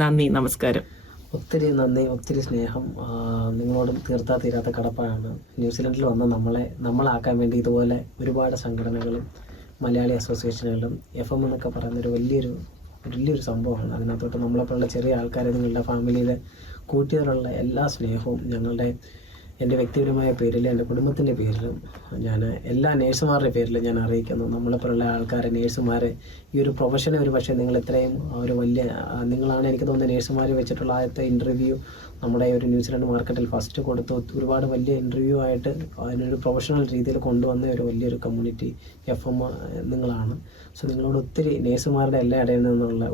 നന്ദി, നമസ്കാരം. ഒത്തിരി നന്ദി, ഒത്തിരി സ്നേഹം. നിങ്ങളോടും തീരാത്ത കടപ്പാടാണ്. ന്യൂസിലൻഡിൽ വന്ന് നമ്മളാക്കാൻ വേണ്ടി ഇതുപോലെ ഒരുപാട് സംഘടനകളും മലയാളി അസോസിയേഷനുകളും FM എന്നൊക്കെ പറയുന്നൊരു വലിയൊരു സംഭവമാണ്. അതിനകത്തോട്ട് നമ്മളെപ്പോലുള്ള ചെറിയ ആൾക്കാരെ നിങ്ങളുടെ ഫാമിലിയിൽ കൂട്ടിയതിലുള്ള എല്ലാ സ്നേഹവും എൻ്റെ വ്യക്തിപരമായ പേരിൽ, എൻ്റെ കുടുംബത്തിൻ്റെ പേരിലും ഞാൻ എല്ലാ നേഴ്സുമാരുടെ പേരിലും ഞാൻ അറിയിക്കുന്നു. നമ്മളെപ്പോലുള്ള ആൾക്കാരെ, നേഴ്സുമാരെ, ഈ ഒരു പ്രൊഫഷനെ ഒരു പക്ഷേ നിങ്ങൾ ഇത്രയും നിങ്ങളാണ് എനിക്ക് തോന്നുന്നത് നേഴ്സുമാർ വെച്ചിട്ടുള്ള ആദ്യത്തെ ഇൻ്റർവ്യൂ നമ്മുടെ ഒരു ന്യൂസിലൻഡ് മാർക്കറ്റിൽ ഫസ്റ്റ് കൊടുത്ത് ഒരുപാട് വലിയ ഇൻ്റർവ്യൂ ആയിട്ട് അതിനൊരു പ്രൊഫഷണൽ രീതിയിൽ കൊണ്ടുവന്ന ഒരു വലിയൊരു കമ്മ്യൂണിറ്റി FM നിങ്ങളാണ്. സോ നിങ്ങളോട് ഒത്തിരി നേഴ്സുമാരുടെ എല്ലാ ഇടയിൽ നിന്നുള്ള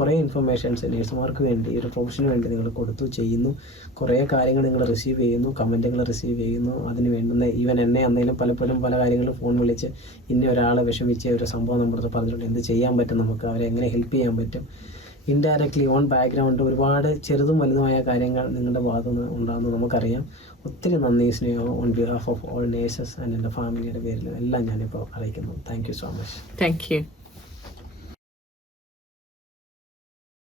കുറേ ഇൻഫർമേഷൻസ് നേഴ്സുമാർക്ക് വേണ്ടി, ഒരു പ്രൊഫഷന് വേണ്ടി നിങ്ങൾ ചെയ്യുന്നു. കുറേ കാര്യങ്ങൾ നിങ്ങൾ റിസീവ് ചെയ്യുന്നു, കമൻറ്റുകൾ റിസീവ് ചെയ്യുന്നു. അതിന് വേണ്ടുന്ന ഈവൻ എന്നെ അന്നേലും പലപ്പോഴും പല കാര്യങ്ങളും ഫോൺ വിളിച്ച് ഇന്ന ഒരാളെ വിഷമിച്ച ഒരു സംഭവം നമ്മുടെ പറഞ്ഞിട്ടുണ്ട്, എന്ത് ചെയ്യാൻ പറ്റും, നമുക്ക് അവരെ എങ്ങനെ ഹെൽപ്പ് ചെയ്യാൻ പറ്റും. ഇൻഡയറക്ട്ലി ഓൺ ബാക്ക്ഗ്രൗണ്ട് ഒരുപാട് ചെറുതും വലുതുമായ കാര്യങ്ങൾ നിങ്ങളുടെ ഭാഗത്തു നിന്ന് ഉണ്ടാകുന്നത് നമുക്കറിയാം. ഒത്തിരി നന്ദി, സ്നേഹം on behalf of all nurses and എൻ്റെ ഫാമിലിയുടെ പേരിൽ എല്ലാം ഞാനിപ്പോൾ അറിയിക്കുന്നു. Thank you so much. Thank you.